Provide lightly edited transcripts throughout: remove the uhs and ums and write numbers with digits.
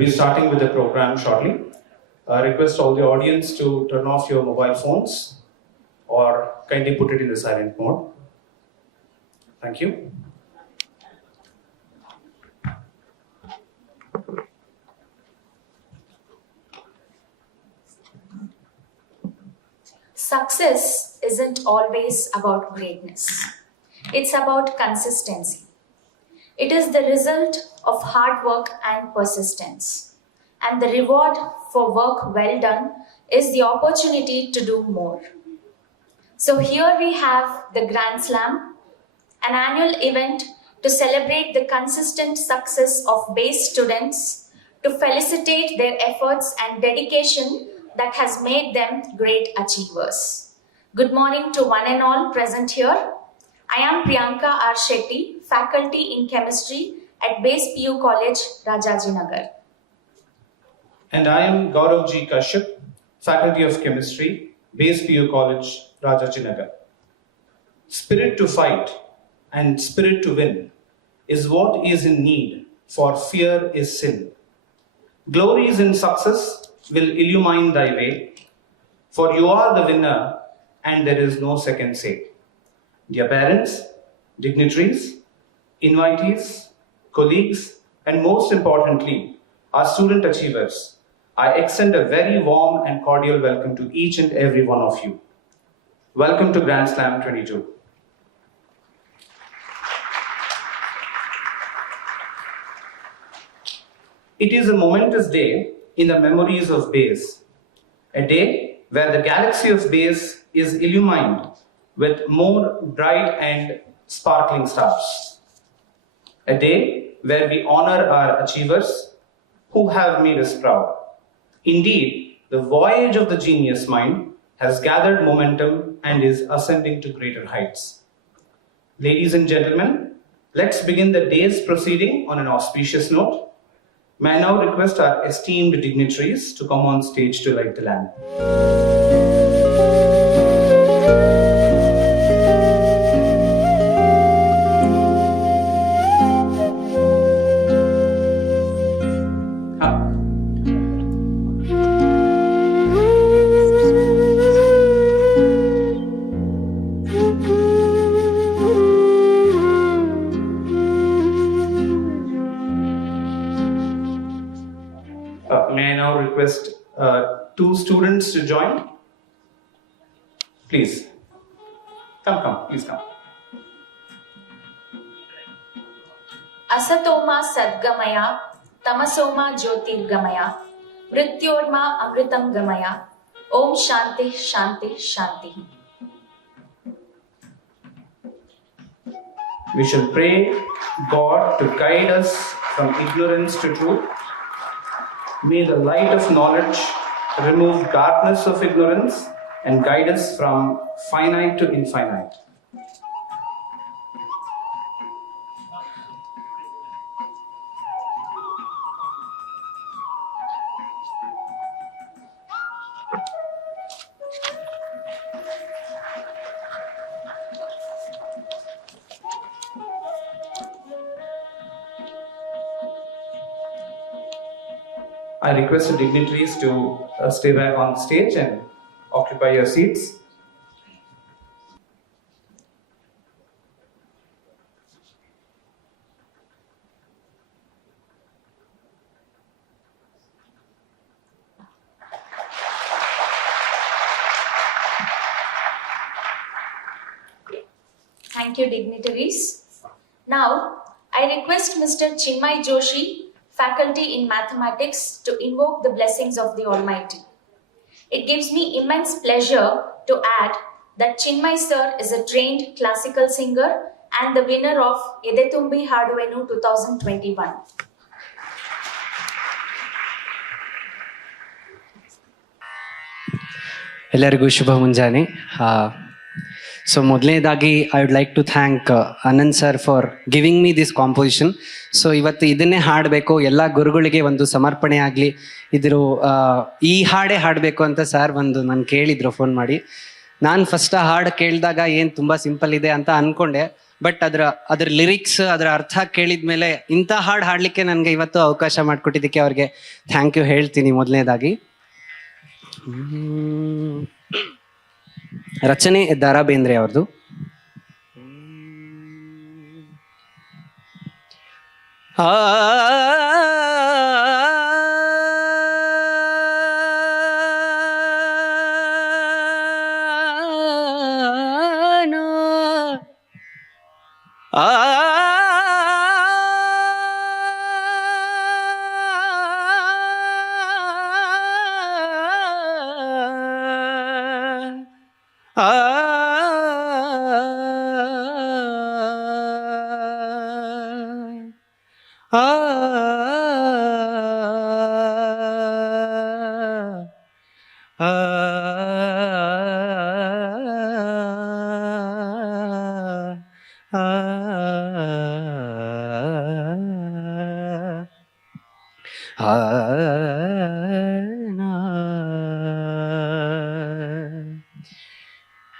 We'll be starting with the program shortly. I request all the audience to turn off your mobile phones or kindly put it in the silent mode. Thank you. Success isn't always about greatness. It's about consistency. It is the result of hard work and persistence. And the reward for work well done is the opportunity to do more. So here we have the GRANDSLAM, an annual event to celebrate the consistent success of base students, to felicitate their efforts and dedication that has made them great achievers. Good morning to one and all present here. I am Priyanka R. Shetty, faculty in chemistry at Base PU College, Rajajinagar. And I am Gaurav G. Kashyap, faculty of chemistry, Base PU College, Rajajinagar. Spirit to fight and spirit to win is what is in need, for fear is sin. Glories in success will illumine thy way, for you are the winner and there is no second say. Dear parents, dignitaries, invitees, colleagues, and most importantly, our student achievers, I extend a very warm and cordial welcome to each and every one of you. Welcome to GRANDSLAM 22. It is a momentous day in the memories of Base, a day where the galaxy of Base is illumined with more bright and sparkling stars. A day where we honor our achievers who have made us proud. Indeed, the voyage of the genius mind has gathered momentum and is ascending to greater heights. Ladies and gentlemen, let's begin the day's proceeding on an auspicious note. May I now request our esteemed dignitaries to come on stage to light the lamp. May I now request two students to join? Please. Please come. Asatoma Sadgamaya, Tamasoma Jyotirgamaya, Mrityorma Amritam Gamaya, Om Shanti Shanti Shanti. We shall pray God to guide us from ignorance to truth. May the light of knowledge remove darkness of ignorance and guide us from finite to infinite. I request the dignitaries to stay back on stage and occupy your seats. Thank you, dignitaries. Now, I request Mr. Chinmay Joshi, faculty in mathematics, to invoke the blessings of the Almighty. It gives me immense pleasure to add that Chinmay sir is a trained classical singer and the winner of Edetumbi Haduvenu 2021. ಎಲ್ಲರಿಗೂ ಶುಭ ಮುಂಜಾನೆ. So ಮೊದಲನೇದಾಗಿ I would like to thank Ananth sir for giving me this composition. So ಇವತ್ತು ಇದನ್ನೇ ಹಾಡಬೇಕು, ಎಲ್ಲ ಗುರುಗಳಿಗೆ ಒಂದು ಸಮರ್ಪಣೆ ಆಗಲಿ, ಈ ಹಾಡೇ ಹಾಡಬೇಕು ಅಂತ ಸರ್ ನಾನು ಕೇಳಿದ್ರು ಫೋನ್ ಮಾಡಿ. ನಾನು ಫಸ್ಟ್ ಹಾಡು ಕೇಳಿದಾಗ ಏನು ತುಂಬ ಸಿಂಪಲ್ ಇದೆ ಅಂತ ಅಂದ್ಕೊಂಡೆ. ಬಟ್ ಅದ್ರ ಲಿರಿಕ್ಸ್, ಅದರ ಅರ್ಥ ಕೇಳಿದ ಮೇಲೆ ಇಂಥ ಹಾಡು ಹಾಡಲಿಕ್ಕೆ ನನಗೆ ಇವತ್ತು ಅವಕಾಶ ಮಾಡಿಕೊಟ್ಟಿದ್ದಕ್ಕೆ ಅವ್ರಿಗೆ ಥ್ಯಾಂಕ್ ಯು ಹೇಳ್ತೀನಿ ಮೊದಲನೇದಾಗಿ. ರಚನೆ ದ.ರಾ. ಬೇಂದ್ರೆ ಅವ್ರದ್ದು.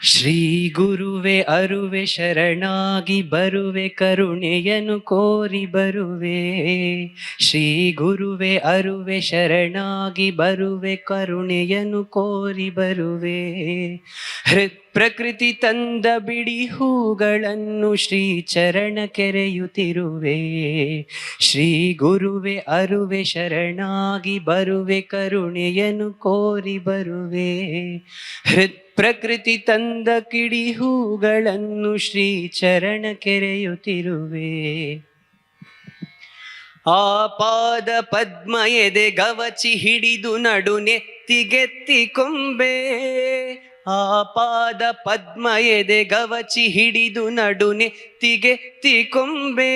ಶ್ರೀ ಗುರುವೆ ಅರುವೆ ಶರಣಾಗಿ ಬರುವೆ ಕರುಣೆಯನು ಕೋರಿ ಬರುವೆ. ಶ್ರೀ ಗುರುವೆ ಅರುವೆ ಶರಣಾಗಿ ಬರುವೆ ಕರುಣೆಯನು ಕೋರಿ ಬರುವೆ. ಪ್ರಕೃತಿ ತಂದ ಬಿಡಿ ಹೂಗಳನ್ನು ಶ್ರೀ ಚರಣ ಕೆರೆಯುತ್ತಿರುವೆ. ಶ್ರೀ ಗುರುವೆ ಅರುವೆ ಶರಣಾಗಿ ಬರುವೆ ಕರುಣೆಯನು ಕೋರಿ ಬರುವೆ. ಪ್ರಕೃತಿ ತಂದ ಕಿಡಿ ಹೂಗಳನ್ನು ಶ್ರೀ ಚರಣ ಕೆರೆಯುತ್ತಿರುವೆ. ಆಪಾದ ಪದ್ಮ ಎದೆ ಗವಚಿ ಹಿಡಿದು ನಡು ನೆತ್ತಿಗೆತ್ತಿ ಕೊಂಬೆ. ಆಪಾದ ಪದ್ಮ ಎದೆ ಗವಚಿ ಹಿಡಿದು ನಡು ನೆತ್ತಿಗೆತ್ತಿ ಕೊಂಬೆ.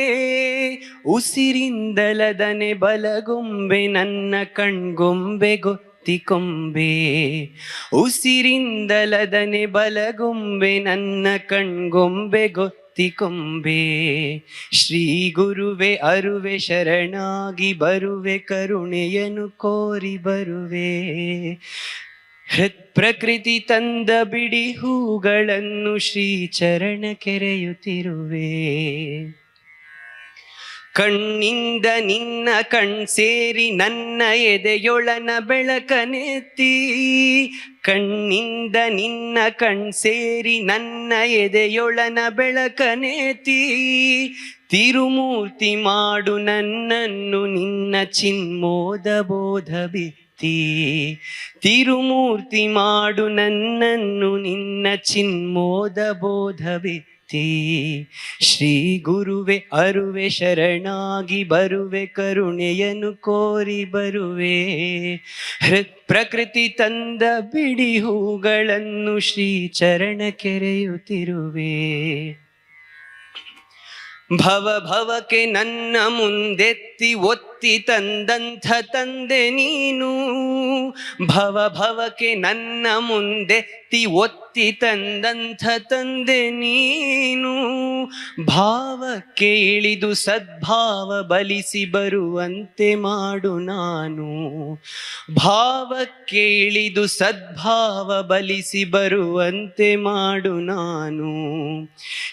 ಉಸಿರಿಂದಲದನೆ ಬಲಗೊಂಬೆ ನನ್ನ ಕಣ್ಗೊಂಬೆ ಗೊತ್ತಿಕೊಂಬೆ. ಉಸಿರಿಂದಲದನೆ ಬಲಗೊಂಬೆ ನನ್ನ ಕಣ್ಗೊಂಬೆ ಗೊತ್ತಿಕೊಂಬೆ. ಶ್ರೀ ಗುರುವೆ ಅರುವೆ ಶರಣಾಗಿ ಬರುವೆ ಕರುಣೆಯನು ಕೋರಿ ಬರುವೆ. ಪ್ರಕೃತಿ ತಂದ ಬಿಡಿ ಹೂಗಳನ್ನು ಶ್ರೀ ಚರಣ ಕೆರೆಯುತ್ತಿರುವೆ. ಕಣ್ಣಿಂದ ನಿನ್ನ ಕಣ್ ಸೇರಿ ನನ್ನ ಎದೆಯೊಳನ ಬೆಳಕನೆತ್ತಿ. ಕಣ್ಣಿಂದ ನಿನ್ನ ಕಣ್ ಸೇರಿ ನನ್ನ ಎದೆಯೊಳನ ಬೆಳಕನೆತ್ತಿ. ತಿರುಮೂರ್ತಿ ಮಾಡು ನನ್ನನ್ನು ನಿನ್ನ ಚಿನ್ಮೋದ ಬೋಧ ಬಿತ್ತಿ. ತಿರುಮೂರ್ತಿ ಮಾಡು ನನ್ನನ್ನು ನಿನ್ನ ಚಿನ್ಮೋದ ಬೋಧ ಬಿತ್ತಿ. ಶ್ರೀ ಗುರುವೆ ಅರುವೆ ಶರಣಾಗಿ ಬರುವೆ ಕರುಣೆಯನು ಕೋರಿ ಬರುವೆ. ಪ್ರಕೃತಿ ತಂದ ಬಿಡಿ ಹೂಗಳನ್ನು ಶ್ರೀ ಚರಣ ಕೆರೆಯುತ್ತಿರುವೆ. ಭವ ಭವಕ್ಕೆ ನನ್ನ ಮುಂದೆತ್ತಿ ಒತ್ತಿ ತಂದಂಥ ತಂದೆ ನೀನು. ಭವ ಭವಕ್ಕೆ ನನ್ನ ಮುಂದೆತ್ತಿ ಒತ್ತಿ ತಂದಂಥ ತಂದೆ ನೀನು. ಭಾವಕ್ಕೆ ಇಳಿದು ಸದ್ಭಾವ ಬಲಿಸಿ ಬರುವಂತೆ ಮಾಡು ನಾನು. ಭಾವಕ್ಕೆ ಇಳಿದು ಸದ್ಭಾವ ಬಲಿಸಿ ಬರುವಂತೆ ಮಾಡು ನಾನು.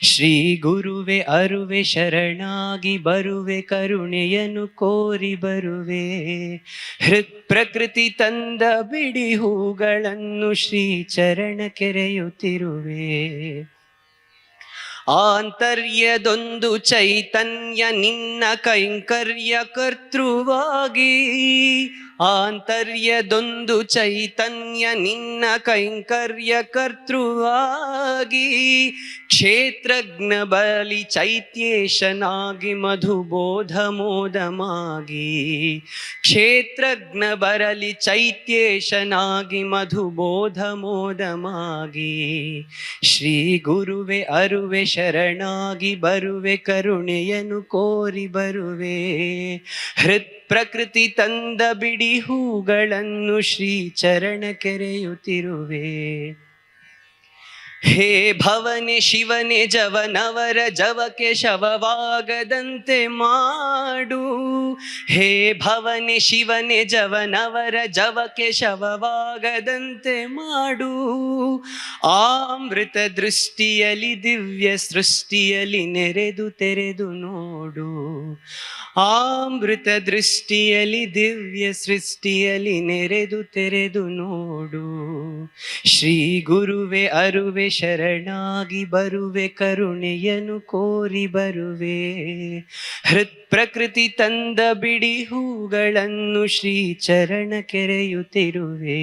ಶ್ರೀ ಗುರುವೆ ಅರುವೆ ಶರಣಾಗಿ ಬರುವೆ ಕರುಣೆಯನು ಕೋರಿ ಬರುವೆ. ಪ್ರಕೃತಿ ತಂದ ಬಿಡಿ ಹೂಗಳನ್ನು ಶ್ರೀ ಚರಣ ಕೆರೆಯುತ್ತಿರುವೆ. ಆಂತರ್ಯದೊಂದು ಚೈತನ್ಯ ನಿನ್ನ ಕೈಂಕರ್ಯ ಕರ್ತೃವಾಗಿ. ಆಂತರ್ಯದೊಂದು ಚೈತನ್ಯ ನಿನ್ನ ಕೈಂಕರ್ಯ ಕರ್ತೃವಾಗಿ. ಕ್ಷೇತ್ರಜ್ಞ ಬಲಿ ಚೈತ್ಯೇಶನಾಗಿ ಮಧುಬೋಧ ಮೋದಮಾಗಿ. ಕ್ಷೇತ್ರಜ್ಞ ಬರಲಿ ಚೈತ್ಯೇಶನಾಗಿ ಮಧುಬೋಧ ಮೋದಮಾಗಿ. ಶ್ರೀ ಗುರುವೆ ಅರುವೆ ಶರಣಾಗಿ ಬರುವೆ ಕರುಣೆಯನು ಕೋರಿ ಬರುವೆ. ಪ್ರಕೃತಿ ತಂದ ಬಿಡಿ ಹೂಗಳನ್ನು ಶ್ರೀ ಚರಣ ಕೆರೆಯುತ್ತಿರುವೆ. ಹೇ ಭವನೆ ಶಿವನೆ ಜವನವರ ಜವಕ್ಕೆ ಶವವಾಗದಂತೆ ಮಾಡು. ಹೇ ಭವನೆ ಶಿವನೆ ಜವನವರ ಜವಕ್ಕೆ ಶವವಾಗದಂತೆ ಮಾಡು. ಅಮೃತ ದೃಷ್ಟಿಯಲ್ಲಿ ದಿವ್ಯ ಸೃಷ್ಟಿಯಲ್ಲಿ ನೆರೆದು ತೆರೆದು ನೋಡು. ಅಮೃತ ದೃಷ್ಟಿಯಲ್ಲಿ ದಿವ್ಯ ಸೃಷ್ಟಿಯಲ್ಲಿ ನೆರೆದು ತೆರೆದು ನೋಡು. ಶ್ರೀ ಗುರುವೆ ಅರುವೆ ಶರಣಾಗಿ ಬರುವೆ ಕರುಣೆಯನ್ನು ಕೋರಿ ಬರುವೆ. ಹೃತ್ ಪ್ರಕೃತಿ ತಂದ ಬಿಡಿ ಹೂಗಳನ್ನು ಶ್ರೀ ಚರಣ ಕೆರೆಯುತ್ತಿರುವೆ.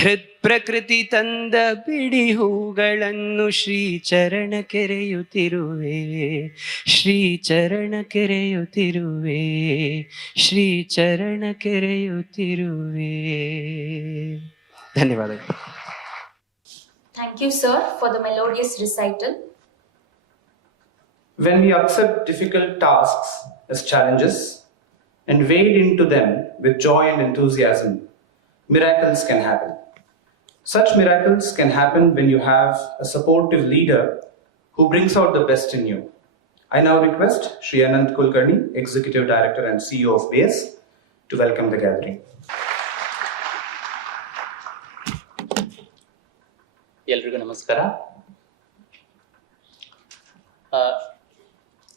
ಹೃತ್ ಪ್ರಕೃತಿ ತಂದ ಬಿಡಿ ಹೂಗಳನ್ನು ಶ್ರೀ ಚರಣ ಕೆರೆಯುತ್ತಿರುವೆ. ಶ್ರೀ ಚರಣ ಕೆರೆಯುತ್ತಿರುವೆ. ಶ್ರೀ ಚರಣ ಕೆರೆಯುತ್ತಿರುವೆ. ಧನ್ಯವಾದಗಳು. Thank you, sir, for the melodious recital. When we accept difficult tasks as challenges and wade into them with joy and enthusiasm, miracles can happen. Such miracles can happen when you have a supportive leader who brings out the best in you. I now request Shri Anant Kulkarni, Executive Director and CEO of BASE, to welcome the gathering. ಎಲ್ರಿಗೂ ನಮಸ್ಕಾರ.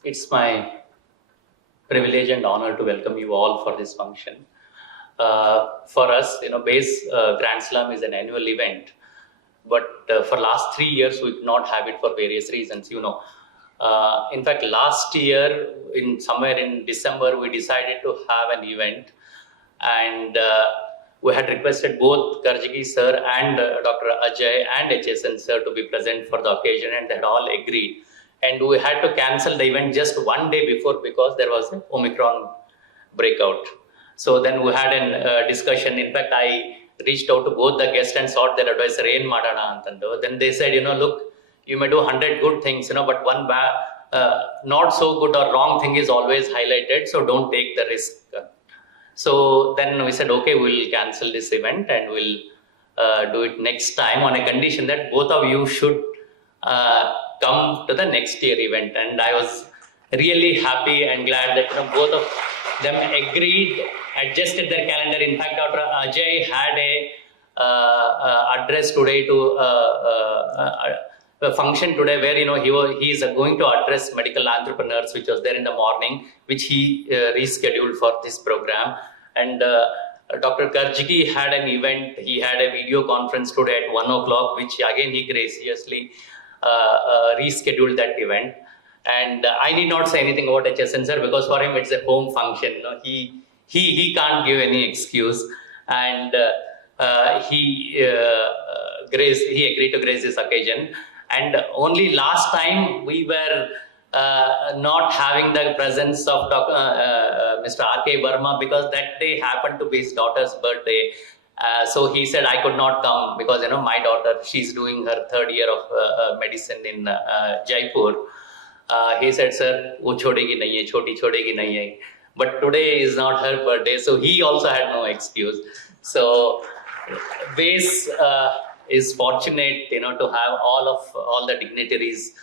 It's my privilege and honor to welcome you all for this function. For us, BASE GRANDSLAM is an annual event, but for last 3 years we could not have it for various reasons. In fact, last year, somewhere in December, we decided to have an event, and we had requested both Karajagi sir and Dr. Ajay and HSN sir to be present for the occasion, and they had all agreed. And we had to cancel the event just one day before because there was an Omicron breakout. So then we had a discussion. In fact, I reached out to both the guests and sought their advice. Rain madana antando. Then they said, look, you may do 100 good things, but one not so good or wrong thing is always highlighted. So don't take the risk. So then we said, okay, we'll cancel this event and we'll do it next time on a condition that both of you should come to the next year event. And I was really happy and glad that both of them agreed, adjusted their calendar. In fact, Dr. Ajay had a address today to a function today where he is going to address medical entrepreneurs, which was there in the morning, which he rescheduled for this program. And Dr. Karajagi had an event. He had a video conference today at 1 o'clock, which again he graciously rescheduled that event. And I need not say anything about HSN sir because for him it's a home function. He can't give any excuse, and he agreed to grace this occasion. And only last time we were not having the presence of Mr. R.K. VERMA because that day happened to be his daughter's birthday. So he said I could not come because my daughter, she's doing her 3rd year of medicine in Jaipur. He said, sir, wo chhodegi nahi hai, choti chhodegi nahi hai. But today is not her birthday, so he also had no excuse. So BASE is fortunate, to have all the dignitaries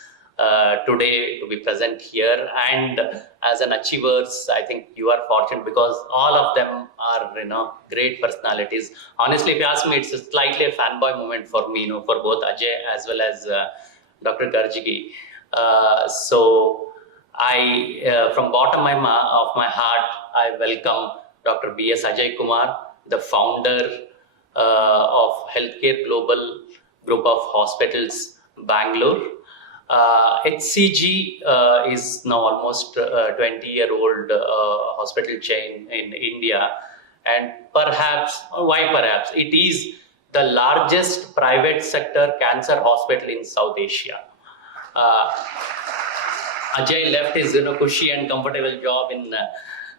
today to be present here. And as an achievers, I think you are fortunate because all of them are, great personalities. Honestly, if you ask me, it's slightly a fanboy moment for me, for both Ajay as well as Dr. Karajagi. So I, from bottom of my heart, I welcome Dr. B.S. Ajaikumar, the founder of Healthcare Global Group of Hospitals, Bangalore. HCG is now almost a 20-year-old hospital chain in India. And why perhaps, it is the largest private sector cancer hospital in South Asia. Ajay left his cushy and comfortable job in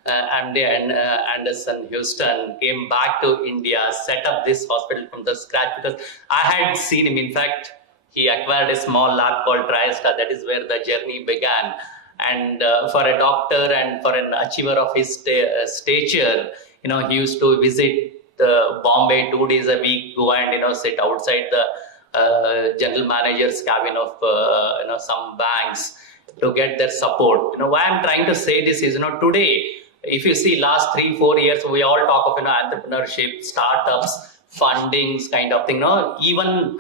MD and Anderson, Houston, came back to India, set up this hospital from the scratch because I had seen him. In fact, he acquired a small lab called TriStar. That is where the journey began. And for a doctor and for an achiever of his stature, he used to visit Bombay 2 days a week, go and sit outside the general managers cabin of some banks to get their support. Why I'm trying to say this is, today, if you see last 3-4 years, we all talk of entrepreneurship, startups, fundings kind of thing. Even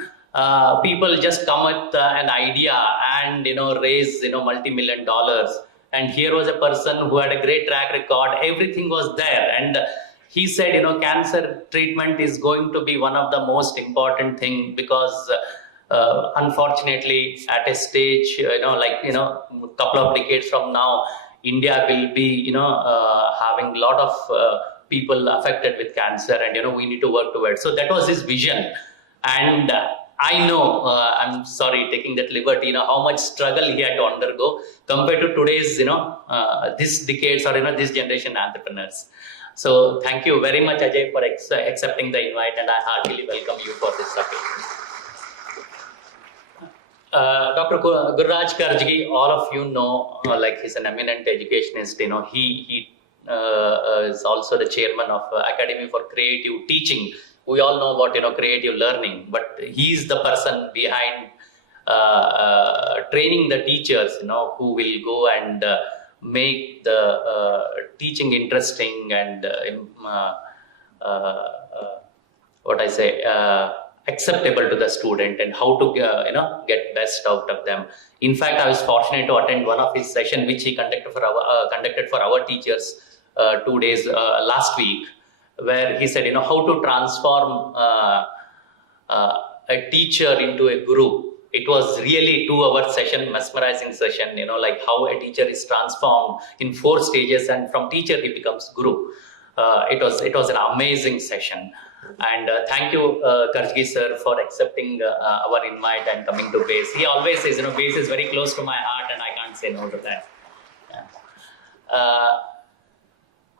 people just come with an idea and raise multi-million dollars. And here was a person who had a great track record. Everything was there, and he said, cancer treatment is going to be one of the most important thing, because unfortunately, at a stage, couple of decades from now, India will be, having a lot of people affected with cancer, and we need to work towards. So that was his vision, and I know, I'm sorry, taking that liberty, how much struggle he had to undergo compared to today's, this decades or this generation entrepreneurs. So thank you very much, Ajay, for accepting the invite, and I heartily welcome you for this occasion. Dr. Gururaj Karajagi, all of you know, he's an eminent educationist. He is also the chairman of Academy for Creative Teaching. We all know about creative learning, but he's the person behind training the teachers, who will go and make the teaching interesting and acceptable to the student, and how to get best out of them. In fact, I was fortunate to attend one of his sessions which he conducted for our teachers 2 days last week, where he said, how to transform a teacher into a guru. It was really 2-hour session, mesmerizing session, how a teacher is transformed in 4 stages, and from teacher he becomes guru. It was an amazing session. And thank you, Karajagi sir, for accepting our invite and coming to BASE. He always says, BASE is very close to my heart, and I can't say no to that. Yeah.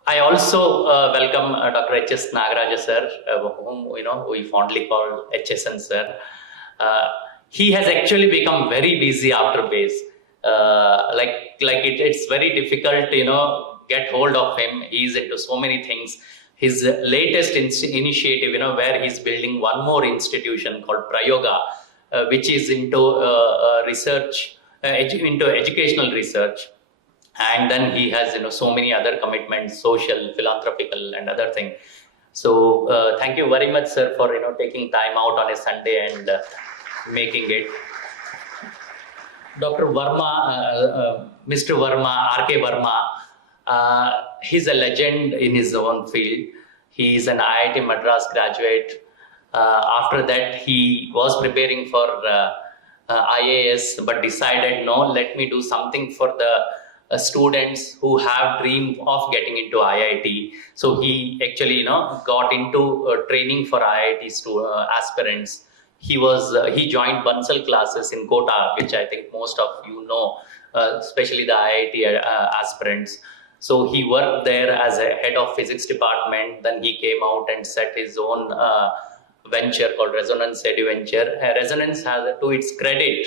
I also welcome Dr. H.S. Nagaraja sir, whom we fondly call HSN sir. He has actually become very busy after BASE. It's very difficult to get hold of him. He's into so many things. His latest initiative, where he's building one more institution called Prayoga, which is into research, into educational research. And then he has, so many other commitments, social, philanthropical, and other things. So thank you very much, sir, for taking time out on a Sunday and making it. Dr. Verma, Mr. Verma, R.K. Verma, he's a legend in his own field. He is an IIT Madras graduate. After that, he was preparing for IAS, but decided, no, let me do something for the students who have dream of getting into IIT. So he actually, got into training for IIT aspirants. He joined Bansal classes in Kota, which I think most of you know, especially the IIT aspirants. So he worked there as a head of physics department. Then he came out and set his own venture called Resonance Eduventures. Resonance has, to its credit,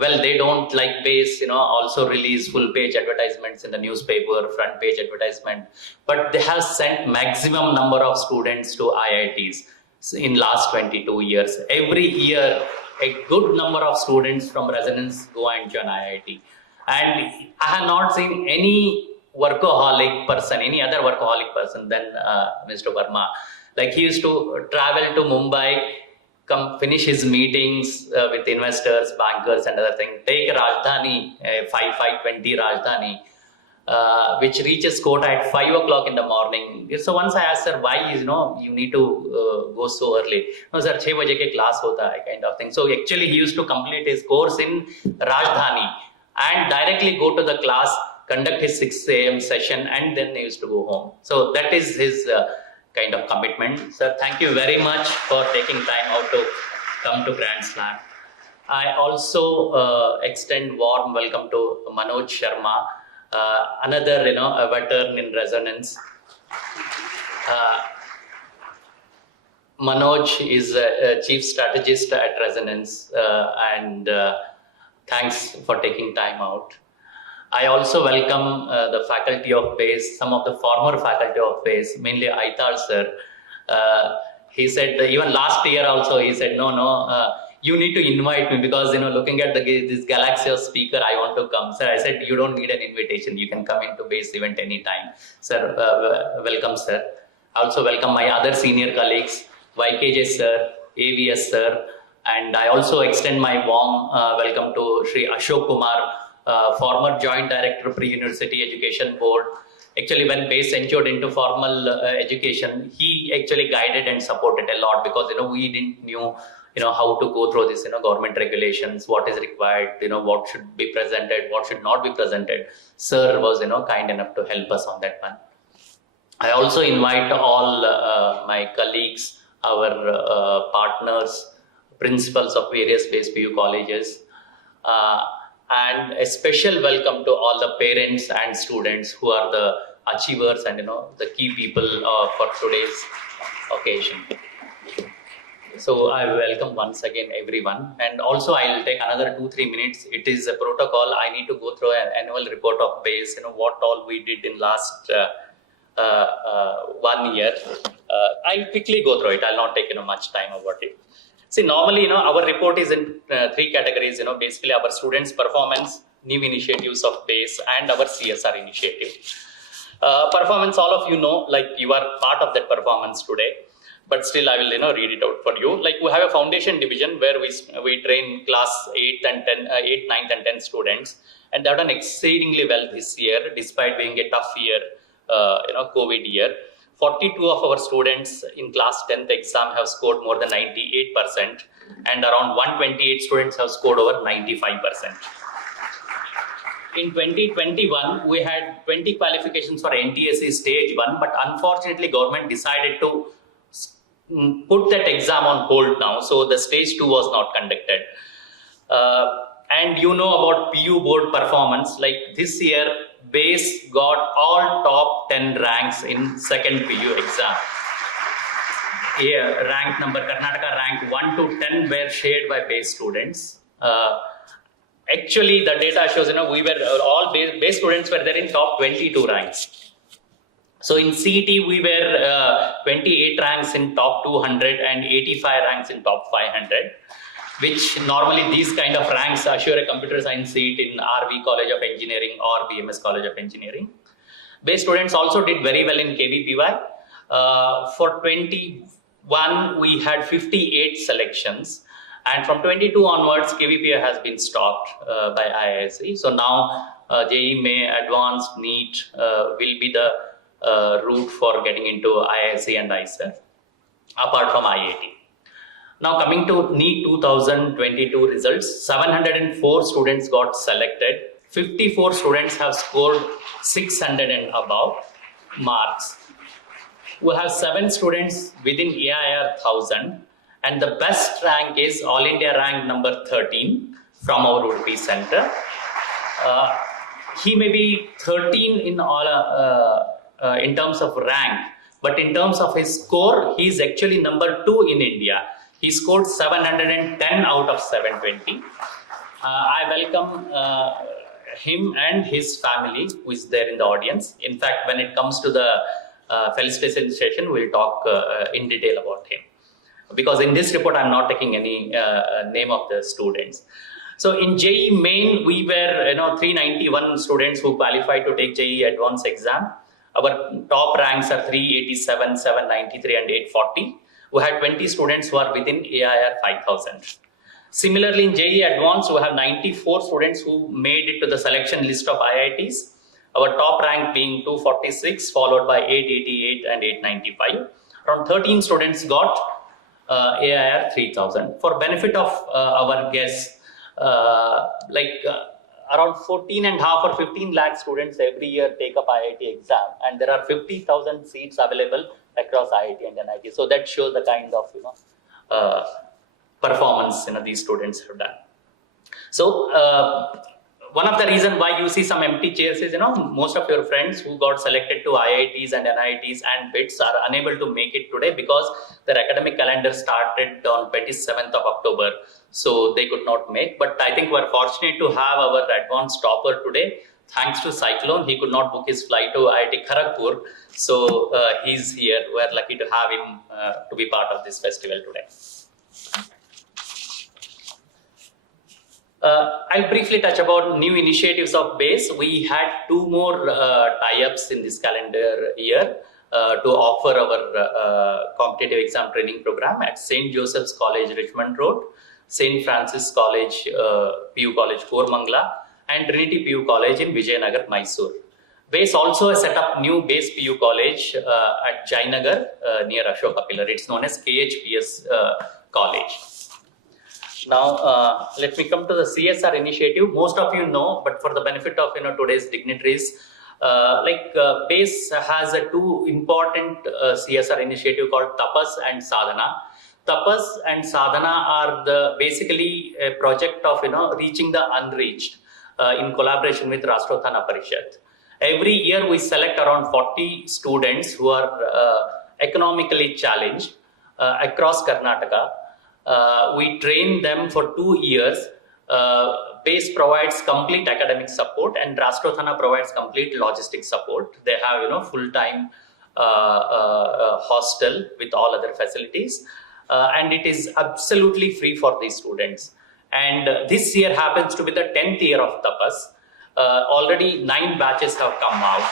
well, they don't like BASE, also release full page advertisements in the newspaper, front page advertisement, but they have sent maximum number of students to IITs in last 22 years. Every year, a good number of students from Resonance go and join IIT. And I have not seen any workaholic person, any other workaholic person than Mr. Verma. Like, he used to travel to Mumbai, come finish his meetings with investors, bankers, and other things. Take Rajdhani, 5520 Rajdhani, which reaches Kota at 5 o'clock in the morning. So once I asked, sir, why you need to go so early? No, sir, 6 baje ke class hota hai, kind of thing. So actually, he used to complete his course in Rajdhani and directly go to the class, conduct his 6 a.m. session, and then he used to go home. So that is his kind of commitment. Sir, thank you very much for taking time out to come to GRANDSLAM. I also extend warm welcome to Manoj Sharma, another a veteran in Resonance. Manoj is a chief strategist at Resonance, and thanks for taking time out. I also welcome the faculty of BASE, some of the former faculty of BASE, mainly Aital sir. he said, even last year also, he said, no, you need to invite me because, looking at this galaxy of speaker, I want to come. Sir, I said, you don't need an invitation. You can come into base event anytime. Sir, welcome, sir. Also welcome my other senior colleagues, YKJ sir, AVS sir, and I also extend my warm welcome to Shri Ajaikumar, former Joint Director of Pre-University Education Board. Actually, when base entered into formal education, he actually guided and supported a lot because we didn't knew how to go through this government regulations, what is required, what should be presented, what should not be presented. Sir was kind enough to help us on that one. I also invite all my colleagues, our partners, principals of various base PU colleges, and a special welcome to all the parents and students who are the achievers and the key people for today's occasion. So I welcome once again everyone, and also I'll take another 2-3 minutes. It is a protocol. I need to go through an annual report of base, what all we did in last 1 year. I'll quickly go through it. I'll not take much time about it. See, normally, our report is in 3 categories, basically our students' performance, new initiatives of base, and our CSR initiative. Performance, all of like you are part of that performance today, but still I will, read it out for you. Like we have a foundation division where we train class 8, 9th and 10th students, and they've done exceedingly well this year, despite being a tough year, COVID year. 42 of our students in class 10th exam have scored more than 98%, and around 128 students have scored over 95%. In 2021, we had 20 qualifications for NTSE stage 1, but unfortunately government decided to put that exam on hold now. So the stage 2 was not conducted. And about PU board performance, like this year, base got all top 10 ranks in second PU exam. Here, rank number, Karnataka rank 1 to 10 were shared by base students. Actually, the data shows, we were all base students were there in top 22 ranks. So in CET, we were 28 ranks in top 200 and 85 ranks in top 500, which normally these kind of ranks assure a computer science seat in RV College of Engineering or BMS College of Engineering. Base students also did very well in KVPY. For 21, we had 58 selections. And from 22 onwards, KVPI has been stopped by IISc. So now JEE May, Advanced, NEET will be the route for getting into IISc and ICEF, apart from IIT. Now coming to NEET 2022 results, 704 students got selected. 54 students have scored 600 and above marks. We have 7 students within AIR 1000. And the best rank is All India rank number 13 from our Udupi center. He may be 13 in all in terms of rank, but in terms of his score, he is actually number 2 in India. He scored 710 out of 720. I welcome him and his family who is there in the audience. In fact, when it comes to the felicitation, we'll talk in detail about him. Because in this report, I'm not taking any name of the students. So in JEE Main, we were 391 students who qualified to take JEE Advanced exam. Our top ranks are 387, 793 and 840. We had 20 students who are within AIR 5000. Similarly, in JEE Advanced, we have 94 students who made it to the selection list of IITs. Our top rank being 246, followed by 888 and 895. Around 13 students got AIR 3000. For benefit of our guests, around 14.5 or 15 lakh students every year take up IIT exam, and there are 50,000 seats available across IIT and NIT. So that shows the kind of performance these students have done. So one of the reasons why you see some empty chairs is most of your friends who got selected to IITs and NITs and BITS are unable to make it today because their academic calendar started on 27th of October. So they could not make, but I think we're fortunate to have our advanced topper today, thanks to cyclone, he could not book his flight to IIT Kharagpur. So he's here. We're lucky to have him to be part of this festival today. I'll briefly touch about new initiatives of BASE. We had 2 more tie-ups in this calendar year to offer our competitive exam training program at St. Joseph's College, Richmond Road, St. Francis College, PU College, Kormangla, and Trinity PU College in Vijayanagar, Mysore. BASE also has set up new BASE PU College at Jainagar near Ashoka Pillar. It's known as KHPS College. Now, let me come to the CSR initiative. Most of you know, but for the benefit of today's dignitaries, BASE has 2 important CSR initiative called Tapas and Sadhana. Tapas and Sadhana are basically a project of reaching the unreached in collaboration with Rashtrottana Parishad. Every year we select around 40 students who are economically challenged across Karnataka. We train them for 2 years. BASE provides complete academic support and Rashtrottana provides complete logistic support. They have full-time hostel with all other facilities, and it is absolutely free for these students. And this year happens to be the 10th year of Tapas. Already 9 batches have come out.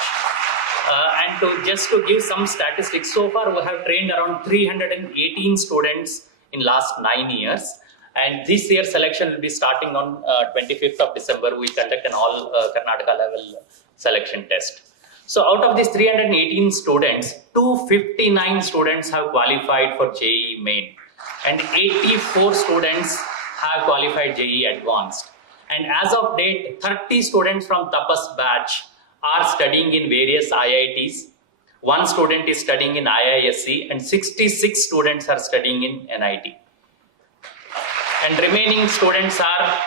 And just to give some statistics, so far we have trained around 318 students in last 9 years. And this year selection will be starting on 25th of December. We conduct an all Karnataka level selection test. So out of these 318 students, 259 students have qualified for JEE Main and 84 students have qualified JEE Advanced. And as of date, 30 students from Tapas batch are studying in various IITs. 1 student is studying in IISc and 66 students are studying in NIT. And remaining students are,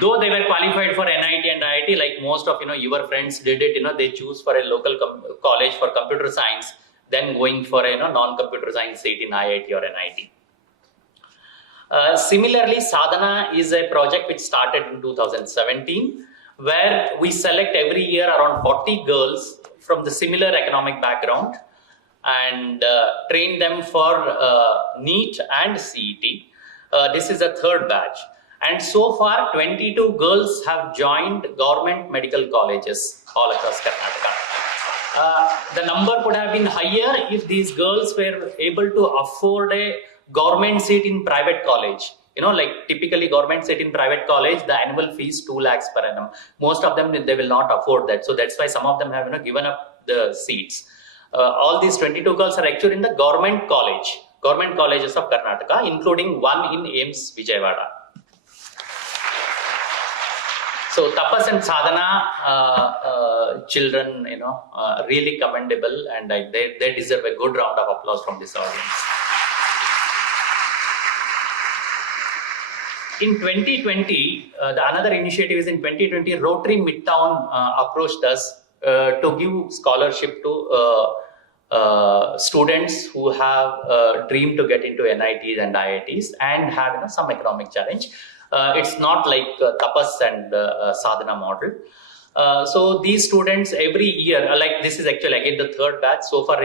though they were qualified for NIT and IIT, like most of your friends did it, they choose for a local college for computer science, then going for a non-computer science seat in IIT or NIT. Similarly, Sadhana is a project which started in 2017, where we select every year around 40 girls from the similar economic background and train them for NEET and CET. This is the 3rd batch. And so far, 22 girls have joined government medical colleges all across Karnataka. The number could have been higher if these girls were able to afford a government seat in private college. Like typically government seat in private college, the annual fee is 2 lakhs per annum. Most of them, they will not afford that. So that's why some of them have given up the seats. All these 22 girls are actually in the government colleges of Karnataka, including one in AIMS Vijayawada. So Tapas and Sadhana children, really commendable, and they deserve a good round of applause from this audience. In 2020, another initiative is in 2020, Rotary Midtown approached us to give scholarship to students who have dreamed to get into NITs and IITs and have some economic challenge. It's not like Tapas and Sadhana model. So these students every year, like this is actually again the 3rd batch. So far,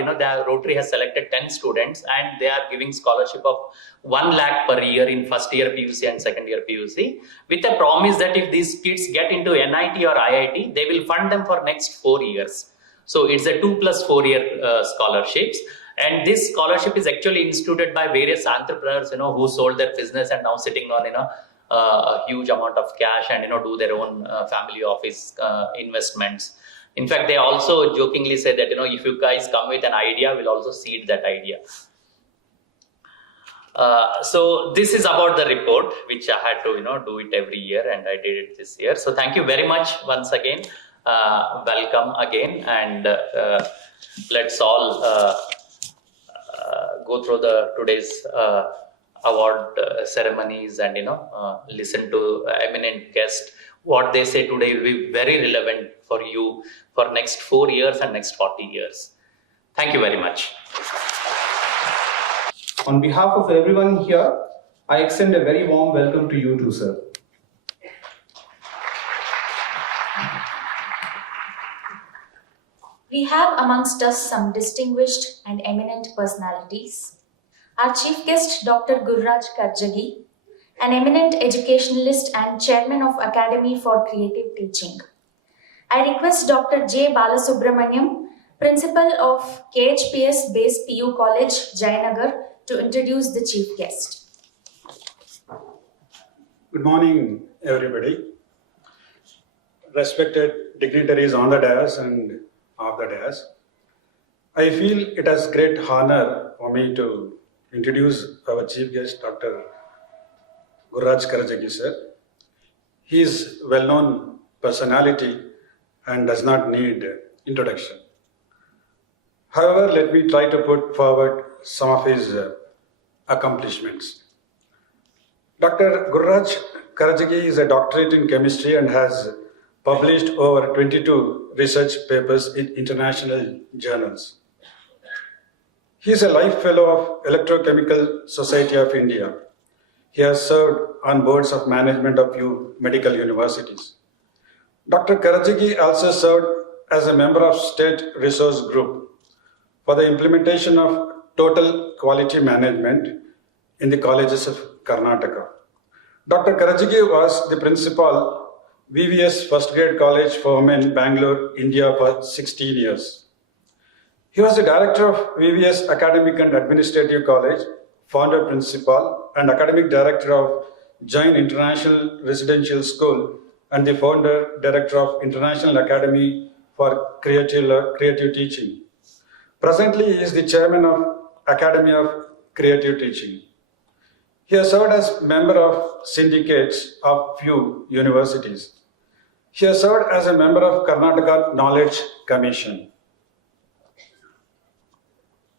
Rotary has selected 10 students and they are giving scholarship of 1 lakh per year in 1st year PUC and 2nd year PUC, with a promise that if these kids get into NIT or IIT, they will fund them for next 4 years. So it's a 2 + 4 year scholarships. And this scholarship is actually instituted by various entrepreneurs, who sold their business and now sitting on, a huge amount of cash and, do their own family office investments. In fact, they also jokingly say that, if you guys come with an idea, we'll also seed that idea. So this is about the report, which I had to, do it every year, and I did it this year. So thank you very much once again. Welcome again, and let's all go through today's award ceremonies and listen to eminent guests. What they say today will be very relevant for you for next 4 years and next 40 years. Thank you very much. On behalf of everyone here, I extend a very warm welcome to you too, sir. We have amongst us some distinguished and eminent personalities. Our chief guest, Dr. Gururaj Karajagi, an eminent educationalist and chairman of Academy for Creative Teaching. I request Dr. J. Balasubramaniam, principal of KHPS Base PU College, Jayanagar, to introduce the chief guest. Good morning, everybody. Respected dignitaries on the dais and off the dais. I feel it is great honor for me to introduce our chief guest, Dr. Gururaj Karajagi sir. He is a well-known personality and does not need introduction. However, let me try to put forward some of his accomplishments. Dr. Gururaj Karajagi is a doctorate in chemistry and has published over 22 research papers in international journals. He is a life fellow of Electrochemical Society of India. He has served on boards of management of few medical universities. Dr. Karajagi also served as a member of State Resource Group for the implementation of total quality management in the colleges of Karnataka. Dr. Karajagi was the principal VVS First Grade College for Women, Bangalore, India for 16 years. He was the director of VVS Academic and Administrative College, founder principal and academic director of Jain International Residential School and the founder director of International Academy for Creative Teaching. Presently, he is the chairman of Academy of Creative Teaching. He has served as member of syndicates of few universities. He has served as a member of Karnataka Knowledge Commission.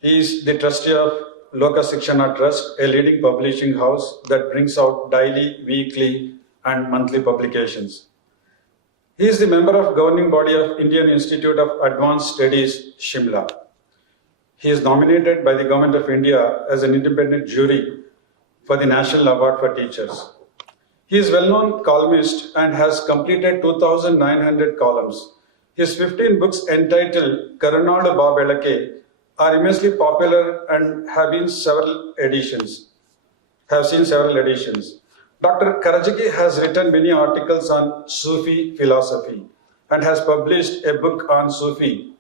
He is the trustee of Loka Sikshana Trust, a leading publishing house that brings out daily, weekly, and monthly publications. He is the member of governing body of Indian Institute of Advanced Studies, Shimla. He is nominated by the Government of India as an independent jury for the National Award for Teachers. He is well-known columnist and has completed 2,900 columns. His 15 books entitled Karunadu Babelake are immensely popular and have seen several editions. Dr. Karajagi has written many articles on Sufi philosophy and has published a book on Sufi.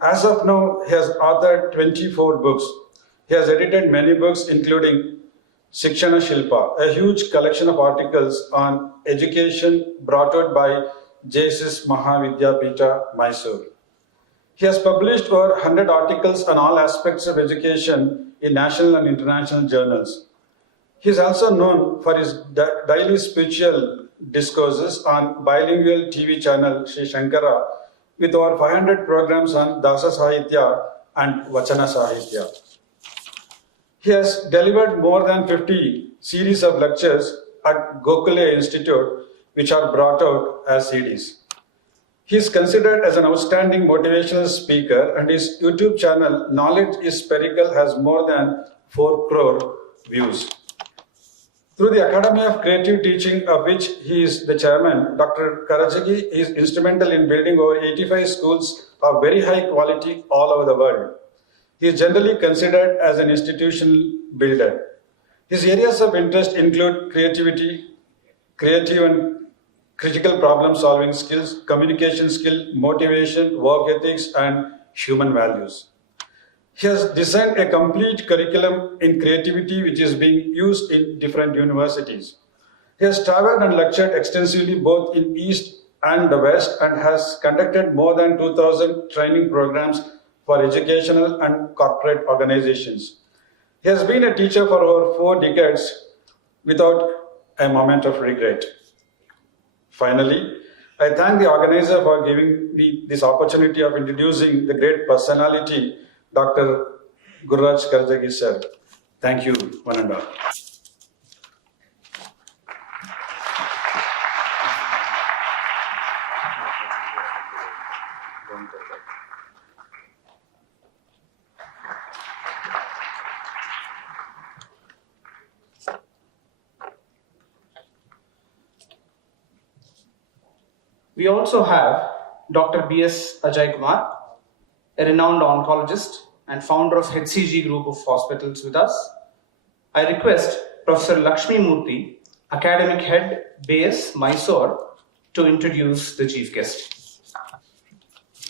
As of now, he has authored 24 books. He has edited many books including Sikshana Shilpa, a huge collection of articles on education brought out by JSS Mahavidyapita, Mysore. He has published over 100 articles on all aspects of education in national and international journals. He is also known for his daily spiritual discourses on bilingual TV channel Sri Shankara with over 500 programs on Dasa Sahitya and Vachana Sahitya. He has delivered more than 50 series of lectures at Gokule Institute, which are brought out as CDs. He is considered as an outstanding motivational speaker, and his YouTube channel, Knowledge is Spherical, has more than 4 crore views. Through the Academy of Creative Teaching, of which he is the chairman, Dr. Karajagi is instrumental in building over 85 schools of very high quality all over the world. He is generally considered as an institutional builder. His areas of interest include creativity, creative and critical problem-solving skills, communication skill, motivation, work ethics, and human values. He has designed a complete curriculum in creativity which is being used in different universities. He has traveled and lectured extensively both in East and the West and has conducted more than 2,000 training programs for educational and corporate organizations. He has been a teacher for over 4 decades without a moment of regret. Finally, I thank the organizer for giving me this opportunity of introducing the great personality, Dr. Gururaj Karajagi sir. Thank you, one and all. We also have Dr. B.S. Ajaikumar, a renowned oncologist and founder of HCG Group of Hospitals with us. I request Professor Lakshmi Murthy, Academic Head, BAS, Mysore, to introduce the chief guest.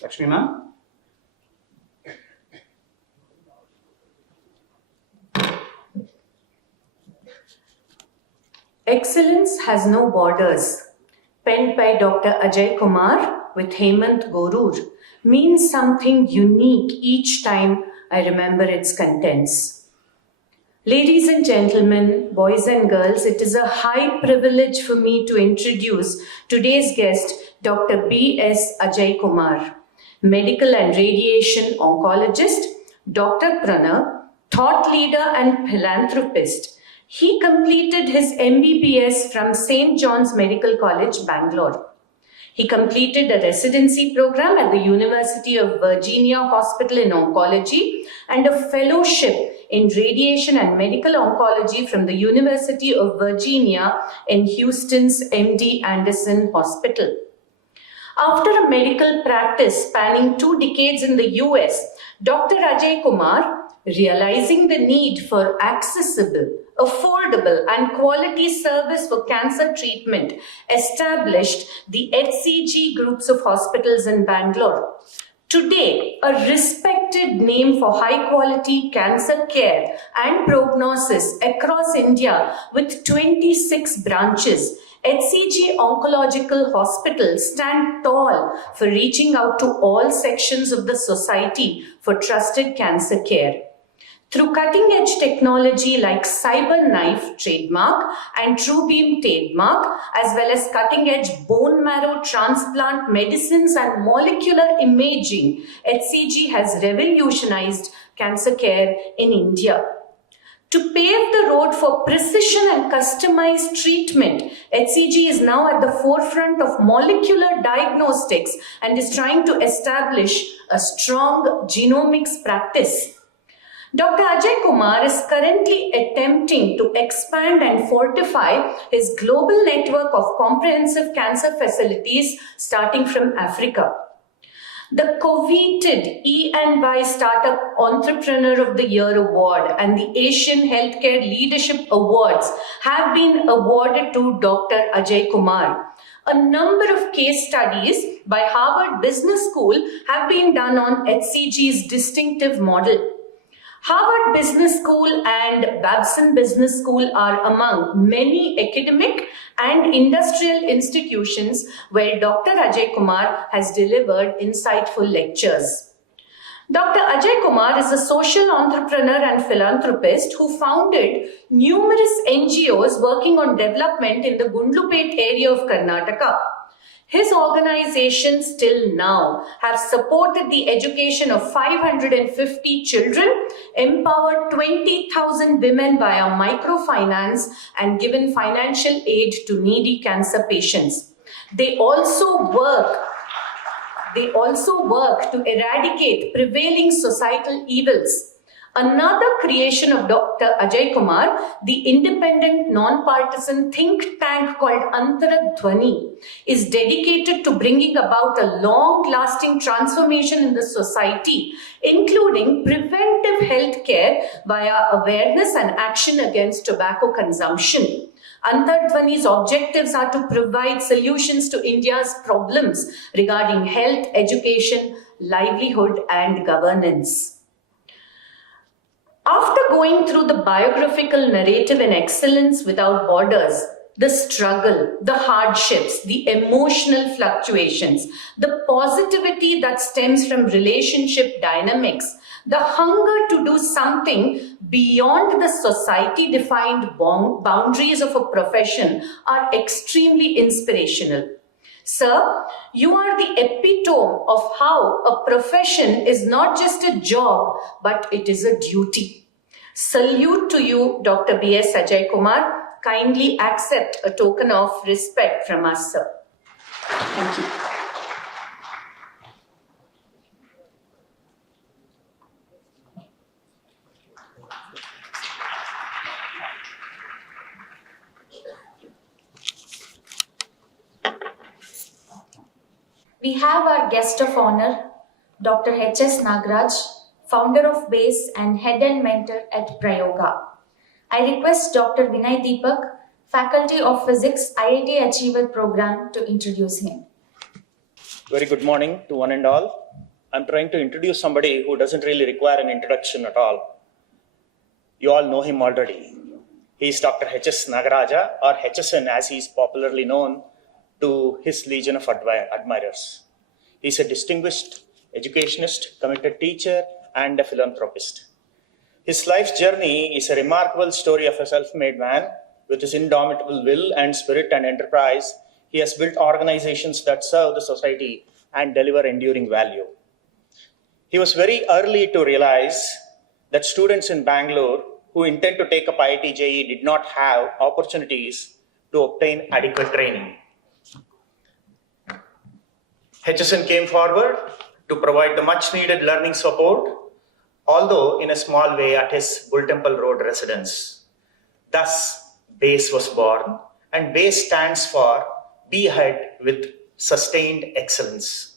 Lakshmi ma'am. Excellence has no borders, penned by Dr. Ajaikumar with Hemant Gurur, means something unique each time I remember its contents. Ladies and gentlemen, boys and girls, it is a high privilege for me to introduce today's guest, Dr. B.S. Ajaikumar, medical and radiation oncologist, doctorpreneur, thought leader and philanthropist. He completed his MBBS from St. John's Medical College, Bangalore. He completed a residency program at the University of Virginia Hospital in Oncology and a fellowship in radiation and medical oncology from the University of Virginia in Houston's MD Anderson Hospital. After a medical practice spanning 2 decades in the US, Dr. Ajaikumar, realizing the need for accessible, affordable and quality service for cancer treatment, established the HCG groups of hospitals in Bangalore. Today, a respected name for high quality cancer care and prognosis across India with 26 branches, HCG oncological hospitals stand tall for reaching out to all sections of the society for trusted cancer care. Through cutting-edge technology like CyberKnife trademark and TrueBeam trademark, as well as cutting-edge bone marrow transplant medicines and molecular imaging, HCG has revolutionized cancer care in India. To pave the road for precision and customized treatment, HCG is now at the forefront of molecular diagnostics and is trying to establish a strong genomics practice. Dr. Ajaikumar is currently attempting to expand and fortify his global network of comprehensive cancer facilities starting from Africa. The coveted E&Y Startup Entrepreneur of the Year Award and the Asian Healthcare Leadership Awards have been awarded to Dr. Ajaikumar. A number of case studies by Harvard Business School have been done on HCG's distinctive model. Harvard Business School and Babson Business School are among many academic and industrial institutions where Dr. Ajaikumar has delivered insightful lectures. Dr. Ajaikumar is a social entrepreneur and philanthropist who founded numerous NGOs working on development in the Gundlupet area of Karnataka. His organizations till now have supported the education of 550 children, empowered 20,000 women via microfinance, and given financial aid to needy cancer patients. They also work to eradicate prevailing societal evils. Another creation of Dr. Ajaikumar, the independent non-partisan think tank called Antaradhwani, is dedicated to bringing about a long-lasting transformation in the society, including preventive health care via awareness and action against tobacco consumption. Antaradhwani's objectives are to provide solutions to India's problems regarding health, education, livelihood, and governance. After going through the biographical narrative in Excellence Without Borders, the struggle, the hardships, the emotional fluctuations, the positivity that stems from relationship dynamics, the hunger to do something beyond the society-defined boundaries of a profession are extremely inspirational. Sir, you are the epitome of how a profession is not just a job, but it is a duty. Salute to you, Dr. B.S. Ajaikumar. Kindly accept a token of respect from us, sir. Thank you. We have our guest of honor, Dr. H.S. Nagaraj, founder of BASE and head and mentor at Prayoga. I request Dr. Vinay Deepak, Faculty of Physics, IIT Achiever Program, to introduce him. Very good morning to one and all. I'm trying to introduce somebody who doesn't really require an introduction at all. You all know him already. He is Dr. H.S. Nagaraja, or HSN as he is popularly known to his legion of admirers. He is a distinguished educationist, committed teacher, and a philanthropist. His life's journey is a remarkable story of a self-made man. With his indomitable will and spirit and enterprise, he has built organizations that serve the society and deliver enduring value. He was very early to realize that students in Bangalore who intend to take up IIT JEE did not have opportunities to obtain adequate training. HSN came forward to provide the much needed learning support, although in a small way at his Bull Temple Road residence. Thus, BASE was born, and BASE stands for Be Ahead with Sustained Excellence.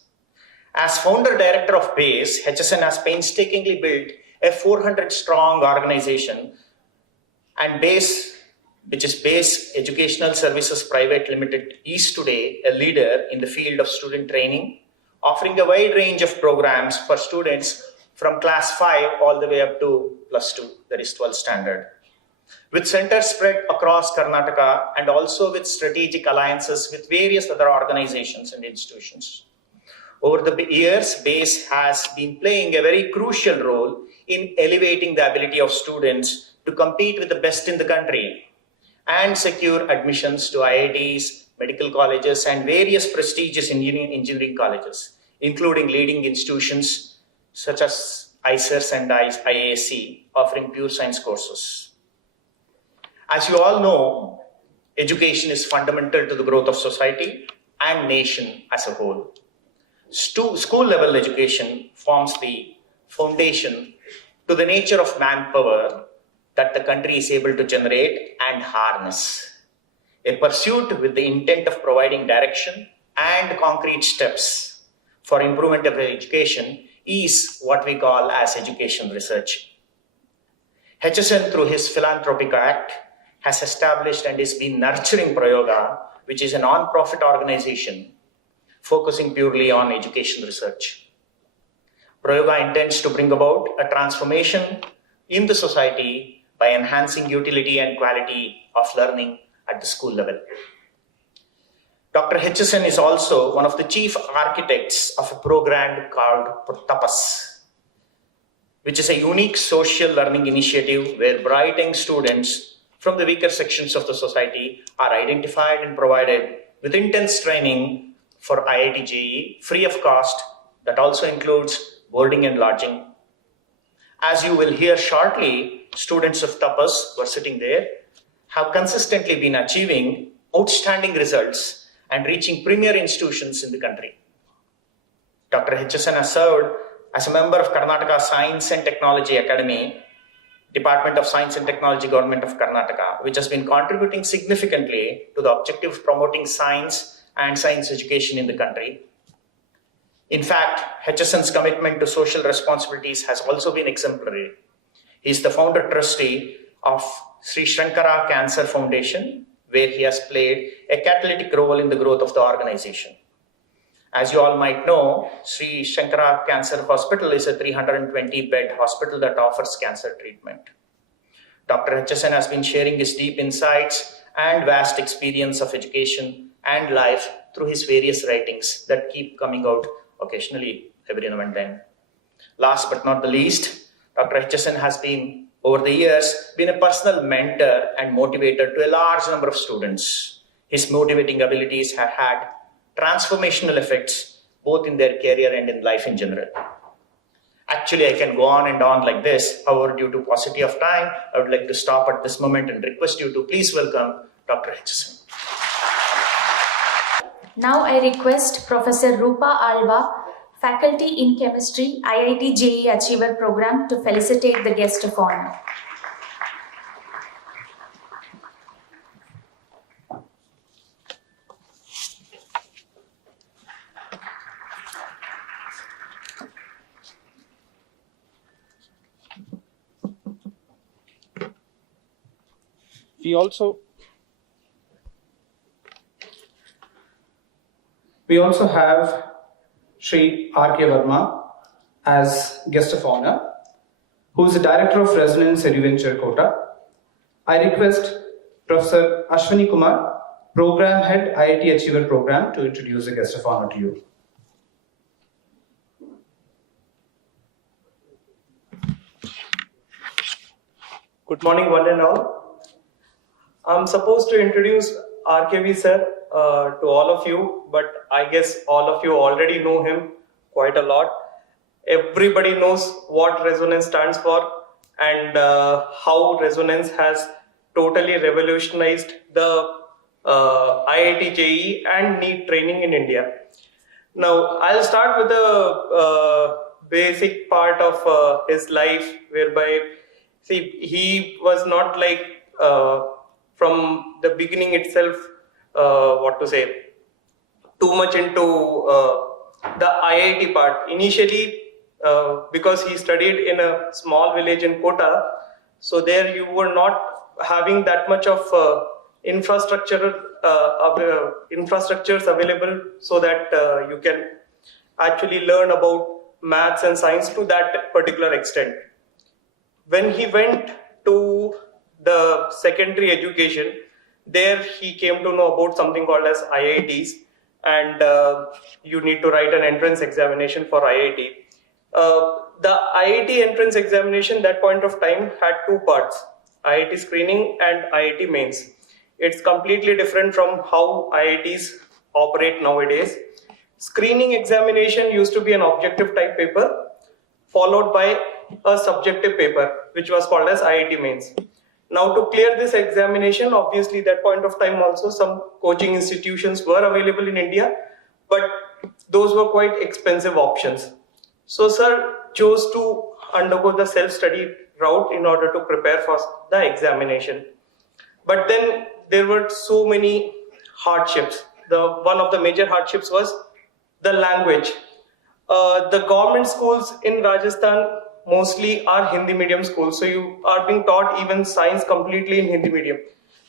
As founder director of BASE, HSN has painstakingly built a 400-strong organization, and BASE, which is BASE Educational Services Private Limited, is today a leader in the field of student training, offering a wide range of programs for students from class 5 all the way up to plus 2, that is 12th standard. With centers spread across Karnataka and also with strategic alliances with various other organizations and institutions. Over the years, BASE has been playing a very crucial role in elevating the ability of students to compete with the best in the country and secure admissions to IITs, medical colleges, and various prestigious engineering colleges, including leading institutions such as ICERS and IASC, offering pure science courses. As you all know, education is fundamental to the growth of society and nation as a whole. School level education forms the foundation to the nature of manpower that the country is able to generate and harness. A pursuit with the intent of providing direction and concrete steps for improvement of education is what we call as education research. HSN, through his philanthropic act, has established and is been nurturing Prayoga, which is a non-profit organization focusing purely on education research. Prayoga intends to bring about a transformation in the society by enhancing utility and quality of learning at the school level. Dr. HSN is also one of the chief architects of a program called Tapas, which is a unique social learning initiative where bright young students from the weaker sections of the society are identified and provided with intense training for IIT JEE, free of cost, that also includes boarding and lodging. As you will hear shortly, students of Tapas who are sitting there have consistently been achieving outstanding results and reaching premier institutions in the country. Dr. HSN has served as a member of Karnataka Science and Technology Academy, Department of Science and Technology, Government of Karnataka, which has been contributing significantly to the objective of promoting science and science education in the country. In fact, HSN's commitment to social responsibilities has also been exemplary. He is the founder trustee of Sri Shankara Cancer Foundation, where he has played a catalytic role in the growth of the organization. As you all might know, Sri Shankara Cancer Hospital is a 320-bed hospital that offers cancer treatment. Dr. HSN has been sharing his deep insights and vast experience of education and life through his various writings that keep coming out occasionally every now and then. Last but not the least, Dr. HSN has been, over the years, been a personal mentor and motivator to a large number of students. His motivating abilities have had transformational effects both in their career and in life in general. Actually, I can go on and on like this. However, due to paucity of time, I would like to stop at this moment and request you to please welcome Dr. HSN. Now I request Professor Rupa Alva, Faculty in Chemistry, IIT JEE Achiever Program, to felicitate the guest of honor. We also have Sri R.K. Verma as guest of honor, who is the Director of Resonance Eduventures Kota. I request Professor Ashwani Kumar, Program Head, IIT Achiever Program, to introduce the guest of honor to you. Good morning, one and all. I'm supposed to introduce RKV sir to all of you, but I guess all of you already know him quite a lot. Everybody knows what resonance stands for and how resonance has totally revolutionized the IIT JEE and NEET training in India. Now, I'll start with the basic part of his life, whereby, see, he was not like from the beginning itself, too much into the IIT part. Initially, because he studied in a small village in Kota, so there you were not having that much of infrastructures available so that you can actually learn about maths and science to that particular extent. When he went to the secondary education, there he came to know about something called as IITs, and you need to write an entrance examination for IIT. The IIT entrance examination that point of time had two parts, IIT screening and IIT mains. It's completely different from how IITs operate nowadays. Screening examination used to be an objective type paper followed by a subjective paper, which was called as IIT mains. Now, to clear this examination, obviously that point of time also some coaching institutions were available in India, but those were quite expensive options. So sir chose to undergo the self-study route in order to prepare for the examination. But then there were so many hardships. One of the major hardships was the language. The government schools in Rajasthan mostly are Hindi medium schools. So you are being taught even science completely in Hindi medium.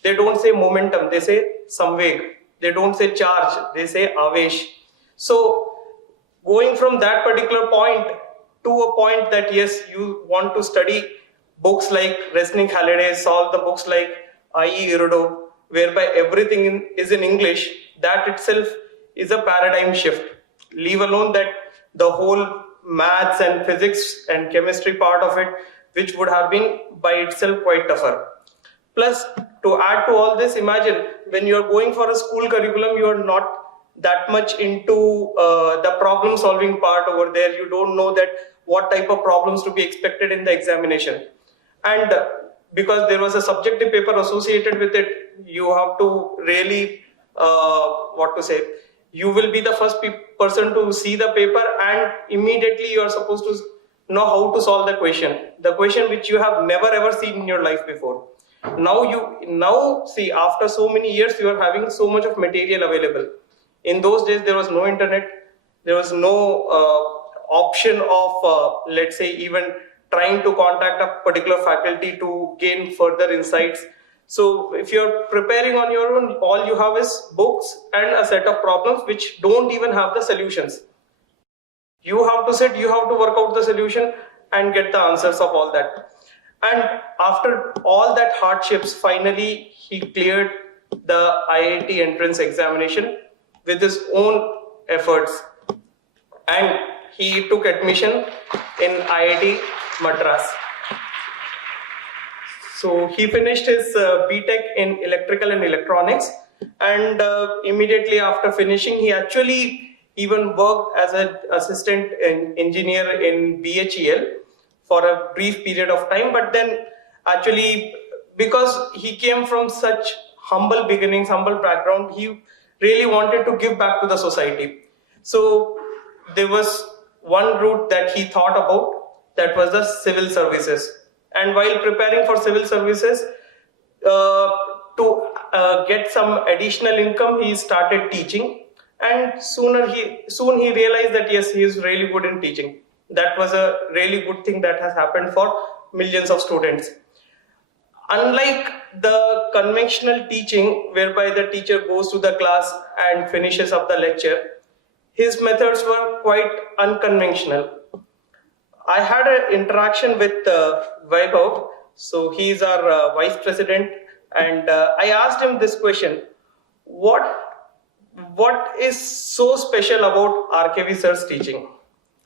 They don't say momentum, they say samveg. They don't say charge, they say avesh. So going from that particular point to a point that yes, you want to study books like Resnick Halliday, solve the books like I.E. Irudo, whereby everything is in English, that itself is a paradigm shift. Leave alone that the whole maths and physics and chemistry part of it, which would have been by itself quite tougher. Plus, to add to all this, imagine when you're going for a school curriculum, you're not that much into the problem solving part over there. You don't know that what type of problems to be expected in the examination. And because there was a subjective paper associated with it, you have to really, you will be the first person to see the paper and immediately you are supposed to know how to solve the question which you have never ever seen in your life before. Now see, after so many years, you are having so much of material available. In those days, there was no internet, there was no option of, let's say, even trying to contact a particular faculty to gain further insights. So if you're preparing on your own, all you have is books and a set of problems which don't even have the solutions. You have to sit, you have to work out the solution and get the answers of all that. And after all that hardships, finally he cleared the IIT entrance examination with his own efforts. And he took admission in IIT Madras. So he finished his BTech in electrical and electronics, and immediately after finishing, he actually even worked as an assistant engineer in BHEL for a brief period of time. But then actually, because he came from such humble beginnings, humble background, he really wanted to give back to the society. So there was one route that he thought about, that was the civil services. And while preparing for civil services, to get some additional income, he started teaching. And soon he realized that yes, he is really good in teaching. That was a really good thing that has happened for millions of students. Unlike the conventional teaching, whereby the teacher goes to the class and finishes up the lecture, his methods were quite unconventional. I had an interaction with Vaibhav, so he's our vice president, and I asked him this question: what is so special about RKV sir's teaching?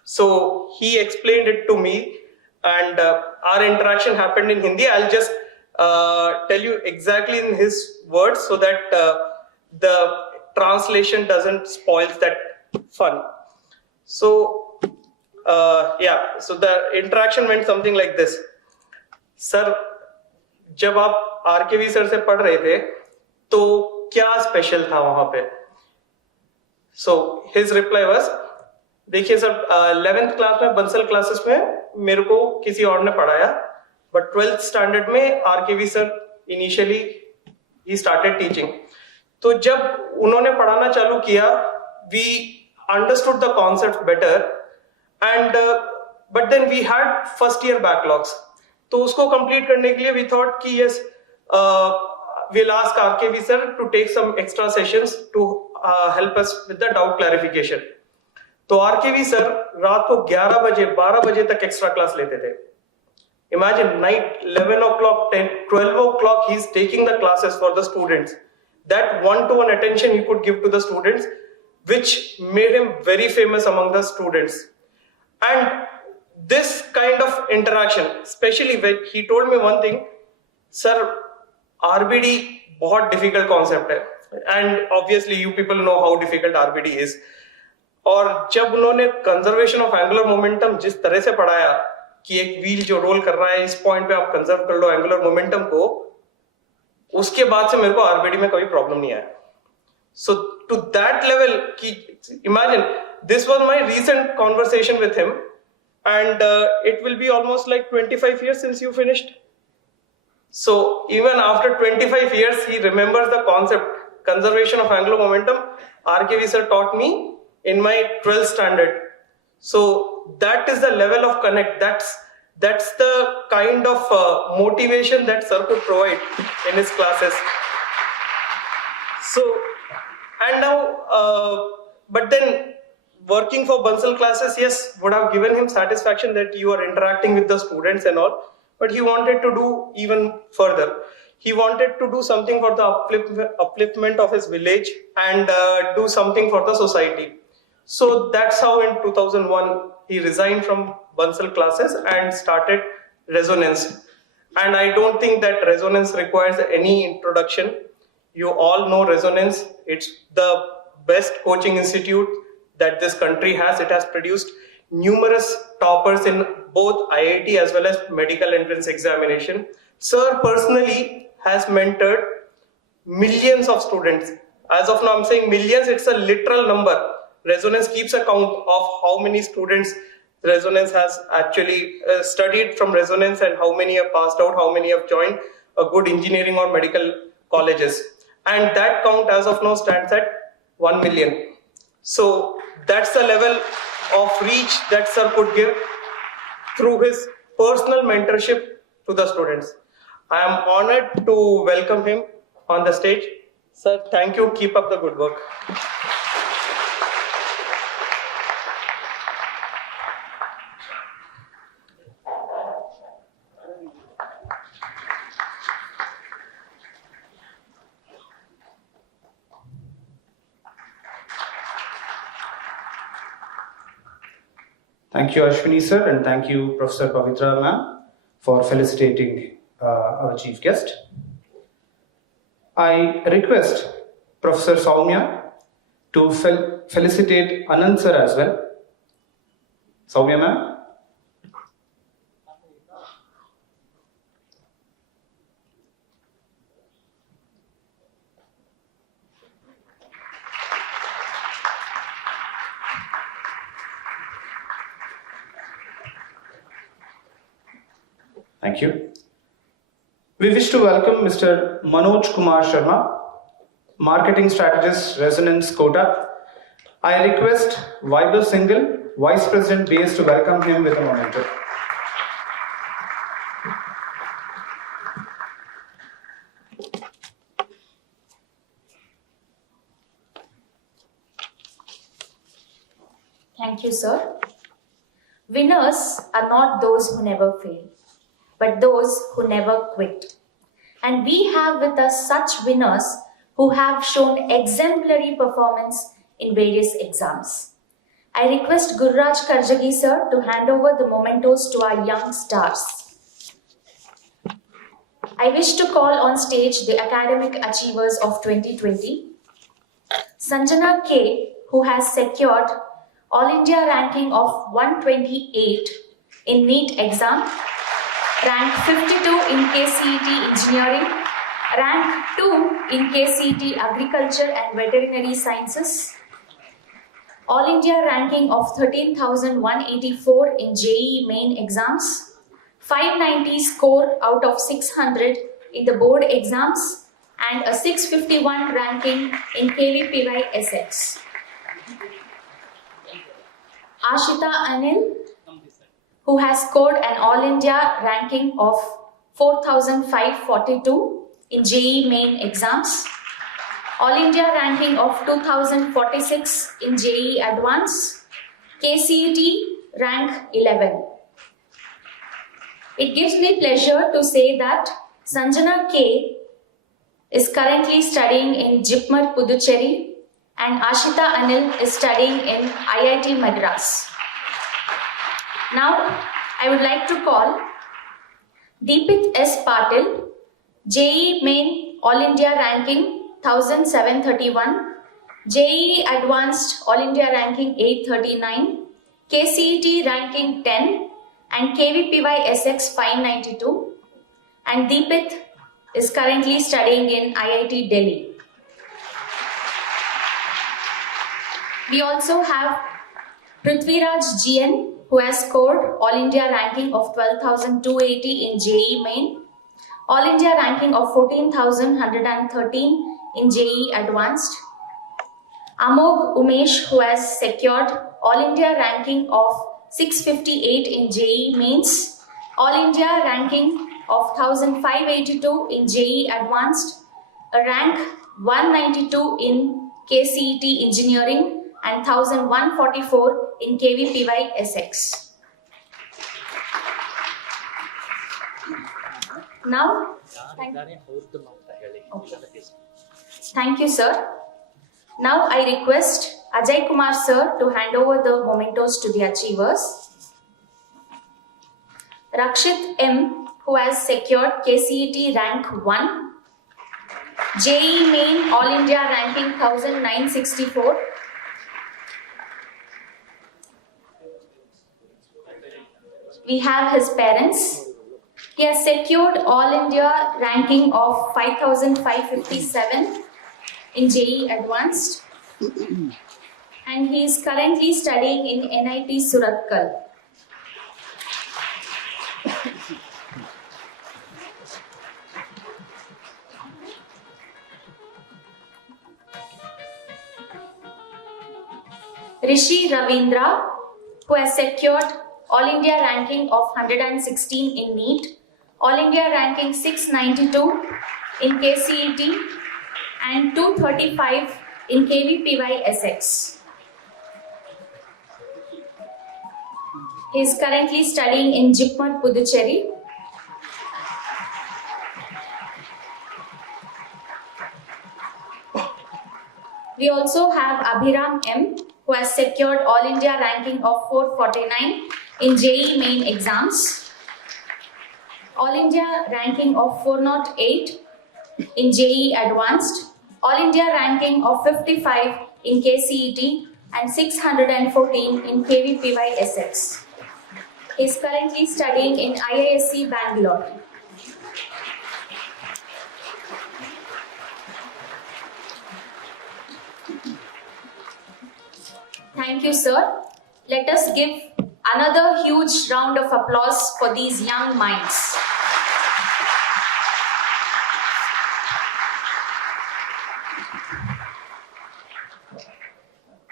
So he explained it to me, and our interaction happened in Hindi. I'll just tell you exactly in his words so that the translation doesn't spoil that fun. So so the interaction went something like this. Sir, जब आप RKV sir से पढ़ रहे थे, तो क्या special था वहां पे? So his reply was, देखिए सर, 11th क्लास में बंसल क्लासेस में मेरे को किसी और ने पढ़ाया, but 12th स्टैंडर्ड में RKV sir initially he started teaching. तो जब उन्होंने पढ़ाना चालू किया, we understood the concept better, and but then we had first year backlogs. तो उसको complete करने के लिए we thought कि yes, we'll ask RKV sir to take some extra sessions to help us with the doubt clarification. तो RKV sir रात को 11 बजे 12 बजे तक extra class लेते थे. Imagine night 11 o'clock, 10, 12 o'clock he's taking the classes for the students. That one-to-one attention he could give to the students, which made him very famous among the students. And this kind of interaction, especially when he told me one thing, sir, RBD बहुत difficult concept है, and obviously you people know how difficult RBD is. और जब उन्होंने conservation of angular momentum जिस तरह से पढ़ाया कि एक व्हील जो रोल कर रहा है इस पॉइंट पे आप कंजर्व कर लो एंगुलर मोमेंटम को, उसके बाद से मेरे को आरबीडी में कभी प्रॉब्लम नहीं आया. सो टू दैट लेवल कि imagine this was my recent conversation with him, and it will be almost like 25 years since you finished. So even after 25 years he remembers the concept conservation of angular momentum RKV sir taught me in my 12th standard. So that is the level of connect, that's the kind of motivation that sir could provide in his classes. So and now but then working for Bansal classes, yes, would have given him satisfaction that you are interacting with the students and all, but he wanted to do even further. He wanted to do something for the upliftment of his village and do something for the society. So that's how in 2001 he resigned from Bansal classes and started Resonance. And I don't think that Resonance requires any introduction. You all know Resonance. It's the best coaching institute that this country has. It has produced numerous toppers in both IIT as well as medical entrance examination. Sir personally has mentored millions of students. As of now, I'm saying millions, it's a literal number. Resonance keeps a count of how many students Resonance has actually studied from Resonance and how many have passed out, how many have joined a good engineering or medical colleges. And that count as of now stands at 1 million. So that's the level of reach that sir could give through his personal mentorship to the students. I am honored to welcome him on the stage. Sir, thank you. Keep up the good work. Thank you, Ashwini sir, and thank you, Professor Pavitra ma'am, for felicitating our chief guest. I request Professor Soumya to felicitate Anand sir as well. Soumya ma'am. Thank you. We wish to welcome Mr. Manoj Kumar Sharma, Marketing Strategist, Resonance, Kota. I request Vaibhav Singhal, Vice President Base, to welcome him with a memento. Thank you, sir. Winners are not those who never fail, but those who never quit. And we have with us such winners who have shown exemplary performance in various exams. I request Gururaj Karajagi sir to hand over the mementos to our young stars. I wish to call on stage the academic achievers of 2020. Sanjana K, who has secured All India ranking of 128 in NEET exam, rank 52 in KCET Engineering, rank 2 in KCET Agriculture and Veterinary Sciences, All India ranking of 13,184 in JEE main exams, 590 score out of 600 in the board exams, and a 651 ranking in KVPY SX. Ashita Anil, who has scored an All India ranking of 4,542 in JEE main exams, All India ranking of 2,046 in JEE Advanced, KCET rank 11. It gives me pleasure to say that Sanjana K is currently studying in JIPMER Puducherry and Ashita Anil is studying in IIT Madras. Now, I would like to call Deepit S. Patil, JEE Main All India ranking 1731, JEE Advanced All India ranking 839, KCET ranking 10 and KVPY SX 592, and Deepit is currently studying in IIT Delhi. We also have Prithviraj GN, who has scored All India ranking of 12,280 in JEE Main, All India ranking of 14,113 in JEE Advanced. Amog Umesh, who has secured All India ranking of 658 in JEE Mains, All India ranking of 1,582 in JEE Advanced, a rank 192 in KCET Engineering, and 1,144 in KVPY SX. Now, thank you, sir. Now I request Ajaikumar sir to hand over the mementos to the achievers. Rakshit M, who has secured KCET rank 1, JEE Main All India ranking 1,964, we have his parents. He has secured All India ranking of 5,557 in JEE Advanced and he is currently studying in NIT Surathkal. Rishi Ravindra, who has secured All India ranking of 116 in NEET, All India ranking 692 in KCET and 235 in KVPY SX. He is currently studying in JIPMER Puducherry. We also have Abhiram M, who has secured All India ranking of 449 in JEE main exams, All India ranking of 408 in JEE Advanced, All India ranking of 55 in KCET and 614 in KVPY SX. He is currently studying in IISc Bangalore. Thank you, sir. Let us give another huge round of applause for these young minds.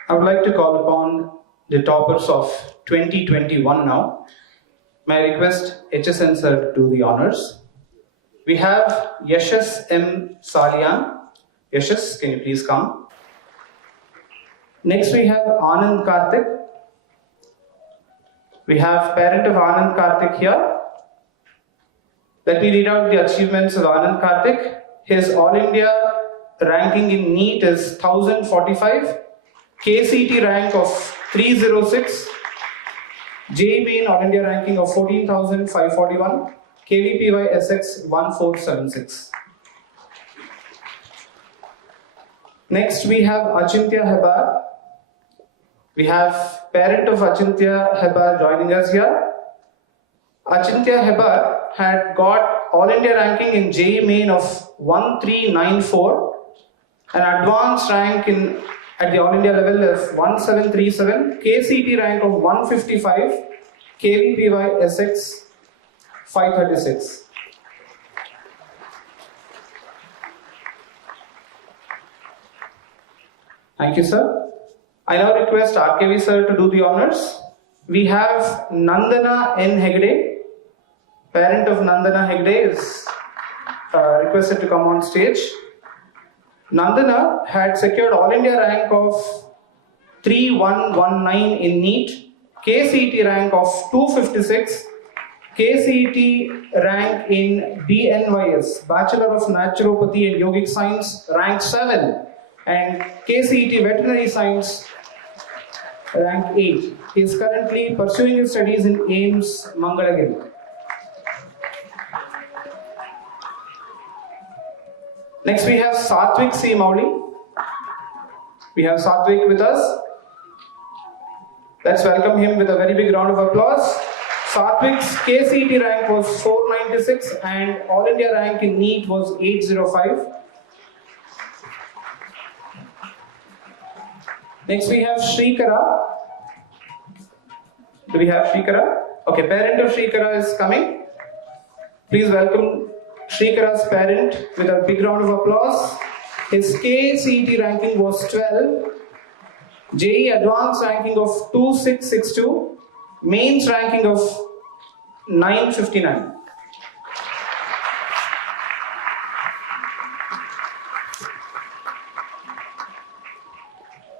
I would like to call upon the toppers of 2021 now. May I request HSN sir to do the honors. We have Yashas M. Salian. Yashas, can you please come? Next we have Anand Karthik. We have parent of Anand Karthik here. Let me read out the achievements of Anand Karthik. His All India ranking in NEET is 1045, KCT rank of 306, JEE Main All India ranking of 14,541, KVPY SX 1476. Next we have Achintya Hebar. We have parent of Achintya Hebar joining us here. Achintya Hebar had got All India ranking in JEE Main of 1394, an advanced rank at the All India level of 1737, KCT rank of 155, KVPY SX 536. Thank you, sir. I now request RKV sir to do the honors. We have Nandana N. Hegde. Parent of Nandana Hegde is requested to come on stage. Nandana had secured All India rank of 3119 in NEET, KCT rank of 256, KCT rank in BNYS, Bachelor of Naturopathy and Yogic Science, rank 7, and KCT Veterinary Science, rank 8. He is currently pursuing his studies in AIMS, Mangalagiri. Next we have Satvik C. Mauli. We have Satvik with us. Let's welcome him with a very big round of applause. Satvik's KCT rank was 496 and All India rank in NEET was 805. Next we have Shrikara. Do we have Shrikara? Okay, parent of Shrikara is coming. Please welcome Shrikara's parent with a big round of applause. His KCT ranking was 12, JEE Advanced ranking of 2662, Mains ranking of 959.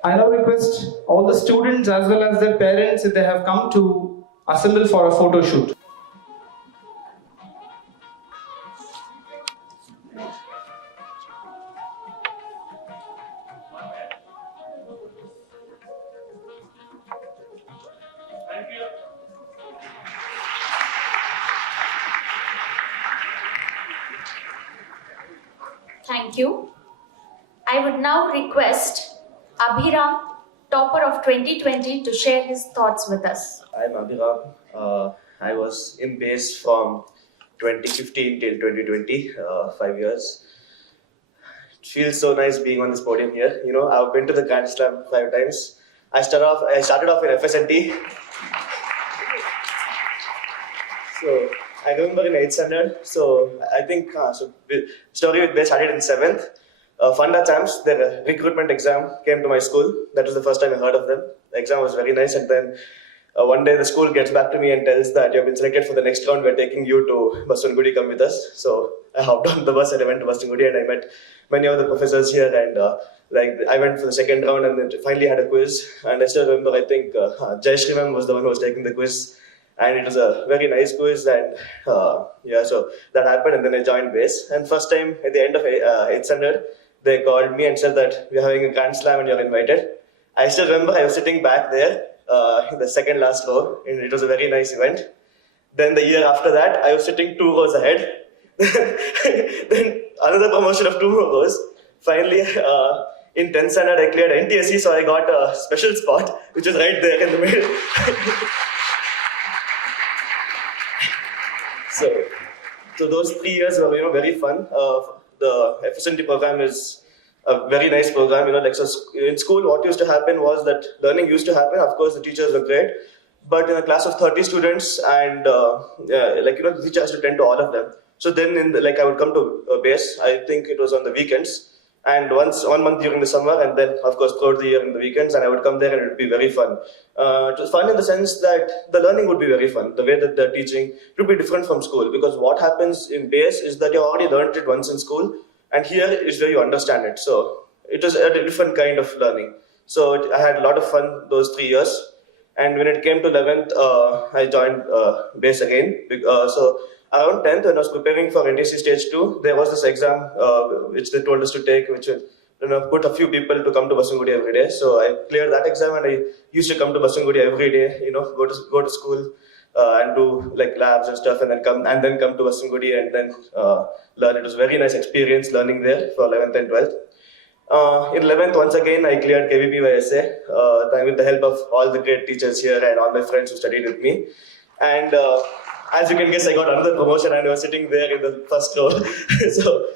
I now request all the students as well as their parents, if they have come, to assemble for a photo shoot. Thank you. I would now request Abhiram, topper of 2020, to share his thoughts with us. I'm Abhiram. I was in base from 2015 till 2020, 5 years. It feels so nice being on this podium here. You know, I've been to the GRANDSLAM 5 times. I started off in FSNT. So I remember in 8th standard. So I think story with base started in 7th. Funda Champs, their recruitment exam came to my school. That was the first time I heard of them. The exam was very nice, and then one day the school gets back to me and tells that you have been selected for the next round. We're taking you to Baswangudi, come with us. So I hopped on the bus and I went to Baswangudi and I met many of the professors here, and I went for the second round and then finally had a quiz. And I still remember, I think Jayashree ma'am was the one who was taking the quiz, and it was a very nice quiz. And so that happened, and then I joined base. And first time at the end of 8th standard, they called me and said that we're having a GRANDSLAM and you're invited. I still remember I was sitting back there in the second last row, and it was a very nice event. Then the year after that, I was sitting 2 rows ahead. Then another promotion of 2 more rows. Finally, in 10th standard, I cleared NTSC, so I got a special spot, which is right there in the middle. So those 3 years were very fun. The FSNT program is a very nice program. So in school, what used to happen was that learning used to happen. Of course, the teachers were great, but in a class of 30 students, and the teacher has to attend to all of them. So then, I would come to base. I think it was on the weekends, and once 1 month during the summer, and then of course throughout the year in the weekends. And I would come there, and it would be very fun. It was fun in the sense that the learning would be very fun. The way that the teaching would be different from school, because what happens in base is that you already learned it once in school, and here is where you understand it. So it was a different kind of learning. So I had a lot of fun those 3 years. And when it came to 11th, I joined base again. So around 10th, when I was preparing for NTC Stage 2, there was this exam which they told us to take, which put a few people to come to Basungudi every day. So I cleared that exam, and I used to come to Basungudi every day. Go to school and do like labs and stuff, and then come to Basungudi and then learn. It was a very nice experience learning there for 11th and 12th. In 11th, once again, I cleared KVPYSA with the help of all the great teachers here and all my friends who studied with me. And as you can guess, I got another promotion and I was sitting there in the first row. So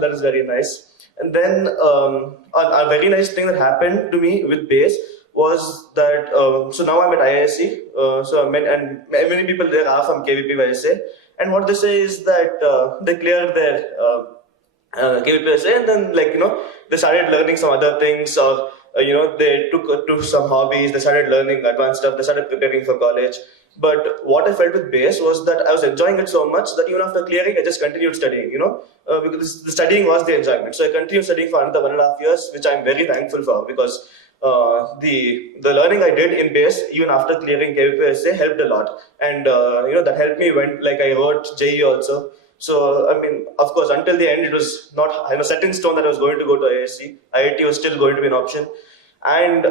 that was very nice. And then a very nice thing that happened to me with BASE was that, so now I'm at IISc, so I met, and many people there are from KVPYSA. And what they say is that they cleared their KVPSA, and then they started learning some other things, or they took some hobbies, they started learning advanced stuff, they started preparing for college. But what I felt with BASE was that I was enjoying it so much that even after clearing, I just continued studying, because the studying was the enjoyment. So I continued studying for another 1.5 years, which I'm very thankful for, because the learning I did in BASE, even after clearing KVPSA, helped a lot. And that helped me when I wrote JE also. So, I mean, of course, until the end, it was not set in stone that I was going to go to IISc. IIT was still going to be an option. And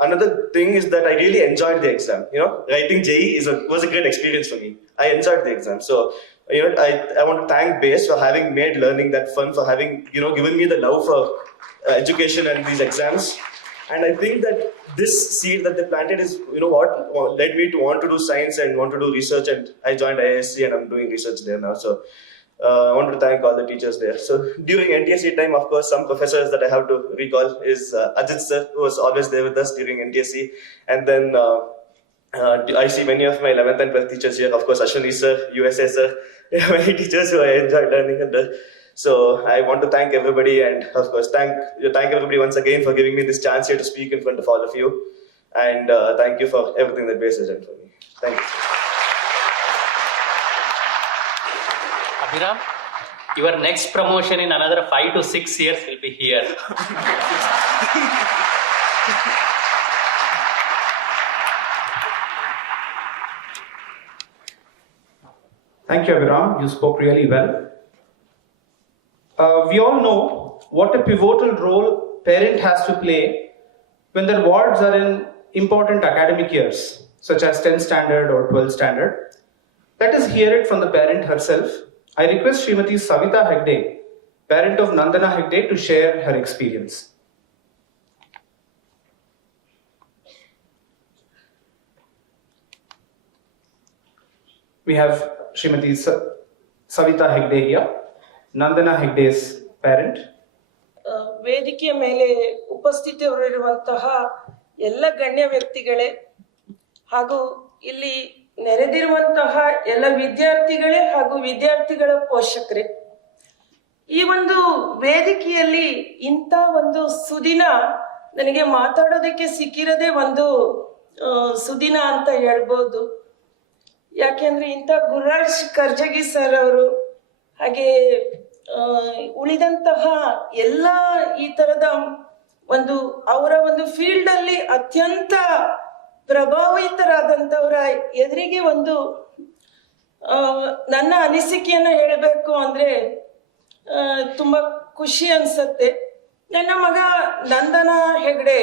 another thing is that I really enjoyed the exam. Writing JE was a great experience for me. I enjoyed the exam. So, I want to thank BASE for having made learning that fun, for having, given me the love for education and these exams. And I think that this seed that they planted is, what led me to want to do science and want to do research. And I joined IISc and I'm doing research there now. So I want to thank all the teachers there. So during NTSC time, of course, some professors that I have to recall is Ajit sir, who was always there with us during NTSC. And then I see many of my 11th and 12th teachers here. Of course, Ashwini sir, USA sir, many teachers who I enjoyed learning under. So I want to thank everybody, and of course thank everybody once again for giving me this chance here to speak in front of all of you. And thank you for everything that BASE has done for me. Thank you. Abhiram, your next promotion in another 5 to 6 years will be here. Thank you, Abhiram. You spoke really well. We all know what a pivotal role parent has to play when their wards are in important academic years, such as 10th standard or 12th standard. Let us hear it from the parent herself. I request Srimati Savita Hegde, parent of Nandana Hegde, to share her experience. We have Srimati Savita Hegde here, Nandana Hegde's parent. ವೇದಿಕೆಯ ಮೇಲೆ ಉಪಸ್ಥಿತರಿರುವಂತಹ ಎಲ್ಲ ಗಣ್ಯ ವ್ಯಕ್ತಿಗಳೇ ಹಾಗೂ ಇಲ್ಲಿ ನೆರೆದಿರುವಂತಹ ಎಲ್ಲ ವಿದ್ಯಾರ್ಥಿಗಳೇ ಹಾಗೂ ವಿದ್ಯಾರ್ಥಿಗಳ ಪೋಷಕರೇ, ಈ ಒಂದು ವೇದಿಕೆಯಲ್ಲಿ ಇಂಥ ಒಂದು ಸುದಿನ ನನಗೆ ಮಾತಾಡೋದಕ್ಕೆ ಸಿಕ್ಕಿರೋದೇ ಒಂದು ಸುದಿನ ಅಂತ ಹೇಳ್ಬೋದು. ಯಾಕೆಂದ್ರೆ ಇಂಥ ಗುರುರಾಜ್ ಕರ್ಜಗಿ ಸರ್ ಅವರು ಹಾಗೆ ಉಳಿದಂತಹ ಎಲ್ಲ ಈ ತರದ ಒಂದು ಅವರ ಒಂದು ಫೀಲ್ಡ್ ಅಲ್ಲಿ ಅತ್ಯಂತ ಪ್ರಭಾವಿತರಾದಂಥವರ ಎದುರಿಗೆ ಒಂದು ನನ್ನ ಅನಿಸಿಕೆಯನ್ನು ಹೇಳಬೇಕು ಅಂದ್ರೆ ತುಂಬಾ ಖುಷಿ ಅನ್ಸತ್ತೆ. ನನ್ನ ಮಗ ನಂದನ ಹೆಗ್ಡೆ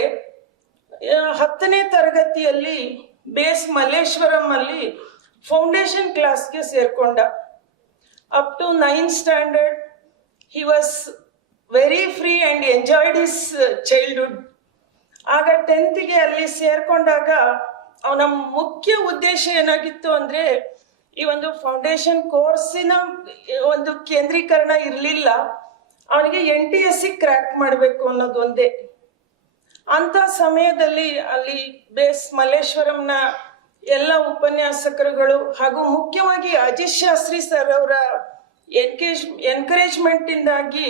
10ನೇ ತರಗತಿಯಲ್ಲಿ ಬೇಸ್ ಮಲ್ಲೇಶ್ವರಂ ಅಲ್ಲಿ ಫೌಂಡೇಶನ್ ಕ್ಲಾಸ್ಗೆ ಸೇರ್ಕೊಂಡ. Up to 9th standard he was very free and enjoyed his childhood. ಆಗ 10th ಗೆ ಅಲ್ಲಿ ಸೇರ್ಕೊಂಡಾಗ ಅವನ ಮುಖ್ಯ ಉದ್ದೇಶ ಏನಾಗಿತ್ತು ಅಂದ್ರೆ ಈ ಒಂದು ಫೌಂಡೇಶನ್ ಕೋರ್ಸಿನ ಒಂದು ಕೇಂದ್ರೀಕರಣ ಇರಲಿಲ್ಲ, ಅವನಿಗೆ NTSC ಕ್ರ್ಯಾಕ್ ಮಾಡಬೇಕು ಅನ್ನೋದು ಒಂದೇ. ಅಂತ ಸಮಯದಲ್ಲಿ ಅಲ್ಲಿ ಬೇಸ್ ಮಲ್ಲೇಶ್ವರಂನ ಎಲ್ಲ ಉಪನ್ಯಾಸಕರುಗಳು ಹಾಗೂ ಮುಖ್ಯವಾಗಿ ಅಜಿತ್ ಶಾಸ್ತ್ರಿ ಸರ್ ಅವರ ಎನ್ಕರೇಜ್ಮೆಂಟ್ ಇಂದಾಗಿ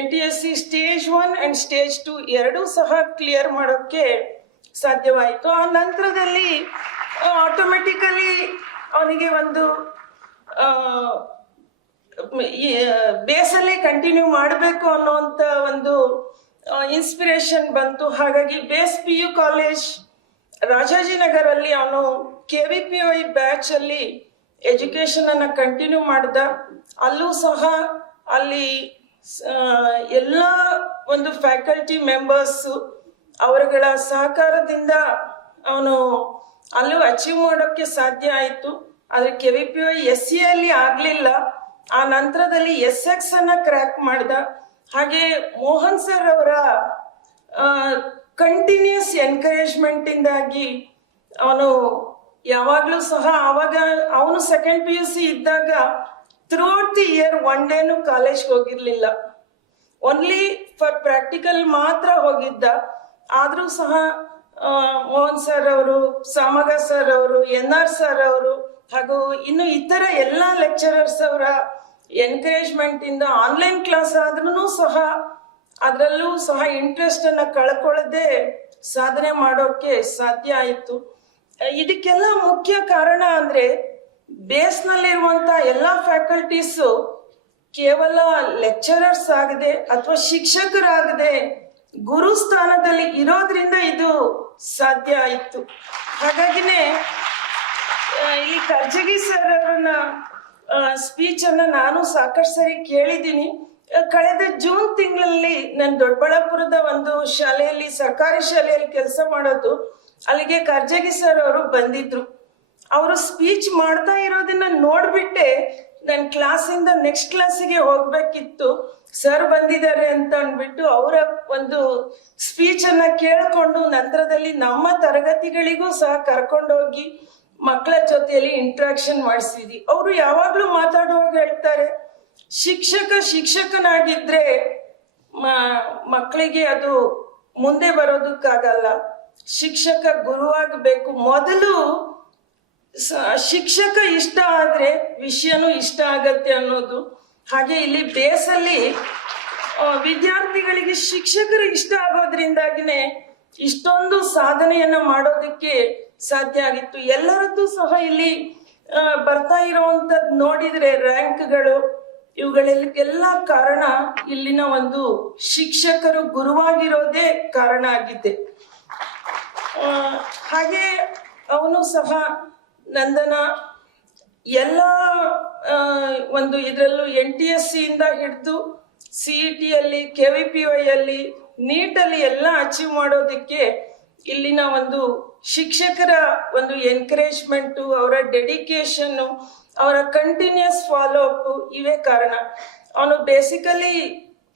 NTSC ಸ್ಟೇಜ್ 1 ಅಂಡ್ ಸ್ಟೇಜ್ 2 ಎರಡೂ ಸಹ ಕ್ಲಿಯರ್ ಮಾಡೋಕ್ಕೆ ಸಾಧ್ಯವಾಯಿತು. ಆ ನಂತರದಲ್ಲಿ ಆಟೋಮೆಟಿಕಲಿ ಅವನಿಗೆ ಒಂದು ಬೇಸಲ್ಲೇ ಕಂಟಿನ್ಯೂ ಮಾಡಬೇಕು ಅನ್ನೋಂಥ ಒಂದು ಇನ್ಸ್ಪಿರೇಷನ್ ಬಂತು. ಹಾಗಾಗಿ ಬೇಸ್ PU ಕಾಲೇಜ್ ರಾಜಾಜಿನಗರಲ್ಲಿ ಅವನು KVPI ಬ್ಯಾಚ್ ಅಲ್ಲಿ ಎಜುಕೇಶನ್ ಅನ್ನ ಕಂಟಿನ್ಯೂ ಮಾಡ್ದ. ಅಲ್ಲೂ ಸಹ ಅಲ್ಲಿ ಎಲ್ಲ ಒಂದು ಫ್ಯಾಕಲ್ಟಿ ಮೆಂಬರ್ಸ್ ಅವರುಗಳ ಸಹಕಾರದಿಂದ ಅವನು ಅಲ್ಲೂ ಅಚೀವ್ ಮಾಡೋಕ್ಕೆ ಸಾಧ್ಯ ಆಯಿತು. ಆದರೆ KVPI SC ಅಲ್ಲಿ ಆಗಲಿಲ್ಲ. ಆ ನಂತರದಲ್ಲಿ SX ಅನ್ನ ಕ್ರ್ಯಾಕ್ ಮಾಡ್ದ. ಹಾಗೆ ಮೋಹನ್ ಸರ್ ಅವರ ಕಂಟಿನ್ಯೂಸ್ ಎನ್ಕರೇಜ್ಮೆಂಟ್ ಇಂದಾಗಿ ಅವನು ಯಾವಾಗಲೂ ಸಹ ಆವಾಗ ಅವನು ಸೆಕೆಂಡ್ PUC ಇದ್ದಾಗ ಥ್ರೂಔಟ್ ದಿ ಇಯರ್ ಒನ್ ಡೇನು ಕಾಲೇಜ್ಗೆ ಹೋಗಿರ್ಲಿಲ್ಲ. ಓನ್ಲಿ ಫಾರ್ ಪ್ರಾಕ್ಟಿಕಲ್ ಮಾತ್ರ ಹೋಗಿದ್ದ. ಆದರೂ ಸಹ ಮೋಹನ್ ಸರ್ ಅವರು, ಸಾಮಗ ಸರ್ ಅವರು, NR ಸರ್ ಅವರು ಹಾಗೂ ಇನ್ನು ಇತರ ಎಲ್ಲ ಲೆಕ್ಚರರ್ಸ್ ಅವರ ಎನ್ಕರೇಜ್ಮೆಂಟ್ ಇಂದ ಆನ್ಲೈನ್ ಕ್ಲಾಸ್ ಆದ್ರೂ ಸಹ ಅದರಲ್ಲೂ ಸಹ ಇಂಟ್ರೆಸ್ಟ್ ಅನ್ನ ಕಳ್ಕೊಳ್ಳದೆ ಸಾಧನೆ ಮಾಡೋಕೆ ಸಾಧ್ಯ ಆಯಿತು. ಇದಕ್ಕೆಲ್ಲ ಮುಖ್ಯ ಕಾರಣ ಅಂದ್ರೆ ಬೇಸ್ನಲ್ಲಿರುವಂತ ಎಲ್ಲ ಫ್ಯಾಕಲ್ಟೀಸು ಕೇವಲ ಲೆಕ್ಚರರ್ಸ್ ಆಗದೆ ಅಥವಾ ಶಿಕ್ಷಕರಾಗದೆ ಗುರು ಸ್ಥಾನದಲ್ಲಿ ಇರೋದ್ರಿಂದ ಇದು ಸಾಧ್ಯ ಆಯಿತು. ಹಾಗಾಗಿನೇ ಇಲ್ಲಿ ಕರ್ಜಗಿ ಸರ್ ಅವರನ್ನ ಸ್ಪೀಚ್ ಅನ್ನ ನಾನು ಸಾಕಷ್ಟು ಸರಿ ಕೇಳಿದ್ದೀನಿ. ಕಳೆದ ಜೂನ್ ತಿಂಗಳಲ್ಲಿ ನಾನು ದೊಡ್ಡಬಳ್ಳಾಪುರದ ಒಂದು ಶಾಲೆಯಲ್ಲಿ, ಸರ್ಕಾರಿ ಶಾಲೆಯಲ್ಲಿ ಕೆಲಸ ಮಾಡೋದು. ಅಲ್ಲಿಗೆ ಕರ್ಜಗಿ ಸರ್ ಅವರು ಬಂದಿದ್ರು. ಅವರು ಸ್ಪೀಚ್ ಮಾಡ್ತಾ ಇರೋದನ್ನ ನೋಡ್ಬಿಟ್ಟೆ ನನ್ನ ಕ್ಲಾಸಿಂದ ನೆಕ್ಸ್ಟ್ ಕ್ಲಾಸಿಗೆ ಹೋಗ್ಬೇಕಿತ್ತು. ಸರ್ ಬಂದಿದ್ದಾರೆ ಅಂತ ಅಂದ್ಬಿಟ್ಟು ಅವರ ಒಂದು ಸ್ಪೀಚ್ ಅನ್ನ ಕೇಳ್ಕೊಂಡು ನಂತರದಲ್ಲಿ ನಮ್ಮ ತರಗತಿಗಳಿಗೂ ಸಹ ಕರ್ಕೊಂಡೋಗಿ ಮಕ್ಕಳ ಜೊತೆಯಲ್ಲಿ ಇಂಟ್ರಾಕ್ಷನ್ ಮಾಡಿಸಿದ್ವಿ. ಅವರು ಯಾವಾಗ್ಲೂ ಮಾತಾಡುವಾಗ ಹೇಳ್ತಾರೆ, ಶಿಕ್ಷಕನಾಗಿದ್ರೆ ಮಕ್ಕಳಿಗೆ ಅದು ಮುಂದೆ ಬರೋದಕ್ಕಾಗಲ್ಲ, ಶಿಕ್ಷಕ ಗುರುವಾಗಬೇಕು. ಮೊದಲು ಶಿಕ್ಷಕ ಇಷ್ಟ ಆದ್ರೆ ವಿಷಯನೂ ಇಷ್ಟ ಆಗತ್ತೆ ಅನ್ನೋದು. ಹಾಗೆ ಇಲ್ಲಿ ಬೇಸಲ್ಲಿ ವಿದ್ಯಾರ್ಥಿಗಳಿಗೆ ಶಿಕ್ಷಕರು ಇಷ್ಟ ಆಗೋದ್ರಿಂದಾಗಿನೇ ಇಷ್ಟೊಂದು ಸಾಧನೆಯನ್ನ ಮಾಡೋದಕ್ಕೆ ಸಾಧ್ಯ ಆಗಿತ್ತು. ಎಲ್ಲರದ್ದು ಸಹ ಇಲ್ಲಿ ಬರ್ತಾ ಇರುವಂತದ್ದು ನೋಡಿದ್ರೆ ರ್ಯಾಂಕ್ಗಳು ಇವುಗಳೆಲ್ಲ ಕಾರಣ ಇಲ್ಲಿನ ಒಂದು ಶಿಕ್ಷಕರು ಗುರುವಾಗಿರೋದೇ ಕಾರಣ ಆಗಿದೆ. ಹಾಗೆ ಅವನು ಸಹ ನಂದನ ಎಲ್ಲ ಒಂದು ಇದರಲ್ಲೂ NTSC ಇಂದ ಹಿಡಿದು CET ಅಲ್ಲಿ, KVPI ಅಲ್ಲಿ, ನೀಟಲ್ಲಿ ಎಲ್ಲ ಅಚೀವ್ ಮಾಡೋದಕ್ಕೆ ಇಲ್ಲಿನ ಒಂದು ಶಿಕ್ಷಕರ ಒಂದು ಎನ್ಕರೇಜ್ಮೆಂಟು, ಅವರ ಡೆಡಿಕೇಶನ್ನು, ಅವರ ಕಂಟಿನ್ಯೂಸ್ ಫಾಲೋ ಅಪ್ ಇವೇ ಕಾರಣ. ಅವನು ಬೇಸಿಕಲಿ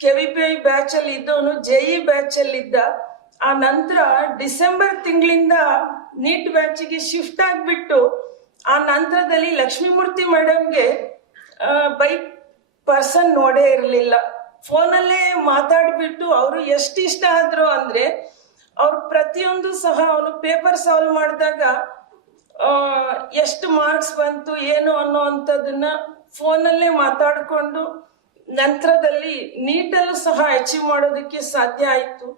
KVPI ಬ್ಯಾಚ್ ಅಲ್ಲಿ ಇದ್ದವನು JE ಬ್ಯಾಚ್ ಅಲ್ಲಿ ಇದ್ದ. ಆ ನಂತರ ಡಿಸೆಂಬರ್ ತಿಂಗಳಿಂದ ನೀಟ್ ಬ್ಯಾಚಿಗೆ ಶಿಫ್ಟ್ ಆಗಿಬಿಟ್ಟು ಆ ನಂತರದಲ್ಲಿ ಲಕ್ಷ್ಮೀಮೂರ್ತಿ ಮೇಡಮ್ಗೆ ಬೈ ಪರ್ಸನ್ ನೋಡೇ ಇರಲಿಲ್ಲ. ಫೋನಲ್ಲೇ ಮಾತಾಡ್ಬಿಟ್ಟು ಅವರು ಎಷ್ಟು ಇಷ್ಟ ಆದ್ರು ಅಂದ್ರೆ ಅವ್ರು ಪ್ರತಿಯೊಂದು ಸಹ ಅವನು ಪೇಪರ್ ಸಾಲ್ವ್ ಮಾಡಿದಾಗ ಎಷ್ಟು ಮಾರ್ಕ್ಸ್ ಬಂತು ಏನು ಅನ್ನೋ ಅಂಥದ್ದನ್ನ ಫೋನಲ್ಲೇ ಮಾತಾಡಿಕೊಂಡು ನಂತರದಲ್ಲಿ ನೀಟಲ್ಲೂ ಸಹ ಅಚೀವ್ ಮಾಡೋದಕ್ಕೆ ಸಾಧ್ಯ ಆಯಿತು.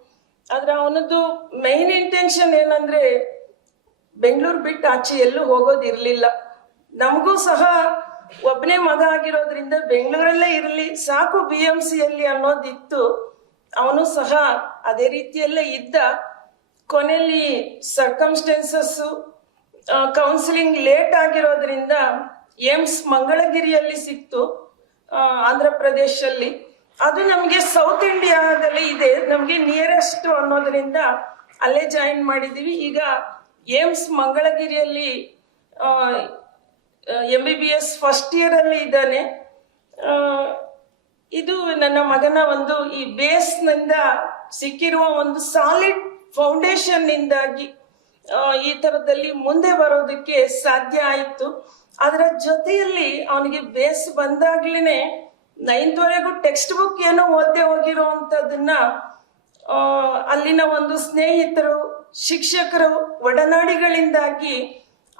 ಆದ್ರೆ ಅವನದ್ದು ಮೈನ್ ಇಂಟೆನ್ಷನ್ ಏನಂದ್ರೆ ಬೆಂಗಳೂರು ಬಿಟ್ಟು ಆಚೆ ಎಲ್ಲೂ ಹೋಗೋದಿರ್ಲಿಲ್ಲ. ನಮಗೂ ಸಹ ಒಬ್ಬನೇ ಮಗ ಆಗಿರೋದ್ರಿಂದ ಬೆಂಗಳೂರಲ್ಲೇ ಇರಲಿ ಸಾಕು BMC ಅಲ್ಲಿ ಅನ್ನೋದಿತ್ತು. ಅವನು ಸಹ ಅದೇ ರೀತಿಯಲ್ಲೇ ಇದ್ದ. ಕೊನೆಯಲ್ಲಿ ಸರ್ಕಮ್ಸ್ಟೆನ್ಸಸ್ ಕೌನ್ಸಿಲಿಂಗ್ ಲೇಟ್ ಆಗಿರೋದ್ರಿಂದ ಏಮ್ಸ್ ಮಂಗಳಗಿರಿಯಲ್ಲಿ ಸಿಕ್ತು, ಆಂಧ್ರ ಪ್ರದೇಶಲ್ಲಿ. ಅದು ನಮಗೆ ಸೌತ್ ಇಂಡಿಯಾದಲ್ಲಿ ಇದೆ, ನಮಗೆ ನಿಯರೆಸ್ಟ್ ಅನ್ನೋದ್ರಿಂದ ಅಲ್ಲೇ ಜಾಯಿನ್ ಮಾಡಿದ್ದೀವಿ. ಈಗ ಏಮ್ಸ್ ಮಂಗಳಗಿರಿಯಲ್ಲಿ MBBS ಫಸ್ಟ್ ಇಯರ್ ಅಲ್ಲಿ ಇದ್ದಾನೆ. ಇದು ನನ್ನ ಮಗನ ಒಂದು ಈ ಬೇಸ್ನಿಂದ ಸಿಕ್ಕಿರುವ ಒಂದು ಸಾಲಿಡ್ ಫೌಂಡೇಶನ್ ಇಂದಾಗಿ ಈ ತರದಲ್ಲಿ ಮುಂದೆ ಬರೋದಕ್ಕೆ ಸಾಧ್ಯ ಆಯಿತು. ಅದರ ಜೊತೆಯಲ್ಲಿ ಅವನಿಗೆ ಬೇಸ್ ಬಂದಾಗ್ಲೇನೆ 9th ವರೆಗೂ ಟೆಕ್ಸ್ಟ್ ಬುಕ್ ಏನೋ ಓದೇ ಹೋಗಿರೋವಂಥದ್ದನ್ನ ಅಲ್ಲಿನ ಒಂದು ಸ್ನೇಹಿತರು, ಶಿಕ್ಷಕರು, ಒಡನಾಡಿಗಳಿಂದಾಗಿ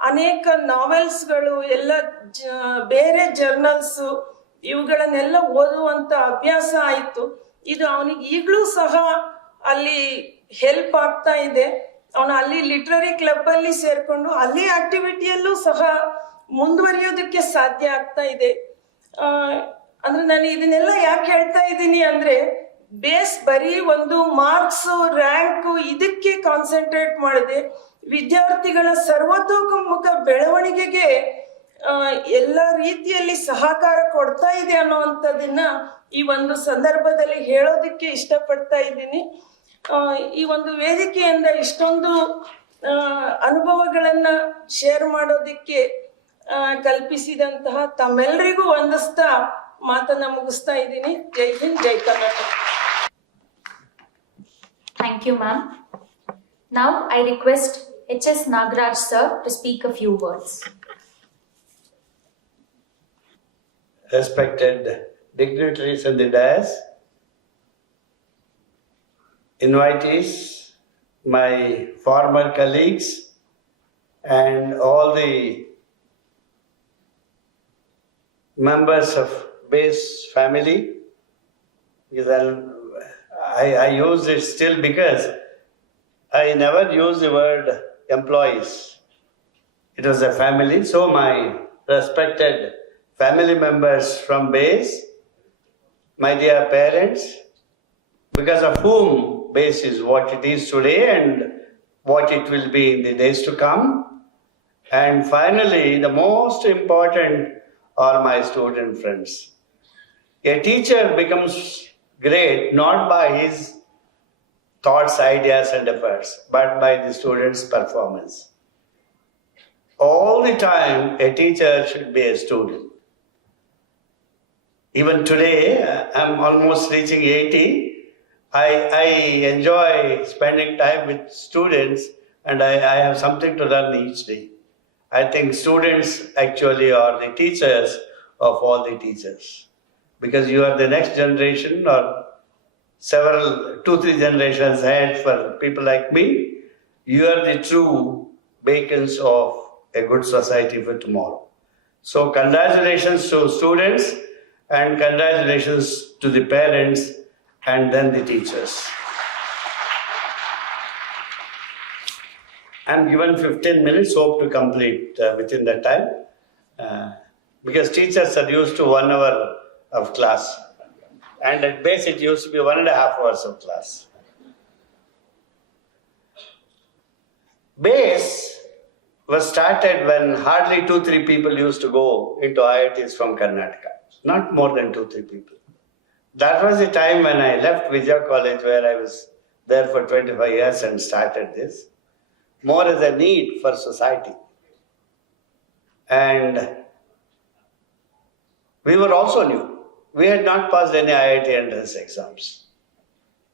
ಅನೇಕ ನಾವೆಲ್ಸ್ಗಳು, ಎಲ್ಲ ಬೇರೆ ಜರ್ನಲ್ಸ್ ಇವುಗಳನ್ನೆಲ್ಲ ಓದುವಂತ ಅಭ್ಯಾಸ ಆಯಿತು. ಇದು ಅವನಿಗೆ ಈಗಲೂ ಸಹ ಅಲ್ಲಿ ಹೆಲ್ಪ್ ಆಗ್ತಾ ಇದೆ. ಅವನು ಅಲ್ಲಿ ಲಿಟ್ರರಿ ಕ್ಲಬ್ ಅಲ್ಲಿ ಸೇರ್ಕೊಂಡು ಅಲ್ಲಿ ಆಕ್ಟಿವಿಟಿಯಲ್ಲೂ ಸಹ ಮುಂದುವರಿಯೋದಕ್ಕೆ ಸಾಧ್ಯ ಆಗ್ತಾ ಇದೆ. ಅಂದ್ರೆ ನಾನು ಇದನ್ನೆಲ್ಲ ಯಾಕೆ ಹೇಳ್ತಾ ಇದ್ದೀನಿ ಅಂದ್ರೆ ಬೇಸ್ ಬರೀ ಒಂದು ಮಾರ್ಕ್ಸ್ ರ್ಯಾಂಕ್ ಇದಕ್ಕೆ ಕಾನ್ಸಂಟ್ರೇಟ್ ಮಾಡದೆ ವಿದ್ಯಾರ್ಥಿಗಳ ಸರ್ವತೋಮುಖ ಬೆಳವಣಿಗೆಗೆ ಎಲ್ಲ ರೀತಿಯಲ್ಲಿ ಸಹಕಾರ ಕೊಡ್ತಾ ಇದೆ ಅನ್ನುವಂಥದ್ದನ್ನ ಈ ಒಂದು ಸಂದರ್ಭದಲ್ಲಿ ಹೇಳೋದಕ್ಕೆ ಇಷ್ಟಪಡ್ತಾ ಇದ್ದೀನಿ. ಈ ಒಂದು ವೇದಿಕೆಯಿಂದ ಇಷ್ಟೊಂದು ಅನುಭವಗಳನ್ನ ಶೇರ್ ಮಾಡೋದಕ್ಕೆ ಕಲ್ಪಿಸಿದಂತಹ ತಮ್ಮೆಲ್ಲರಿಗೂ ವಂದಿಸ್ತಾ ಮಾತನ್ನ ಮುಗಿಸ್ತಾ ಇದ್ದೀನಿ. ಜೈ ಹಿಂದ್, ಜೈ Karnataka. Thank you, ma'am. Now I request H.S. Nagaraj sir to speak a few words. Respected dignitaries in the dais, invitees, my former colleagues, and all the members of base family, because I use it still because I never use the word employees. It was a family, so my respected family members from base, my dear parents, because of whom base is what it is today and what it will be in the days to come. And finally, the most important are my student friends. A teacher becomes great not by his thoughts, ideas, and efforts, but by the student's performance. All the time, a teacher should be a student. Even today, I'm almost reaching 80. I enjoy spending time with students, and I have something to learn each day. I think students actually are the teachers of all the teachers, because you are the next generation or several 2-3 generations ahead for people like me. You are the true beacons of a good society for tomorrow. So congratulations to students and congratulations to the parents and then the teachers. I'm given 15 minutes, hope to complete within that time, because teachers are used to 1 hour of class, and at base it used to be 1.5 hours of class. Base was started when hardly 2-3 people used to go into IITs from Karnataka, not more than 2-3 people. That was the time when I left Vijaya College, where I was there for 25 years and started this, more as a need for society. And we were also new. We had not passed any IIT entrance exams.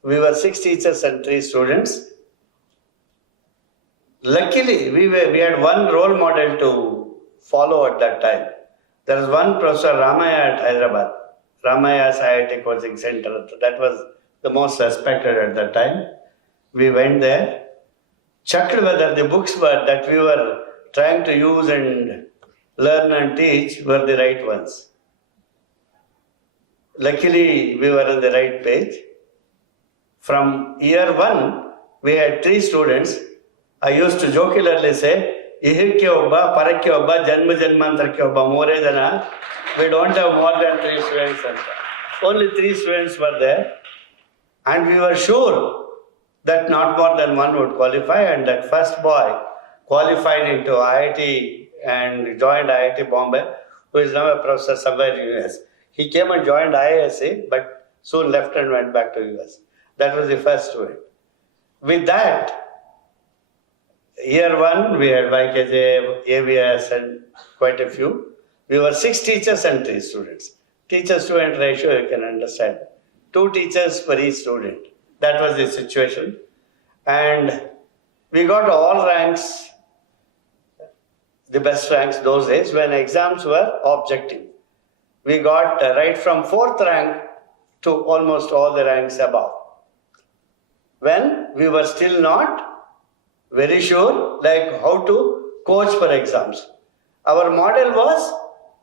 We were 6 teachers and 3 students. Luckily, we had one role model to follow at that time. There was one Professor Ramaya at Hyderabad, Ramaya's IIT Coaching Center. That was the most respected at that time. We went there, checked whether the books that we were trying to use and learn and teach were the right ones. Luckily, we were on the right page. From year 1, we had 3 students. I used to jocularly say, Ihirke obba, Parakke obba, Janma Janmantarke obba, more jana. We don't have more than 3 students. Only 3 students were there. And we were sure that not more than 1 would qualify, and that first boy qualified into IIT and joined IIT Bombay, who is now a professor somewhere in US. He came and joined IISc, but soon left and went back to US. That was the first student. With that, year 1, we had YKJ, AVS, and quite a few. We were 6 teachers and 3 students. Teacher-student ratio, you can understand. 2 teachers per each student. That was the situation. And we got all ranks, the best ranks those days, when exams were objective. We got right from 4th rank to almost all the ranks above. When we were still not very sure like how to coach for exams. Our model was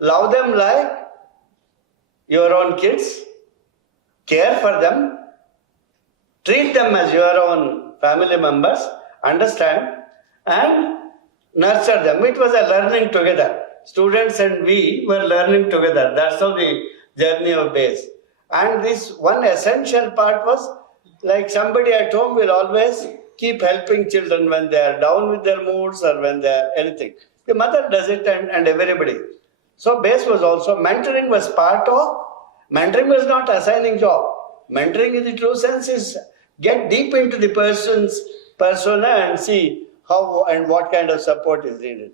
love them like your own kids, care for them, treat them as your own family members, understand, and nurture them. It was a learning together. Students and we were learning together. That's how the journey of base. And this one essential part was, like somebody at home will always keep helping children when they are down with their moods or when they are anything. The mother does it and everybody. So base was also, mentoring was part of, mentoring was not assigning job. Mentoring in the true sense is get deep into the person's persona and see how and what kind of support is needed.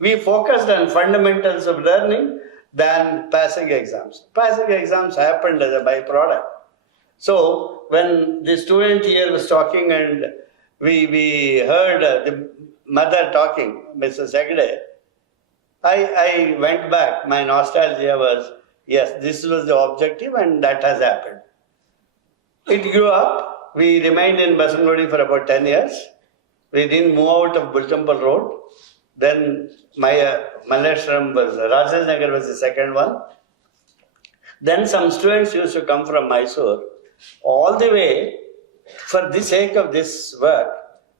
We focused on fundamentals of learning than passing exams. Passing exams happened as a byproduct. So when the student here was talking and we heard the mother talking, Mrs. Hegde, I went back. My nostalgia was, yes, this was the objective and that has happened. It grew up. We remained in Basanwadi for about 10 years. We didn't move out of Bultemple Road. Then my Malleshwaram was, Rajanagar was the second one. Then some students used to come from Mysore all the way for the sake of this work,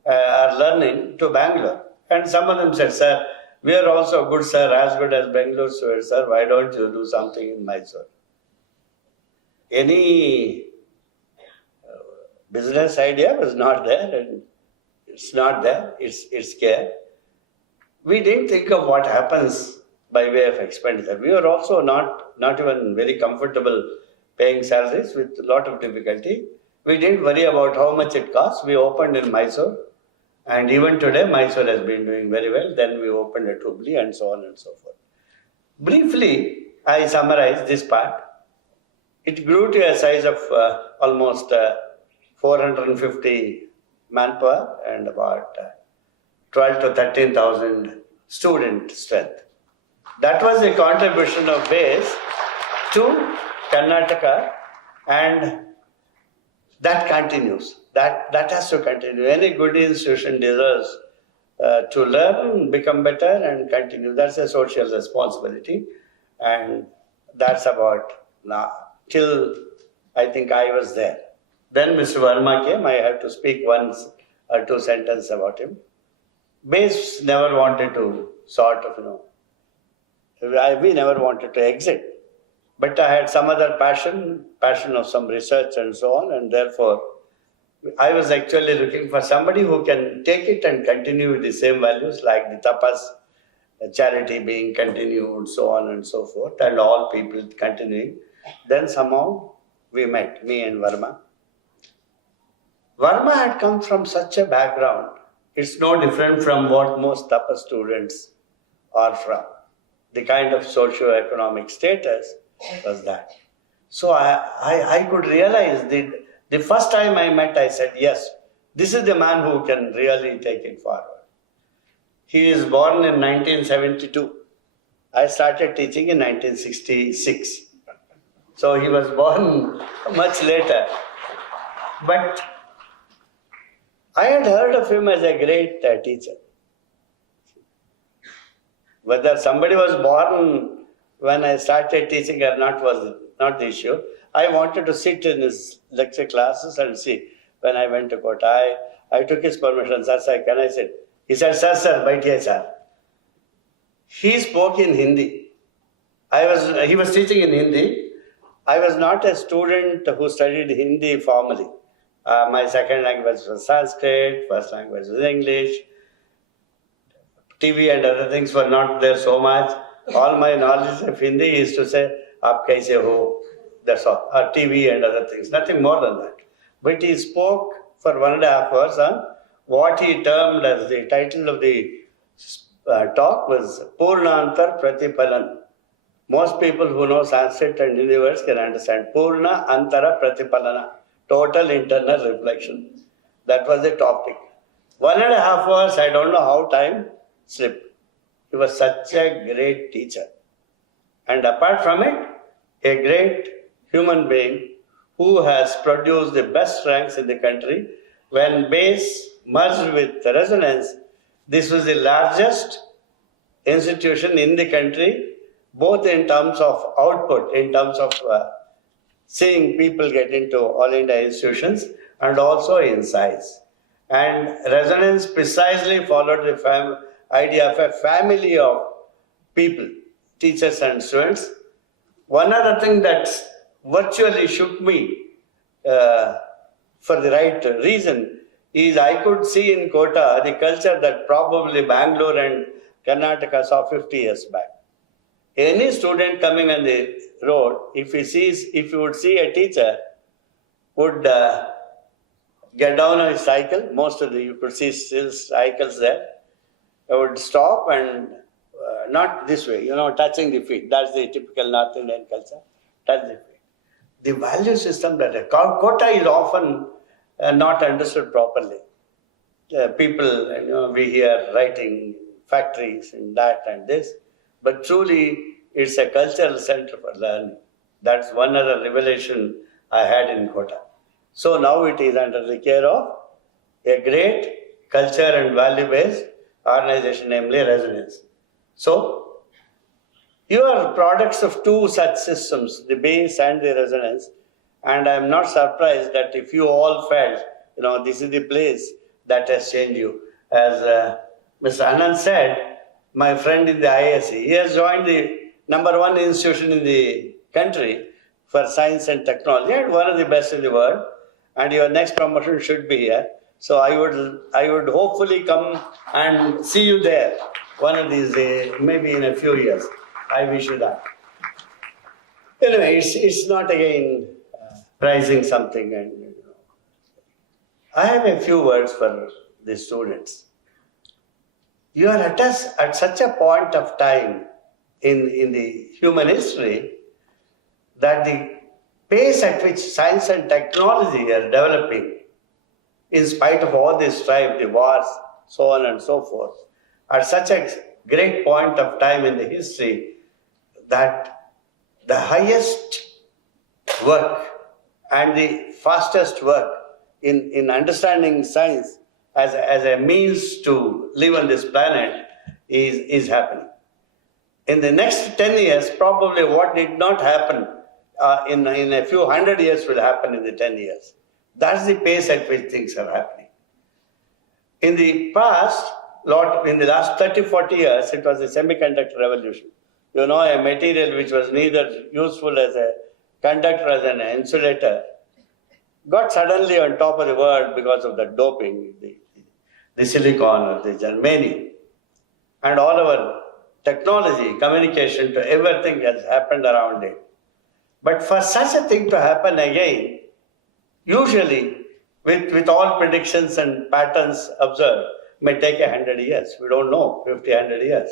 or learning, to Bangalore. And some of them said, sir, we are also good, sir, as good as Bangalore students, sir. Why don't you do something in Mysore? Any business idea was not there, and it's not there, it's there. We didn't think of what happens by way of expenditure. We were also not even very comfortable paying salaries with a lot of difficulty. We didn't worry about how much it costs. We opened in Mysore, and even today Mysore has been doing very well. Then we opened at Hubli and so on and so forth. Briefly, I summarize this part. It grew to a size of almost 450 manpower and about 12 to 13,000 student strength. That was the contribution of base to Karnataka, and that continues. That has to continue. Any good institution deserves to learn, become better, and continue. That's a social responsibility, and that's about now till I think I was there. Then Mr. Verma came. I had to speak once or two sentences about him. Base never wanted to sort of, we never wanted to exit. But I had some other passion of some research and so on, and therefore I was actually looking for somebody who can take it and continue with the same values, like the tapas, charity being continued, so on and so forth, and all people continuing. Then somehow we met, me and Verma. Verma had come from such a background. It's no different from what most tapas students are from. The kind of socio-economic status was that. So I could realize that the first time I met, I said, yes, this is the man who can really take it forward. He is born in 1972. I started teaching in 1966. So he was born much later. But I had heard of him as a great teacher. Whether somebody was born when I started teaching or not was not the issue. I wanted to sit in his lecture classes and see. When I went to Kota, I took his permission. Sir, can I sit? He said, sir, baithiye, sir. He spoke in Hindi. He was teaching in Hindi. I was not a student who studied Hindi formally. My second language was Sanskrit, first language was English. TV and other things were not there so much. All my knowledge of Hindi is to say, aap kaise ho, that's all. Or TV and other things, nothing more than that. But he spoke for 1.5 hours on what he termed as the title of the talk was Purnantar Pratipalan. Most people who know Sanskrit and Hindi words can understand. Purna Antara Pratipalana, total internal reflection. That was the topic. 1.5 hours, I don't know how time slipped. He was such a great teacher. And apart from it, a great human being who has produced the best ranks in the country. When base merged with resonance, this was the largest institution in the country, both in terms of output, in terms of seeing people get into all India institutions, and also in size. And resonance precisely followed the idea of a family of people, teachers and students. One other thing that virtually shook me for the right reason is I could see in Kota the culture that probably Bangalore and Karnataka saw 50 years back. Any student coming on the road, if he would see a teacher, would get down on his cycle. Most of you could see still cycles there. I would stop and not this way, touching the feet. That's the typical North Indian culture. Touch the feet. The value system that Kota is often not understood properly. People, we hear writing factories and that and this, but truly it's a cultural center for learning. That's one other revelation I had in Kota. So now it is under the care of a great culture and value-based organization, namely Resonance. So you are products of two such systems, the base and the resonance, and I'm not surprised that if you all felt, this is the place that has changed you. As Mr. Anand said, my friend in the ISC, he has joined the #1 institution in the country for science and technology, and one of the best in the world, and your next promotion should be here. So I would hopefully come and see you there one of these days, maybe in a few years. I wish you that. Anyway, it's not again prizing something. And I have a few words for the students. You are at such a point of time in the human history that the pace at which science and technology are developing, in spite of all this strife, the wars, so on and so forth, at such a great point of time in the history that the highest work and the fastest work in understanding science as a means to live on this planet is happening. In the next 10 years, probably what did not happen in a few hundred years will happen in the 10 years. That's the pace at which things are happening. In the past, in the last 30-40 years, it was a semiconductor revolution. A material which was neither useful as a conductor as an insulator got suddenly on top of the world because of the doping, the silicon or the germanium. And all our technology, communication to everything has happened around it. But for such a thing to happen again, usually with all predictions and patterns observed, may take 100 years. We don't know, 50, 100 years.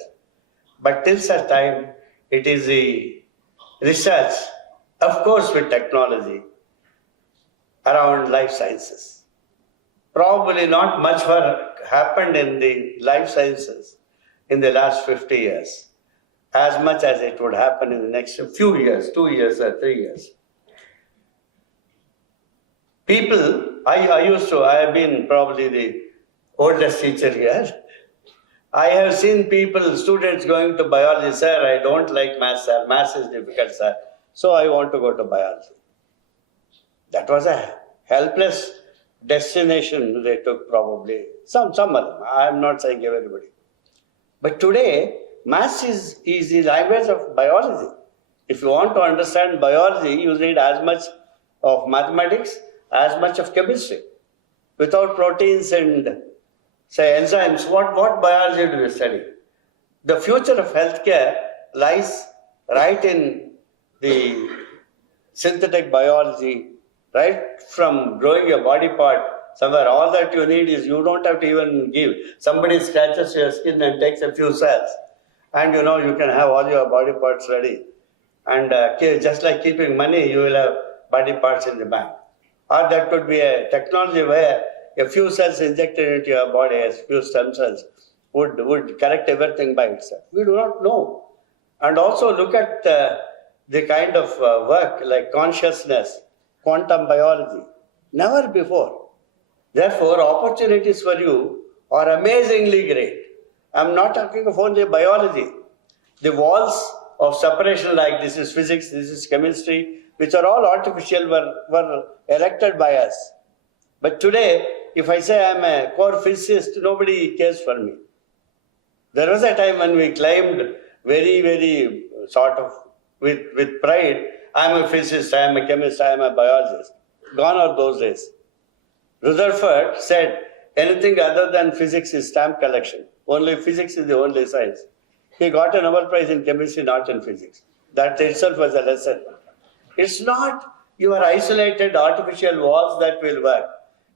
But till such time, it is the research, of course with technology, around life sciences. Probably not much work happened in the life sciences in the last 50 years, as much as it would happen in the next few years, 2 years or 3 years. People, I have been probably the oldest teacher here. I have seen people, students going to biology, sir, I don't like maths, sir, maths is difficult, sir, so I want to go to biology. That was a helpless destination they took probably, some of them, I am not saying everybody. But today, maths is the language of biology. If you want to understand biology, you need as much of mathematics, as much of chemistry. Without proteins and say enzymes, what biology do you study? The future of healthcare lies right in the synthetic biology, right from growing your body part somewhere. All that you need is you don't have to even give. Somebody scratches your skin and takes a few cells, and you can have all your body parts ready. And just like keeping money, you will have body parts in the bank. Or that could be a technology where a few cells injected into your body, as few stem cells, would correct everything by itself. We do not know. And also look at the kind of work like consciousness, quantum biology. Never before. Therefore, opportunities for you are amazingly great. I'm not talking of only biology. The walls of separation, like this is physics, this is chemistry, which are all artificial, were erected by us. But today, if I say I'm a core physicist, nobody cares for me. There was a time when we claimed very, very sort of with pride, I'm a physicist, I'm a chemist, I'm a biologist. Gone are those days. Rutherford said, anything other than physics is stamp collection. Only physics is the only science. He got a Nobel Prize in chemistry, not in physics. That itself was a lesson. It's not your isolated artificial walls that will work.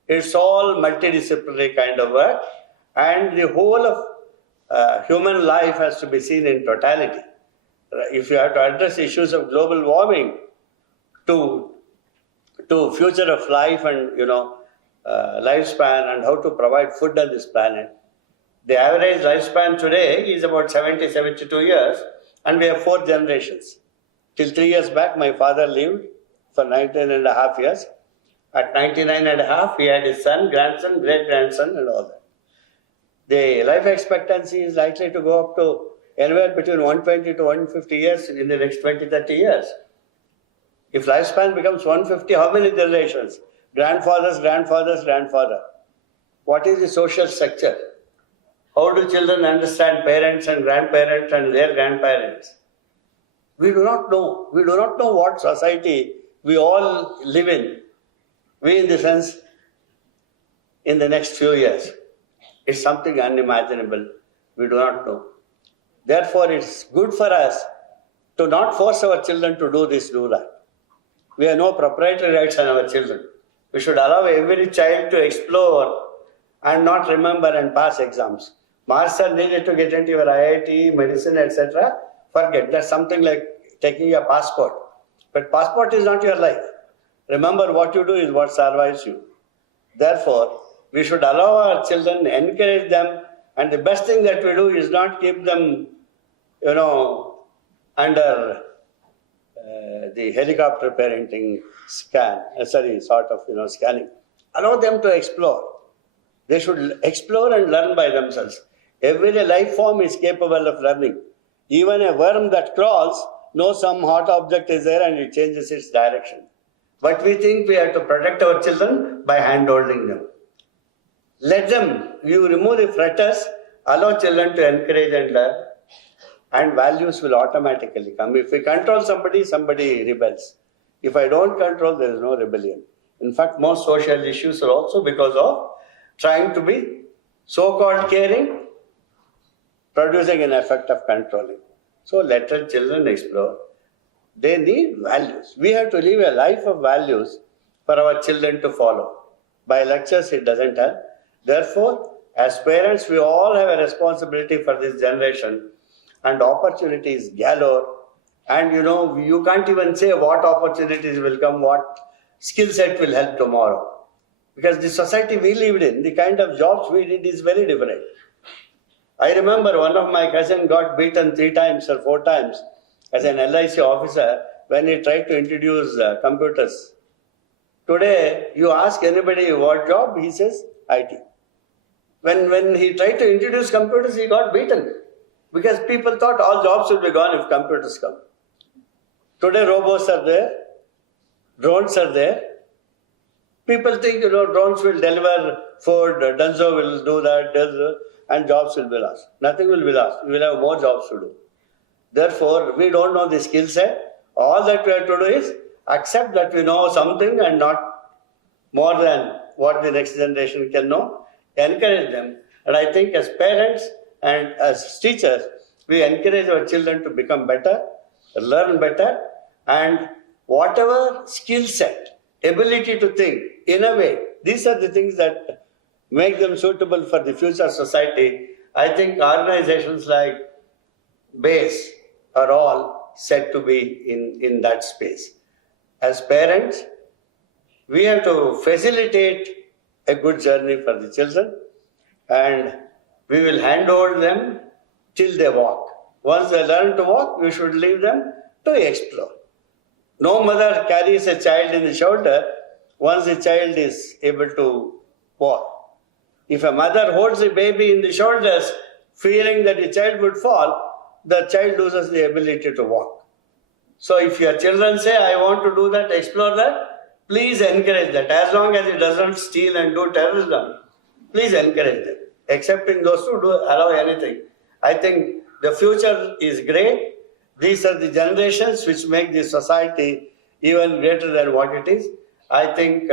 It's all multidisciplinary kind of work, and the whole of human life has to be seen in totality. If you have to address issues of global warming to future of life and lifespan and how to provide food on this planet, the average lifespan today is about 70, 72 years, and we have 4 generations. Till 3 years back, my father lived for 19 and a half years. At 99 and a half, he had his son, grandson, great-grandson, and all that. The life expectancy is likely to go up to anywhere between 120 to 150 years in the next 20, 30 years. If lifespan becomes 150, how many generations? Grandfathers, grandfathers, grandfather. What is the social structure? How do children understand parents and grandparents and their grandparents? We do not know. We do not know what society we all live in. We, in the sense, in the next few years. It's something unimaginable. We do not know. Therefore, it's good for us to not force our children to do this, do that. We have no proprietary rights on our children. We should allow every child to explore and not remember and pass exams. Master needed to get into your IIT, medicine, etc. Forget. That's something like taking a passport. But passport is not your life. Remember, what you do is what survives you. Therefore, we should allow our children, encourage them, and the best thing that we do is not keep them, under the helicopter parenting scanning. Allow them to explore. They should explore and learn by themselves. Every life form is capable of learning. Even a worm that crawls knows some hot object is there and it changes its direction. But we think we have to protect our children by hand-holding them. Let them, you remove the fetters, allow children to encourage and learn, and values will automatically come. If we control somebody, somebody rebels. If I don't control, there is no rebellion. In fact, most social issues are also because of trying to be so-called caring, producing an effect of controlling. So let our children explore. They need values. We have to live a life of values for our children to follow. By lectures, it doesn't help. Therefore, as parents, we all have a responsibility for this generation, and opportunities galore. And you can't even say what opportunities will come, what skill set will help tomorrow. Because the society we lived in, the kind of jobs we did is very different. I remember one of my cousins got beaten 3 times or 4 times as an LIC officer when he tried to introduce computers. Today, you ask anybody what job, he says IT. When he tried to introduce computers, he got beaten because people thought all jobs will be gone if computers come. Today, robots are there, drones are there. People think, drones will deliver food, Dunzo will do that, and jobs will be lost. Nothing will be lost. We will have more jobs to do. Therefore, we don't know the skill set. All that we have to do is accept that we know something and not more than what the next generation can know. Encourage them. And I think as parents and as teachers, we encourage our children to become better, learn better, and whatever skill set, ability to think, in a way, these are the things that make them suitable for the future society. I think organizations like BASE are all said to be in that space. As parents, we have to facilitate a good journey for the children, and we will handhold them till they walk. Once they learn to walk, we should leave them to explore. No mother carries a child in the shoulder once the child is able to walk. If a mother holds the baby in the shoulders, fearing that the child would fall, the child loses the ability to walk. So if your children say, I want to do that, explore that, please encourage that. As long as it doesn't steal and do terrorism, please encourage them. Excepting those who do allow anything. I think the future is great. These are the generations which make the society even greater than what it is. I think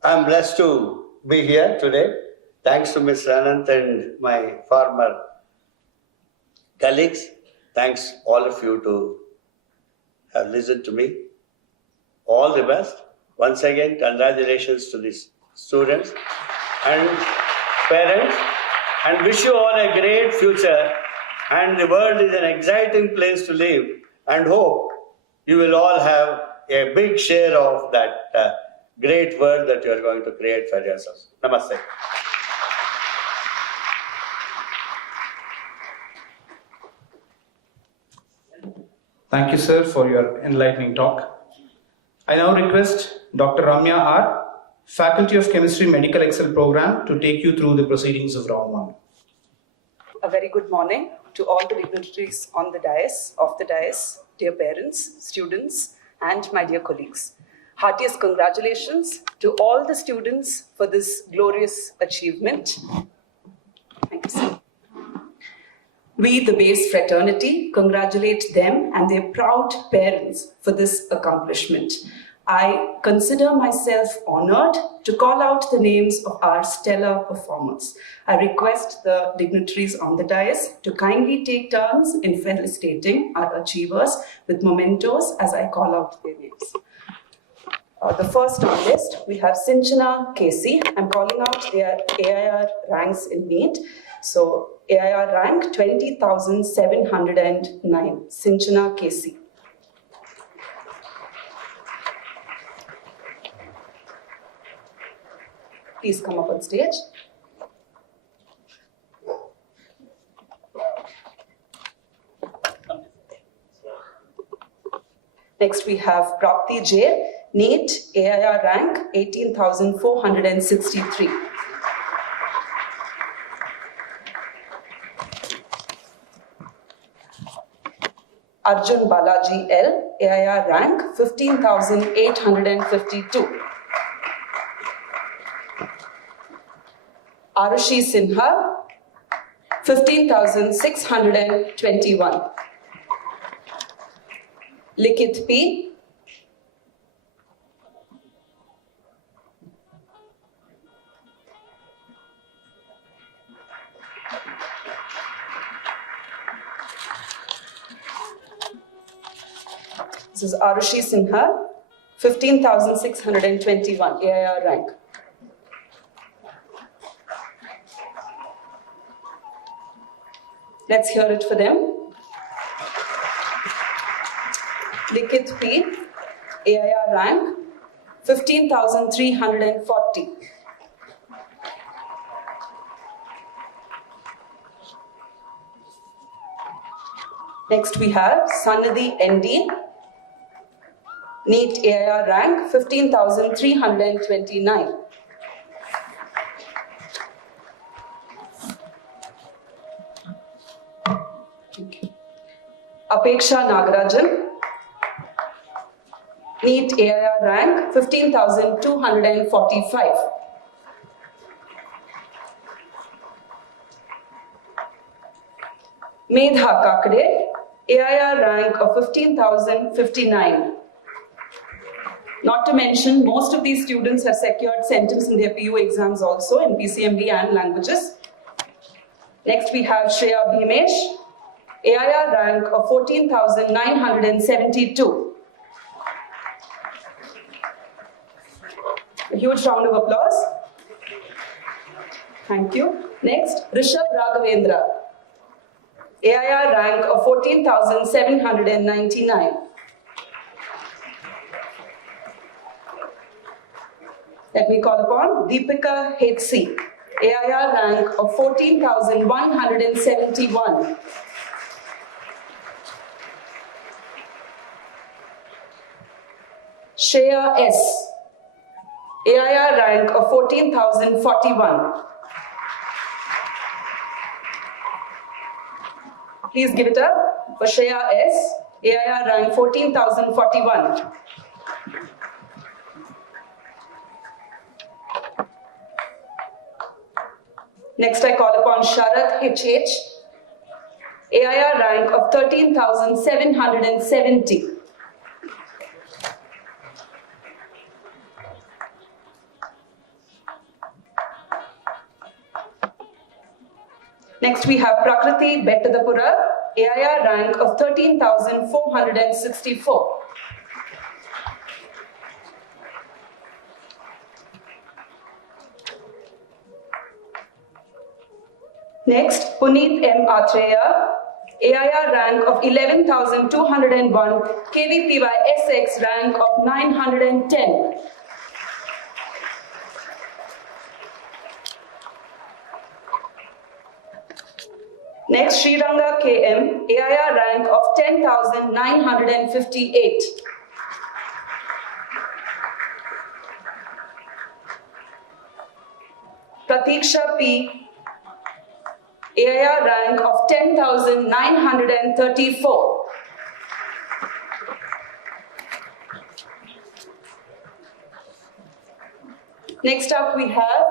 I'm blessed to be here today. Thanks to Ms. Anant and my former colleagues. Thanks all of you to have listened to me. All the best. Once again, congratulations to these students and parents, and wish you all a great future. And the world is an exciting place to live, and hope you will all have a big share of that great world that you are going to create for yourselves. Namaste. Thank you, sir, for your enlightening talk. I now request Dr. Ramya R., Faculty of Chemistry Medical Excel Program, to take you through the proceedings of round 1. A very good morning to all the dignitaries on the dais, off the dais, dear parents, students, and my dear colleagues. Heartiest congratulations to all the students for this glorious achievement. Thank you, sir. We, the base fraternity, congratulate them and their proud parents for this accomplishment. I consider myself honored to call out the names of our stellar performers. I request the dignitaries on the dais to kindly take turns in felicitating our achievers with mementos as I call out their names. The first on the list, we have Sinchana Casey. I'm calling out their AIR ranks in NEET. So AIR rank 20,709, Sinchana Casey. Please come up on stage. Next we have Prapti J, NEET AIR rank 18,463. Arjun Balaji L, AIR rank 15,852. Arushi Sinha, 15,621. Likith P, this is Arushi Sinha, 15,621 AIR rank. Let's hear it for them. Likith P, AIR rank 15,340. Next we have Sanidhi ND, NEET AIR rank 15,329. Apeksha Nagarajan, NEET AIR rank 15,245. Medha Kakade, AIR rank of 15,059. Not to mention, most of these students have secured centums in their PU exams also in PCMB and languages. Next we have Shreya Bhimesh, AIR rank of 14,972. A huge round of applause. Thank you. Next, Rishabh Raghavendra, AIR rank of 14,799. Let me call upon Deepika Hetsi, AIR rank of 14,171. Shreya S, AIR rank of 14,041. Please give it up for Shreya S, AIR rank 14,041. Next I call upon Sharath HH, AIR rank of 13,770. Next, we have Prakriti Bettadapura, AIR rank of 13,464. Next, Puneet M. Atreya, AIR rank of 11,201, KVPY SX rank of 910. Next, Sriranga KM, AIR rank of 10,958. Pratiksha P, AIR rank of 10,934. Next up we have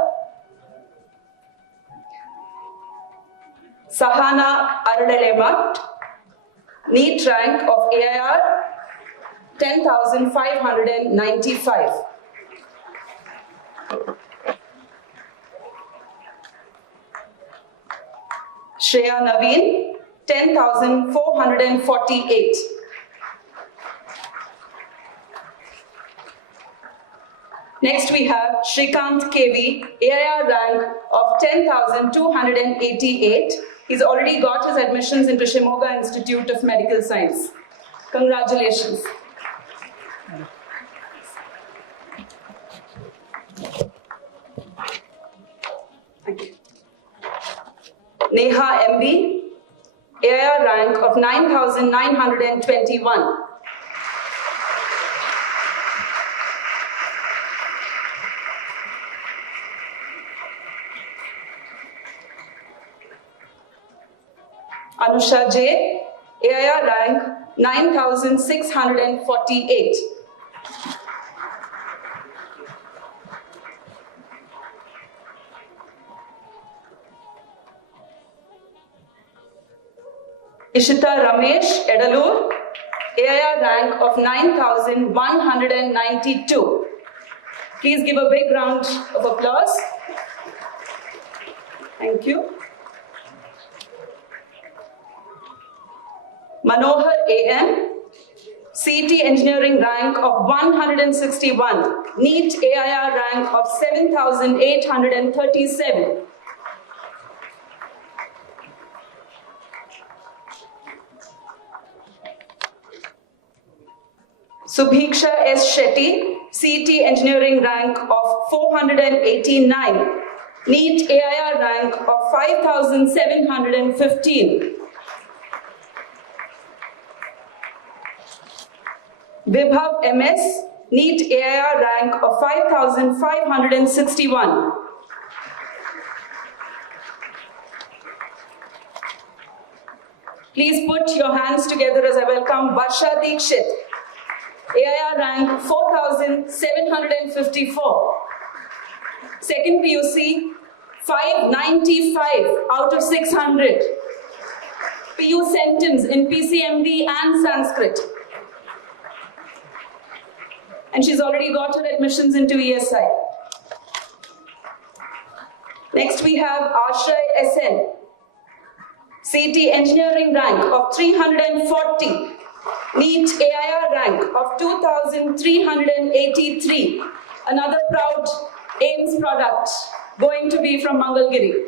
Sahana Arudalemat, NEET rank of AIR 10,595. Shreya Naveen, 10,448. Next we have Shrikant KV, AIR rank of 10,288. He's already got his admissions into Shimoga Institute of Medical Science. Congratulations. Thank you. Neha MB, AIR rank of 9,921. Anusha J, AIR rank 9,648. Ishita Ramesh Edalur, AIR rank of 9,192. Please give a big round of applause. Thank you. Manohar AM, CET Engineering rank of 161, NEET AIR rank of 7,837. Subhiksha S. Shetty, CET Engineering rank of 489, NEET AIR rank of 5,715. Vibhav MS, NEET AIR rank of 5,561. Please put your hands together as I welcome Varsha Dikshit, AIR rank 4,754. Second PUC, 595 out of 600. PU sentence in PCMB and Sanskrit. And she's already got her admissions into ESI. Next we have Ashray SN, CET Engineering rank of 340, NEET AIR rank of 2,383. Another proud AIMS product going to be from Mangalgiri.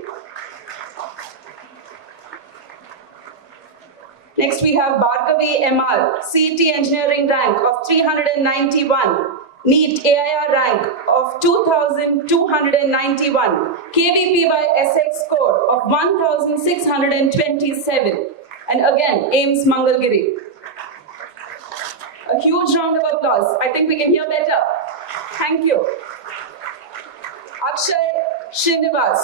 Next we have Bhargavi MR, CET Engineering rank of 391, NEET AIR rank of 2,291, KVPY SX score of 1,627, and again AIMS Mangalgiri. A huge round of applause. I think we can hear better. Thank you. Akshay Srinivas,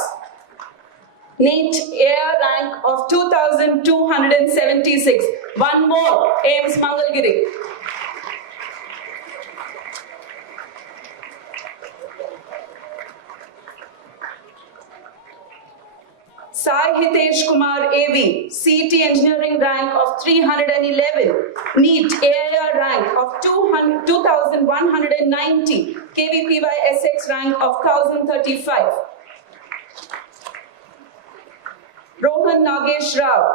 NEET AIR rank of 2,276. One more, AIMS Mangalgiri. Sai Hitesh Kumar AV, CET Engineering rank of 311, NEET AIR rank of 2,190, KVPY SX rank of 1,035. Rohan Nagesh Rao,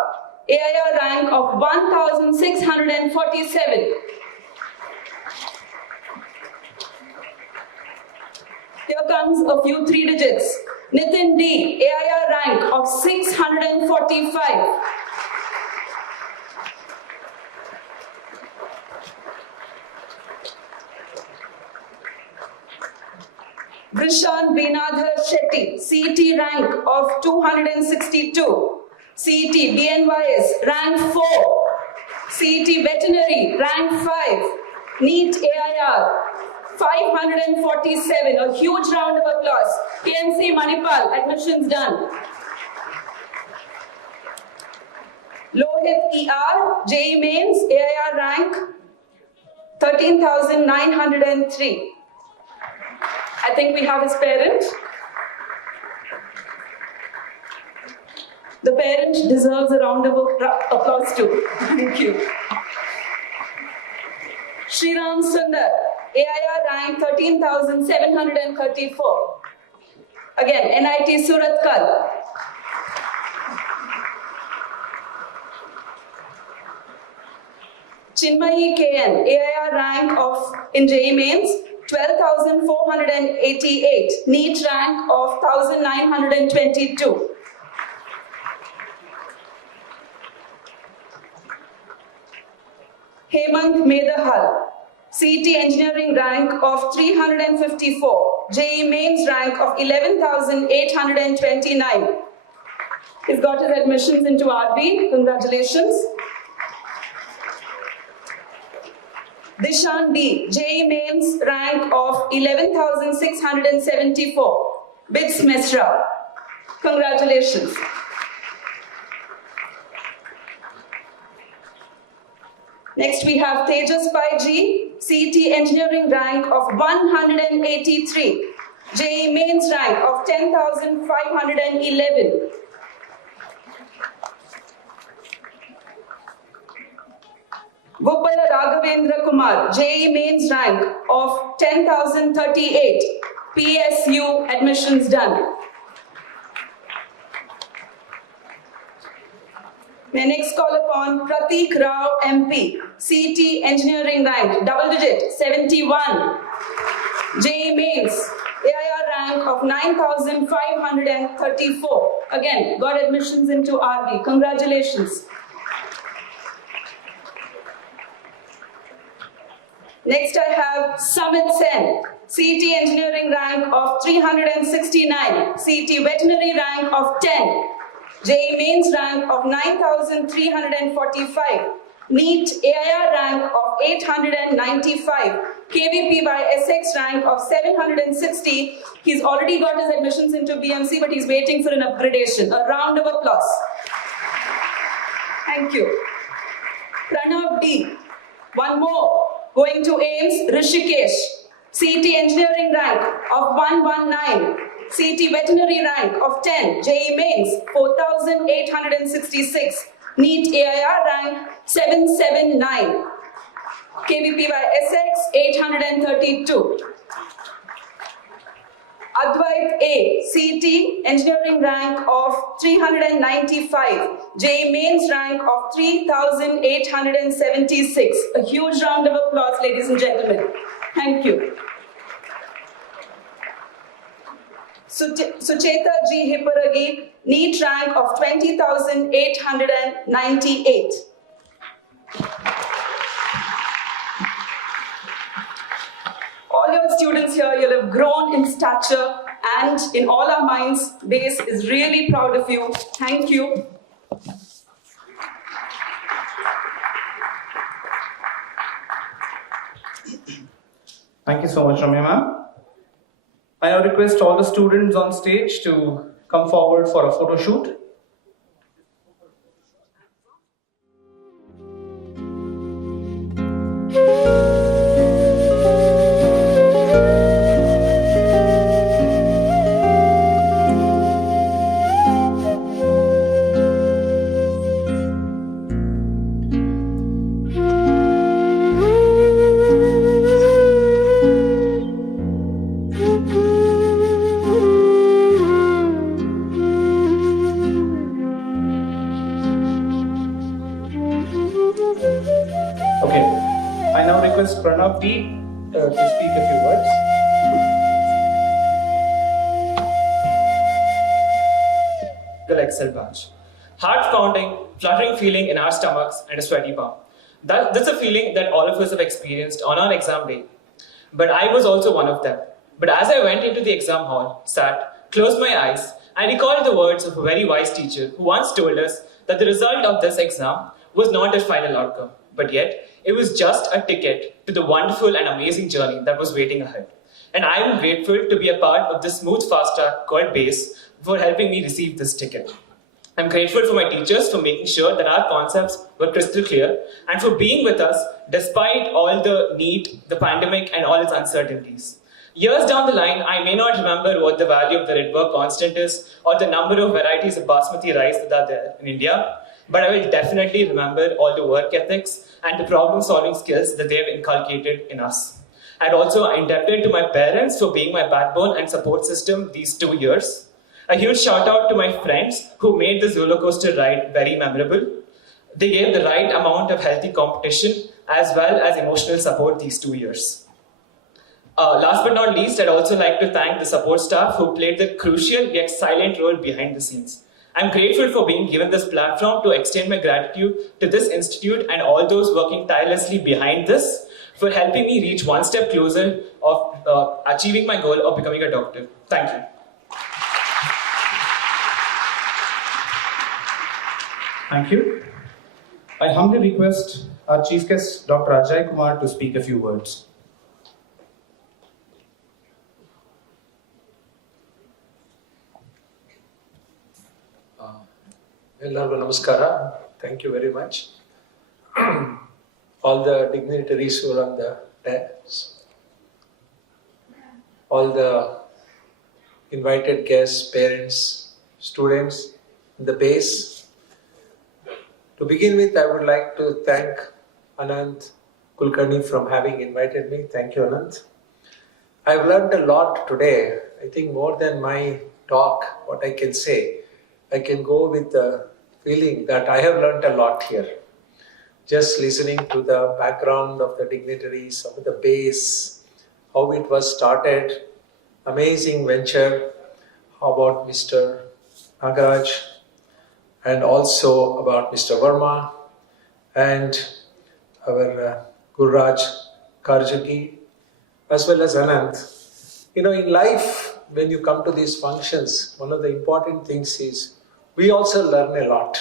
AIR rank of 1647. Here comes a few three digits. Nitin D, AIR rank of 645. Krishan Vinadhar Shetty, CET rank of 262. CET BNYS, rank 4. CET Veterinary, rank 5. NEET AIR, 547. A huge round of applause. PNC Manipal, admissions done. Lohit ER, JEE Mains, AIR rank 13,903. I think we have his parent. The parent deserves a round of applause too. Thank you. Sriram Sundar, AIR rank 13,734. Again, NIT Suratkal. Chinmayi KN, AIR rank of in JEE Mains 12,488. NEET rank of 1,922. Hemant Medahal, CET Engineering rank of 354. JEE Mains rank of 11,829. He's got his admissions into RB. Congratulations. Dishan D, JEE Mains rank of 11,674. BITS Mesra. Congratulations. Next we have Tejas Pai G, CET Engineering rank of 183. JEE Mains rank of 10,511. Gopala Raghavendra Kumar, JEE Mains rank of 10,038. PSU admissions done. May next call upon Pratik Rao MP, CET Engineering rank, double digit, 71. JEE Mains, AIR rank of 9,534. Again, got admissions into RB. Congratulations. Next I have Samit Sen, CET Engineering rank of 369, CET Veterinary rank of 10, JEE Mains rank of 9,345, NEET AIR rank of 895, KVP by SX rank of 760. He's already got his admissions into BMC, but he's waiting for an upgradation. A round of applause. Thank you. Pranav D, one more. Going to AIMS, Rishikesh, CET Engineering rank of 119, CET Veterinary rank of 10, JEE Mains 4,866, NEET AIR rank 779, KVP by SX 832. Advait A, CET Engineering rank of 395, JEE Mains rank of 3,876. A huge round of applause, ladies and gentlemen. Thank you. Sucheta G. Hipparagi, NEET rank of 20,898. All your students here, you'll have grown in stature, and in all our minds, BASE is really proud of you. Thank you. Thank you so much, Ramya ma'am. I now request all the students on stage to come forward for a photo shoot. Okay. I now request Pranav D to speak a few words. The Excel batch. Heart pounding, fluttering feeling in our stomachs, and a sweaty palm. That's a feeling that all of us have experienced on our exam day. But I was also one of them. But as I went into the exam hall, sat, closed my eyes, and recalled the words of a very wise teacher who once told us that the result of this exam was not a final outcome, but yet it was just a ticket to the wonderful and amazing journey that was waiting ahead. And I am grateful to be a part of this smooth fast track called BASE for helping me receive this ticket. I'm grateful for my teachers for making sure that our concepts were crystal clear and for being with us despite all the need, the pandemic, and all its uncertainties. Years down the line, I may not remember what the value of the Rydberg constant is or the number of varieties of basmati rice that are there in India, but I will definitely remember all the work ethics and the problem-solving skills that they have inculcated in us. And also indebted to my parents for being my backbone and support system these 2 years. A huge shout out to my friends who made this roller coaster ride very memorable. They gave the right amount of healthy competition as well as emotional support these 2 years. Last but not least, I'd also like to thank the support staff who played the crucial yet silent role behind the scenes. I'm grateful for being given this platform to extend my gratitude to this institute and all those working tirelessly behind this for helping me reach one step closer of achieving my goal of becoming a doctor. Thank you. Thank you. I humbly request our Chief Guest, Dr. Ajaikumar, to speak a few words. Hello, namaskara. Thank you very much. All the dignitaries who are on the dais, all the invited guests, parents, students, the base. To begin with, I would like to thank Anant Kulkarni for having invited me. Thank you, Anant. I've learned a lot today. I think more than my talk, what I can say, I can go with the feeling that I have learned a lot here. Just listening to the background of the dignitaries, of the base, how it was started, amazing venture, how about Mr. Nagaraja, and also about Mr. VERMA, and our Gururaj, Karajagi, as well as Anant. You know, in life, when you come to these functions, one of the important things is we also learn a lot,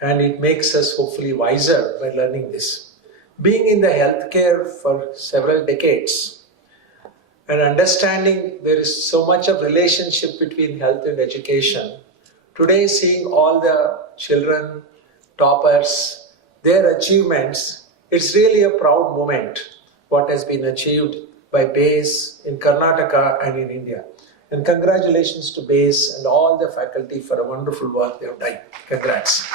and it makes us hopefully wiser by learning this. Being in the healthcare for several decades and understanding there is so much of relationship between health and education, today seeing all the children, toppers, their achievements, it's really a proud moment what has been achieved by BASE in Karnataka and in India. And congratulations to BASE and all the faculty for a wonderful work they have done. Congrats.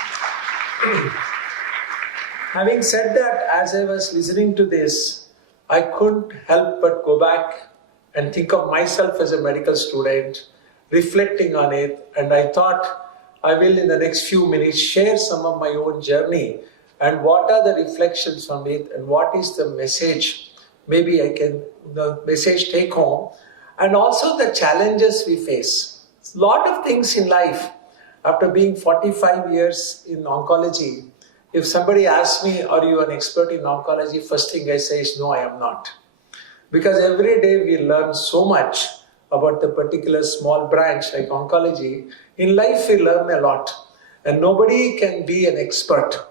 Having said that, as I was listening to this, I couldn't help but go back and think of myself as a medical student, reflecting on it, and I thought I will in the next few minutes share some of my own journey and what are the reflections from it and what is the message, maybe I can, the message take home, and also the challenges we face. A lot of things in life. After being 45 years in oncology, if somebody asks me, are you an expert in oncology? First thing I say is, no, I am not. Because every day we learn so much about the particular small branch like oncology. In life we learn a lot and nobody can be an expert.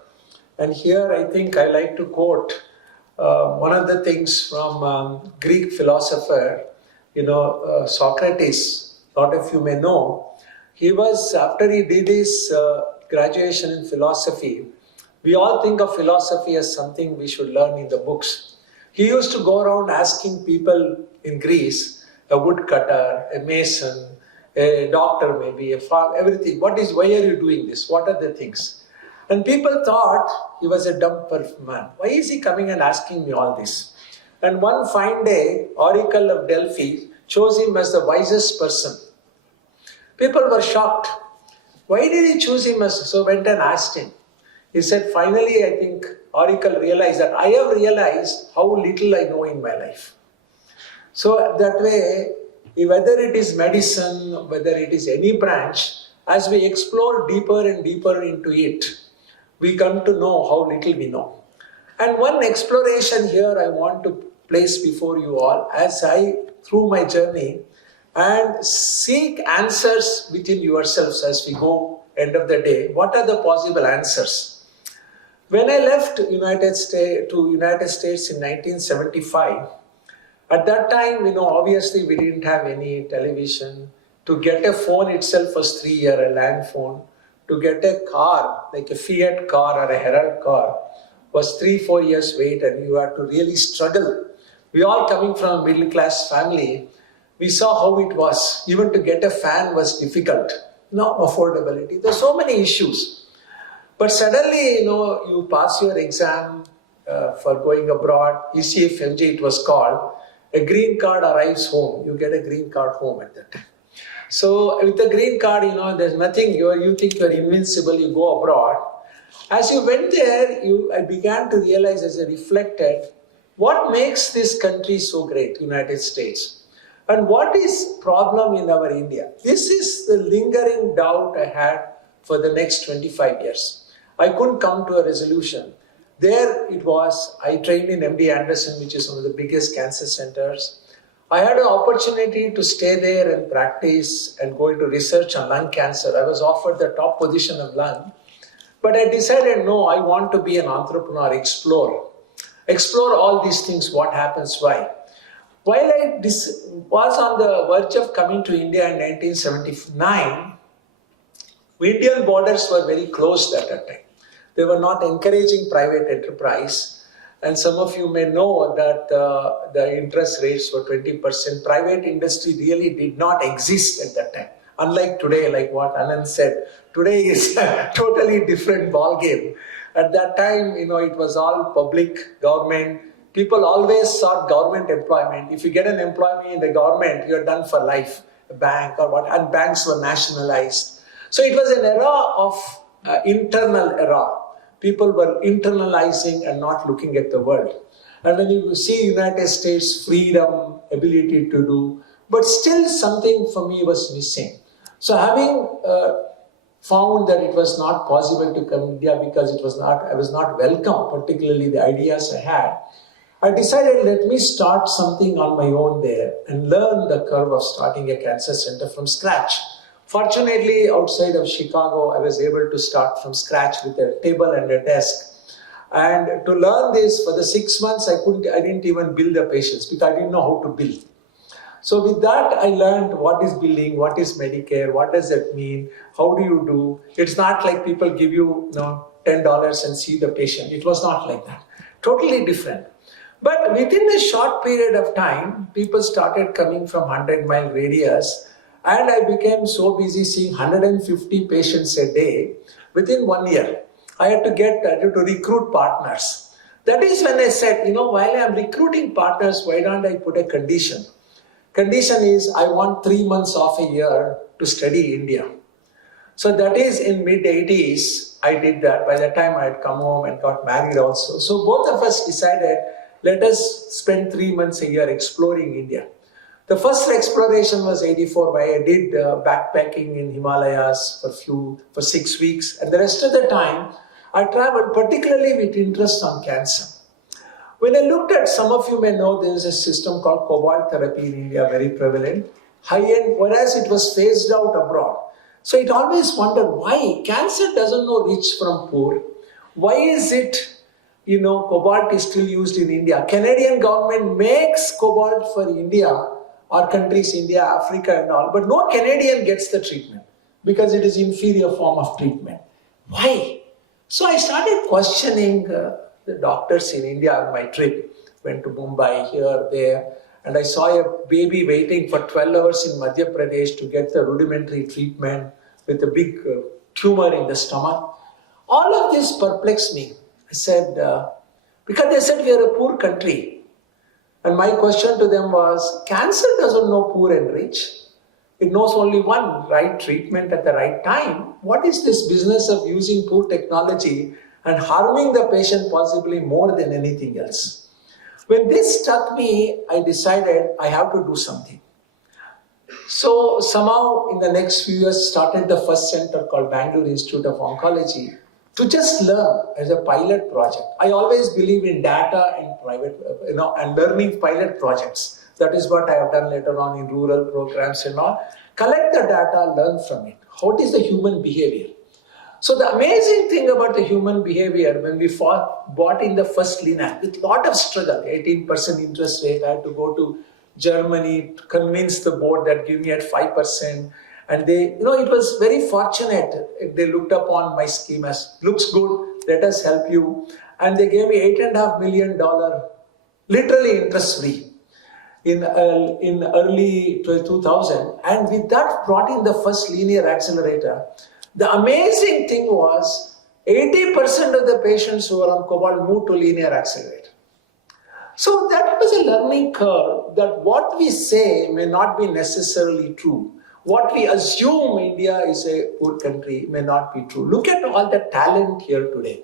And here I think I like to quote one of the things from Greek philosopher, Socrates, a lot of you may know. He was, after he did his graduation in philosophy, we all think of philosophy as something we should learn in the books. He used to go around asking people in Greece, a woodcutter, a mason, a doctor maybe, a farmer, everything, why are you doing this? What are the things? And people thought he was a dumb man. Why is he coming and asking me all this? And one fine day, Oracle of Delphi chose him as the wisest person. People were shocked. Why did he choose him as? So went and asked him. He said, finally, I think oracle realized that I have realized how little I know in my life. So that way, whether it is medicine, whether it is any branch, as we explore deeper and deeper into it, we come to know how little we know. And one exploration here I want to place before you all as I, through my journey, and seek answers within yourselves as we go end of the day. What are the possible answers? When I left United States in 1975, at that time, obviously we didn't have any television. To get a phone itself was 3 years, a land phone. To get a car, like a Fiat car or a Herald car, was 3-4 years wait, and you had to really struggle. We all coming from a middle class family, we saw how it was. Even to get a fan was difficult. No affordability. There's so many issues. But suddenly, you pass your exam for going abroad, ECFMG it was called, a green card arrives home. You get a green card home at that time. So with the green card, there's nothing, you think you're invincible, you go abroad. As you went there, I began to realize as I reflected, what makes this country so great, United States? And what is problem in our India? This is the lingering doubt I had for the next 25 years. I couldn't come to a resolution. There it was, I trained in MD Anderson, which is one of the biggest cancer centers. I had an opportunity to stay there and practice and go into research on lung cancer. I was offered the top position of lung. But I decided, no, I want to be an entrepreneur, explore. Explore all these things, what happens, why. While I was on the verge of coming to India in 1979, Indian borders were very closed at that time. They were not encouraging private enterprise. And some of you may know that the interest rates were 20%. Private industry really did not exist at that time. Unlike today, like what Anand said, today is a totally different ballgame. At that time, it was all public, government. People always sought government employment. If you get an employment in the government, you're done for life, a bank or what, and banks were nationalized. So it was an era of internal era. People were internalizing and not looking at the world. And when you see United States, freedom, ability to do, but still something for me was missing. So having found that it was not possible to come to India because I was not welcome, particularly the ideas I had, I decided let me start something on my own there and learn the curve of starting a cancer center from scratch. Fortunately, outside of Chicago, I was able to start from scratch with a table and a desk. And to learn this, for the 6 months, I didn't even bill the patients because I didn't know how to bill. So with that, I learned what is billing, what is Medicare, what does that mean, how do you do. It's not like people give you, $10 and see the patient. It was not like that. Totally different. But within a short period of time, people started coming from 100-mile radius. And I became so busy seeing 150 patients a day. Within 1 year, I had to recruit partners. That is when I said, while I'm recruiting partners, why don't I put a condition? Condition is I want 3 months off a year to study India. So that is in mid-80s, I did that. By the time I had come home and got married also. So both of us decided, let us spend 3 months a year exploring India. The first exploration was 84, where I did backpacking in Himalayas for 6 weeks. And the rest of the time, I traveled particularly with interest on cancer. When I looked at, some of you may know, there is a system called cobalt therapy in India, very prevalent, high-end, whereas it was phased out abroad. So it always wondered why cancer doesn't know rich from poor. Why is it, cobalt is still used in India? Canadian government makes cobalt for India, our countries, India, Africa and all, but no Canadian gets the treatment because it is inferior form of treatment. Why? So I started questioning the doctors in India on my trip. Went to Mumbai, here, there, and I saw a baby waiting for 12 hours in Madhya Pradesh to get the rudimentary treatment with a big tumor in the stomach. All of this perplexed me. I said, because they said we are a poor country. And my question to them was, cancer doesn't know poor and rich. It knows only one, right treatment at the right time. What is this business of using poor technology and harming the patient possibly more than anything else. When this struck me, I decided I have to do something. So somehow in the next few years started the first center called Bangalore Institute of Oncology to just learn as a pilot project. I always believe in data and private, and learning pilot projects. That is what I have done later on in rural programs and all. Collect the data, learn from it. What is the human behavior? So the amazing thing about the human behavior, when we bought in the first Linac, with a lot of struggle, 18% interest rate, I had to go to Germany to convince the board that give me at 5%. And they, it was very fortunate. They looked upon my scheme as, looks good, let us help you. And they gave me $8.5 million, literally interest-free, in early 2000. And with that brought in the first linear accelerator. The amazing thing was 80% of the patients who were on Cobalt moved to linear accelerator. So that was a learning curve that what we say may not be necessarily true. What we assume India is a poor country may not be true. Look at all the talent here today.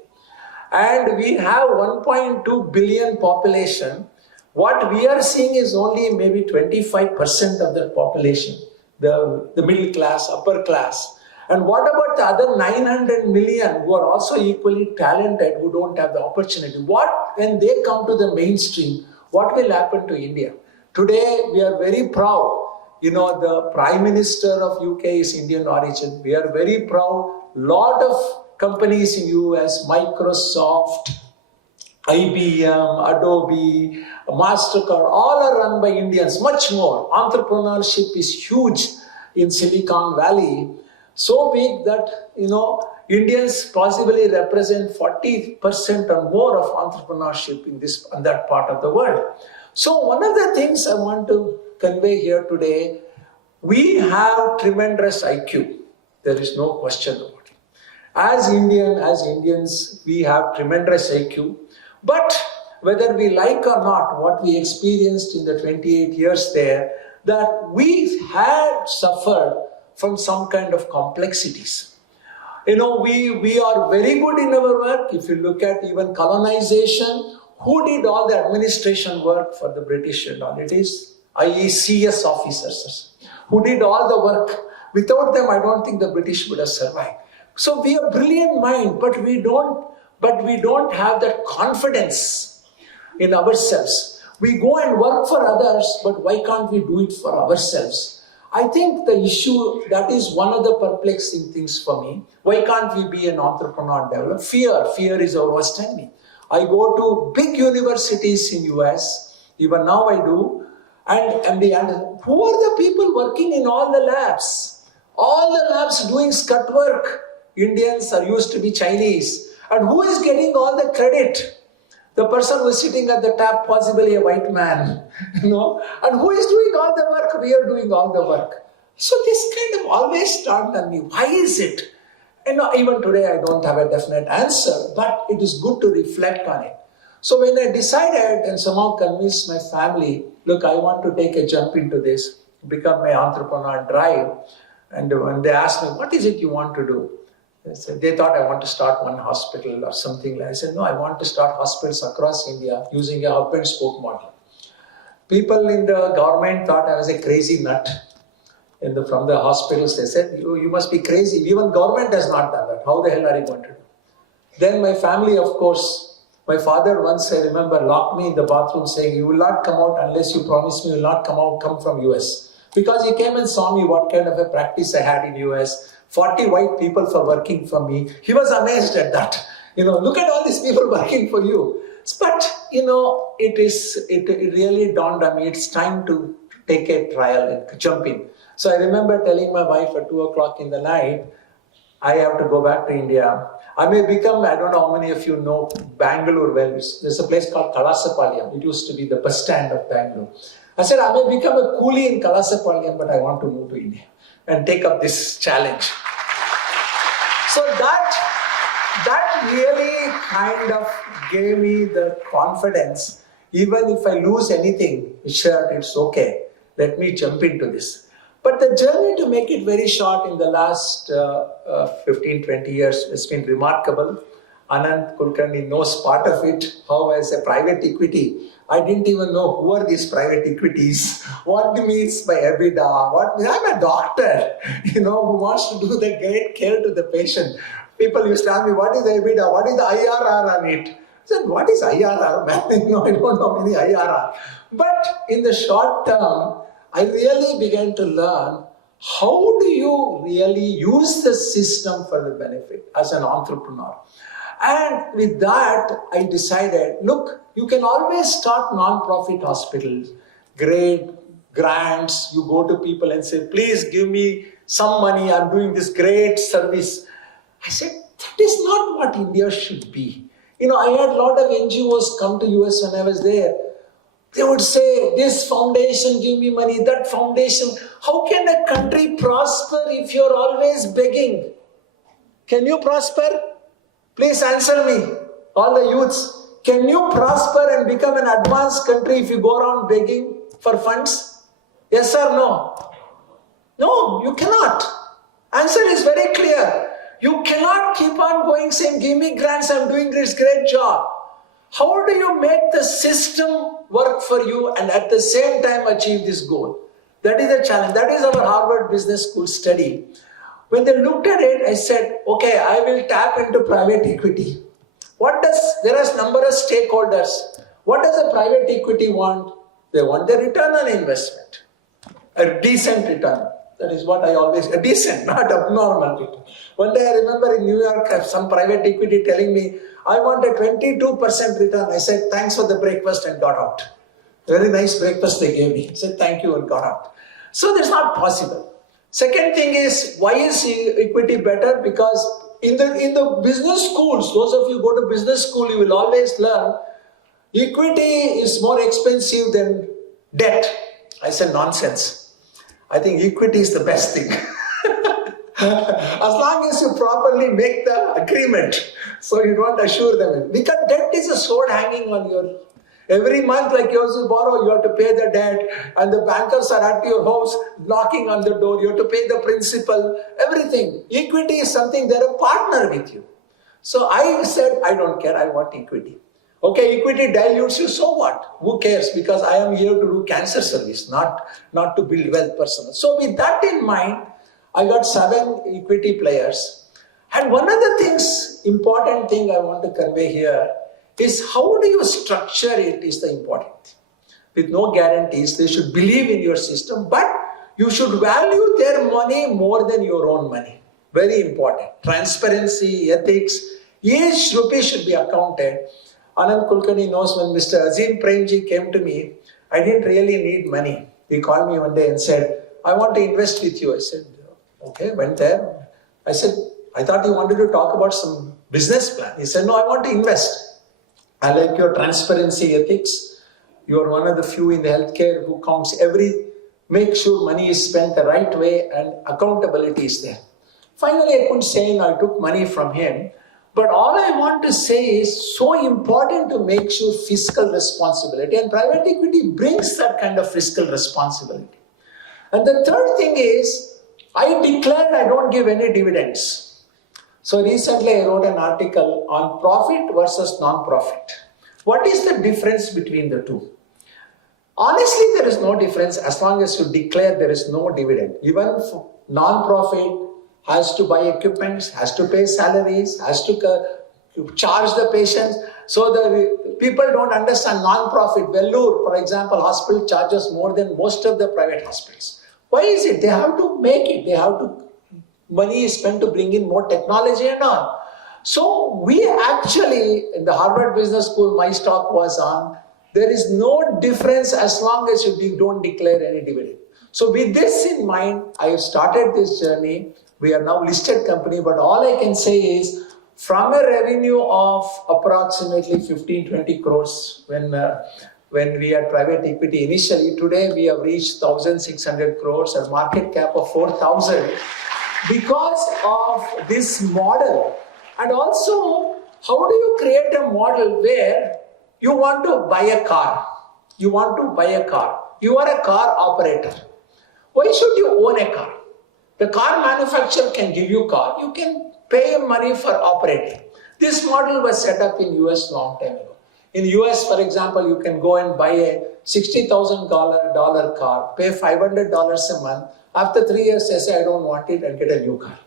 And we have 1.2 billion population. What we are seeing is only maybe 25% of the population, the middle class, upper class. And what about the other 900 million who are also equally talented, who don't have the opportunity? When they come to the mainstream, what will happen to India? Today, we are very proud. The Prime Minister of UK is Indian origin. We are very proud. Lot of companies in US, Microsoft, IBM, Adobe, MasterCard, all are run by Indians, much more. Entrepreneurship is huge in Silicon Valley. So big that, Indians possibly represent 40% or more of entrepreneurship in that part of the world. So one of the things I want to convey here today, we have tremendous IQ. There is no question about it. As Indians, we have tremendous IQ. But whether we like or not, what we experienced in the 28 years there, that we had suffered from some kind of complexities. We are very good in our work. If you look at even colonization, who did all the administration work for the British and all? It is IECS officers who did all the work. Without them, I don't think the British would have survived. So we have brilliant mind, but we don't have that confidence in ourselves. We go and work for others, but why can't we do it for ourselves? I think the issue, that is one of the perplexing things for me. Why can't we be an entrepreneur and develop? Fear is our worst enemy. I go to big universities in US, even now I do, and who are the people working in all the labs? All the labs doing scut work. Indians are used to be Chinese. And who is getting all the credit? The person who is sitting at the tap, possibly a white man, and who is doing all the work? We are doing all the work. So this kind of always dawned on me. Why is it? Even today I don't have a definite answer, but it is good to reflect on it. So when I decided and somehow convinced my family, look, I want to take a jump into this, become an entrepreneur, drive. And when they asked me, what is it you want to do? They thought I want to start one hospital or something. I said, no, I want to start hospitals across India using a hub and spoke model. People in the government thought I was a crazy nut. From the hospitals, they said, you must be crazy. Even government has not done that. How the hell are you going to do? Then my family, of course, my father once, I remember, locked me in the bathroom saying, you will not come out unless you promise me you will not come from US. Because he came and saw me what kind of a practice I had in US. 40 white people for working for me. He was amazed at that. Look at all these people working for you. But, it really dawned on me, it's time to take a trial and jump in. So I remember telling my wife at 2 o'clock in the night, I have to go back to India. I may become, I don't know how many of you know Bangalore well. There's a place called Kalasapalyam. It used to be the bus stand of Bangalore. I said, I may become a coolie in Kalasapalyam, but I want to move to India and take up this challenge. So that really kind of gave me the confidence. Even if I lose anything, it's okay. Let me jump into this. But the journey, to make it very short, in the last 15, 20 years has been remarkable. Anand Kulkarni knows part of it. How as a private equity, I didn't even know who are these private equities, what means by EBITDA, I'm a doctor, who wants to do the great care to the patient. People used to ask me, what is EBITDA, what is the IRR on it? I said, what is IRR, man? I don't know any IRR. But in the short term, I really began to learn how do you really use the system for the benefit as an entrepreneur. And with that, I decided, look, you can always start non-profit hospitals, great grants. You go to people and say, please give me some money. I'm doing this great service. I said, that is not what India should be. I had a lot of NGOs come to US when I was there. They would say, this foundation give me money, that foundation. How can a country prosper if you're always begging? Can you prosper? Please answer me, all the youths. Can you prosper and become an advanced country if you go around begging for funds? Yes or no? No, you cannot. Answer is very clear. You cannot keep on going saying, give me grants, I'm doing this great job. How do you make the system work for you and at the same time achieve this goal? That is the challenge. That is our Harvard Business School study. When they looked at it, I said, okay, I will tap into private equity. There are a number of stakeholders. What does a private equity want? They want the return on investment. A decent return. That is what a decent, not abnormal return. One day I remember in New York, some private equity telling me, I want a 22% return. I said, thanks for the breakfast and got out. Very nice breakfast they gave me. I said, thank you and got out. So that's not possible. Second thing is, why is equity better? Because in the business schools, those of you who go to business school, you will always learn equity is more expensive than debt. I said, nonsense. I think equity is the best thing. As long as you properly make the agreement, so you don't assure them. Because debt is a sword hanging on your... Every month, like you also borrow, you have to pay the debt, and the bankers are at your house knocking on the door. You have to pay the principal, everything. Equity is something, they're a partner with you. So I said, I don't care, I want equity. Okay, equity dilutes you, so what? Who cares? Because I am here to do cancer service, not to build wealth personal. So with that in mind, I got 7 equity players. And one of the important thing I want to convey here is how do you structure it is the important thing. With no guarantees, they should believe in your system, but you should value their money more than your own money. Very important. Transparency, ethics, each rupee should be accounted. Anand Kulkarni knows when Mr. Azim Premji came to me, I didn't really need money. He called me one day and said, I want to invest with you. I said, okay, went there. I said, I thought you wanted to talk about some business plan. He said, no, I want to invest. I like your transparency ethics. You are one of the few in the healthcare who counts make sure money is spent the right way and accountability is there. Finally, I couldn't say no, I took money from him. But all I want to say is so important to make sure fiscal responsibility, and private equity brings that kind of fiscal responsibility. And the third thing is, I declared I don't give any dividends. So recently I wrote an article on profit versus non-profit. What is the difference between the two? Honestly, there is no difference as long as you declare there is no dividend. Even non-profit has to buy equipment, has to pay salaries, has to charge the patients. So the people don't understand non-profit. Vellore, for example, hospital charges more than most of the private hospitals. Why is it? They have to make it. Money is spent to bring in more technology and all. So we actually, in the Harvard Business School, my talk was on, there is no difference as long as you don't declare any dividend. So with this in mind, I have started this journey. We are now listed company, but all I can say is, from a revenue of approximately 15-20 crores when we had private equity initially, today we have reached 1,600 crores, a market cap of 4,000. Because of this model. And also, how do you create a model where you want to buy a car? You want to buy a car. You are a car operator. Why should you own a car? The car manufacturer can give you a car. You can pay money for operating. This model was set up in US long time ago. In US, for example, you can go and buy a $60,000 car, pay $500 a month. After 3 years, they say, I don't want it, and get a new car.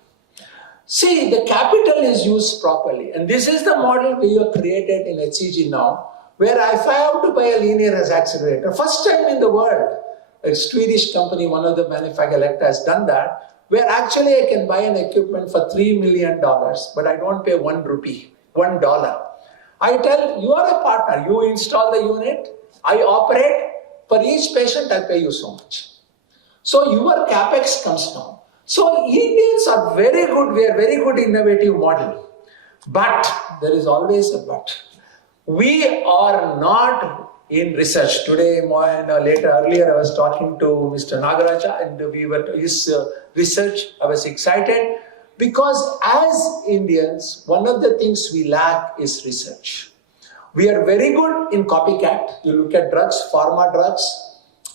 See, the capital is used properly. And this is the model we have created in HCG now, where if I have to buy a linear accelerator, first time in the world, a Swedish company, one of the manufacturers has done that, where actually I can buy an equipment for $3 million, but I don't pay 1 rupee, $1. I tell, you are a partner, you install the unit, I operate, for each patient I pay you so much. So your capex comes down. So Indians are very good, we are very good innovative model. But, there is always a but. We are not in research. Today, earlier I was talking to Mr. Nagaraja and we were his research. I was excited because as Indians, one of the things we lack is research. We are very good in copycat. You look at drugs, pharma drugs.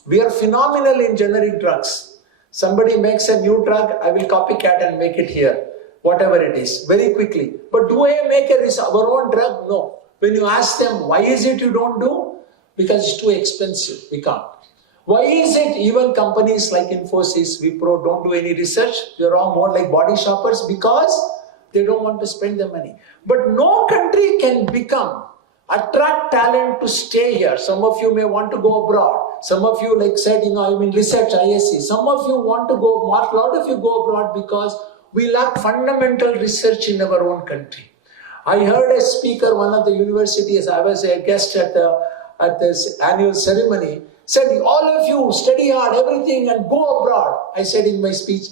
We are phenomenal in generic drugs. Somebody makes a new drug, I will copycat and make it here, whatever it is, very quickly. But do I make our own drug? No. When you ask them, why is it you don't do? Because it's too expensive, we can't. Why is it even companies like Infosys, Wipro don't do any research? They're all more like body shoppers because they don't want to spend the money. But no country can attract talent to stay here. Some of you may want to go abroad. Some of you, like said, I'm in research, ISC. Some of you want to go, a lot of you go abroad because we lack fundamental research in our own country. I heard a speaker, one of the universities, I was a guest at this annual ceremony, said, all of you study hard, everything, and go abroad. I said in my speech,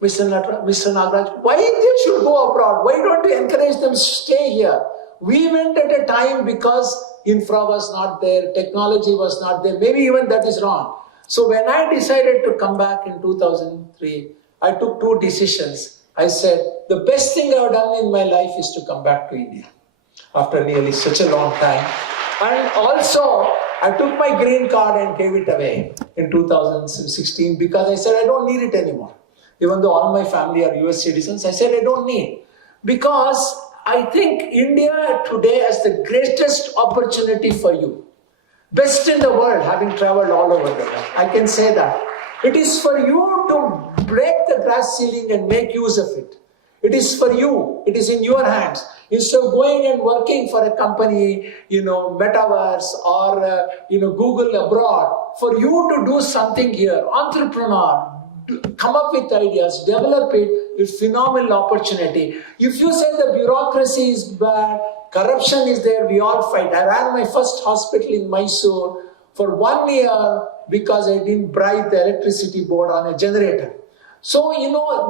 Mr. Nagaraj, why they should go abroad? Why don't you encourage them to stay here? We went at a time because infra was not there, technology was not there, maybe even that is wrong. So when I decided to come back in 2003, I took 2 decisions. I said, the best thing I've done in my life is to come back to India after nearly such a long time. And also, I took my green card and gave it away in 2016 because I said, I don't need it anymore. Even though all my family are US citizens, I said, I don't need. Because I think India today has the greatest opportunity for you. Best in the world, having traveled all over the world. I can say that. It is for you to break the glass ceiling and make use of it. It is for you. It is in your hands. Instead of going and working for a company, Metaverse or, Google abroad, for you to do something here, entrepreneur, come up with ideas, develop it, it's phenomenal opportunity. If you say the bureaucracy is bad, corruption is there, we all fight. I ran my first hospital in Mysore for 1 year because I didn't bribe the electricity board on a generator. So,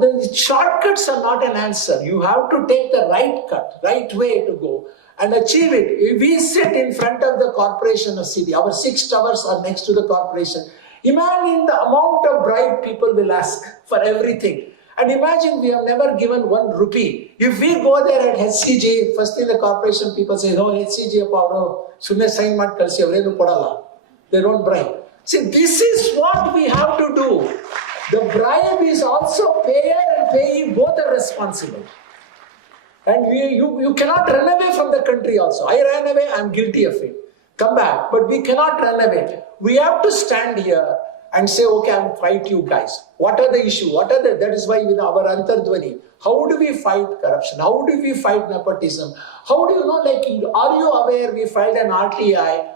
the shortcuts are not an answer. You have to take the right cut, right way to go and achieve it. If we sit in front of the corporation of city, our 6 towers are next to the corporation. Imagine the amount of bribe people will ask for everything. And imagine we have never given 1 rupee. If we go there at HCG, first in the corporation, people say, no, HCG, sunne sign mat kalsi, avrenu kodala. They don't bribe. See, this is what we have to do. The bribe is also payer and payee, both are responsible. And you cannot run away from the country also. I ran away, I am guilty of it. Come back, but we cannot run away. We have to stand here and say, okay, I'll fight you guys. What are the issues? That is why with our Antardhwani, how do we fight corruption? How do we fight nepotism? How do you know, are you aware we filed an RTI,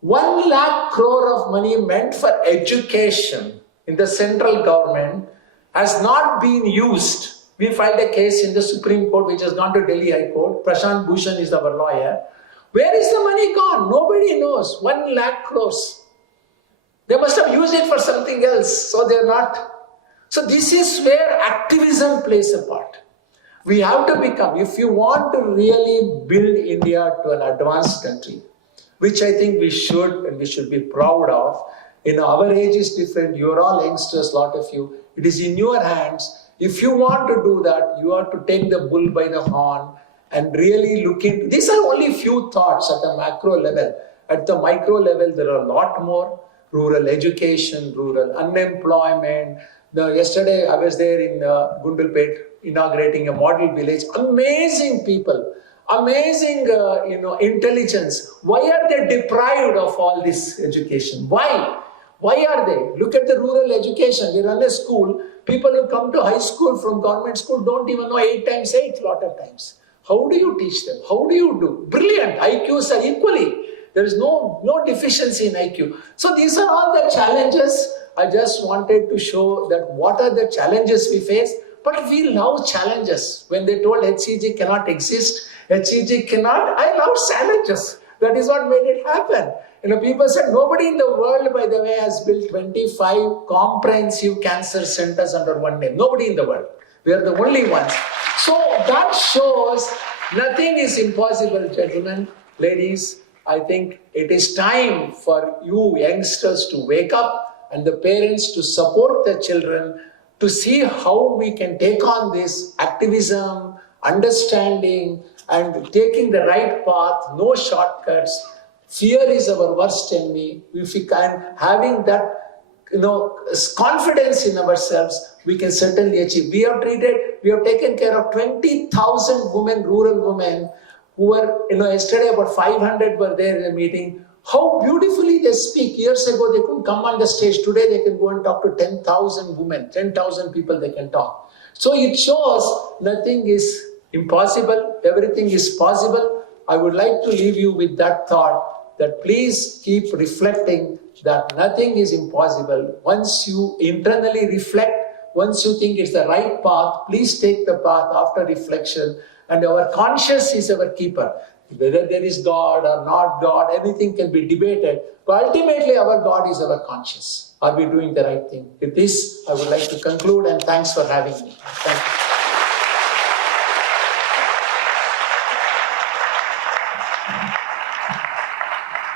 1 lakh crore of money meant for education in the central government has not been used. We filed a case in the Supreme Court, which has gone to Delhi High Court. Prashant Bhushan is our lawyer. Where is the money gone? Nobody knows. 1 lakh crores. They must have used it for something else, so they're not. So this is where activism plays a part. We have to become, if you want to really build India to an advanced country, which I think we should and we should be proud of. Our age is different. You're all youngsters, a lot of you. It is in your hands. If you want to do that, you have to take the bull by the horn and really look into. These are only few thoughts at a macro level. At the micro level, there are a lot more. Rural education, rural unemployment, Yesterday I was there in Gundulpet inaugurating a model village. Amazing people, amazing intelligence. Why are they deprived of all this education? Why? Why are they? Look at the rural education. We run a school. People who come to high school from government school don't even know 8 times 8 lot of times. How do you teach them? How do you do? Brilliant. IQs are equally. There is no deficiency in IQ. So these are all the challenges. I just wanted to show that what are the challenges we face. But we love challenges. When they told HCG cannot exist, HCG cannot, I love challenges. That is what made it happen. People said nobody in the world, by the way, has built 25 comprehensive cancer centers under one name. Nobody in the world. We are the only ones. So that shows nothing is impossible, gentlemen, ladies. I think it is time for you youngsters to wake up and the parents to support the children to see how we can take on this activism, understanding, and taking the right path, no shortcuts. Fear is our worst enemy. If we can, having that confidence in ourselves, we can certainly achieve. We have taken care of 20,000 women, rural women, who were, yesterday about 500 were there in the meeting. How beautifully they speak. Years ago, they couldn't come on the stage. Today, they can go and talk to 10,000 women, 10,000 people they can talk. So it shows nothing is impossible. Everything is possible. I would like to leave you with that thought that please keep reflecting that nothing is impossible. Once you internally reflect, once you think it's the right path, please take the path after reflection. And our conscience is our keeper. Whether there is God or not God, anything can be debated. But ultimately, our God is our conscience. Are we doing the right thing? With this, I would like to conclude, and thanks for having me. Thank you.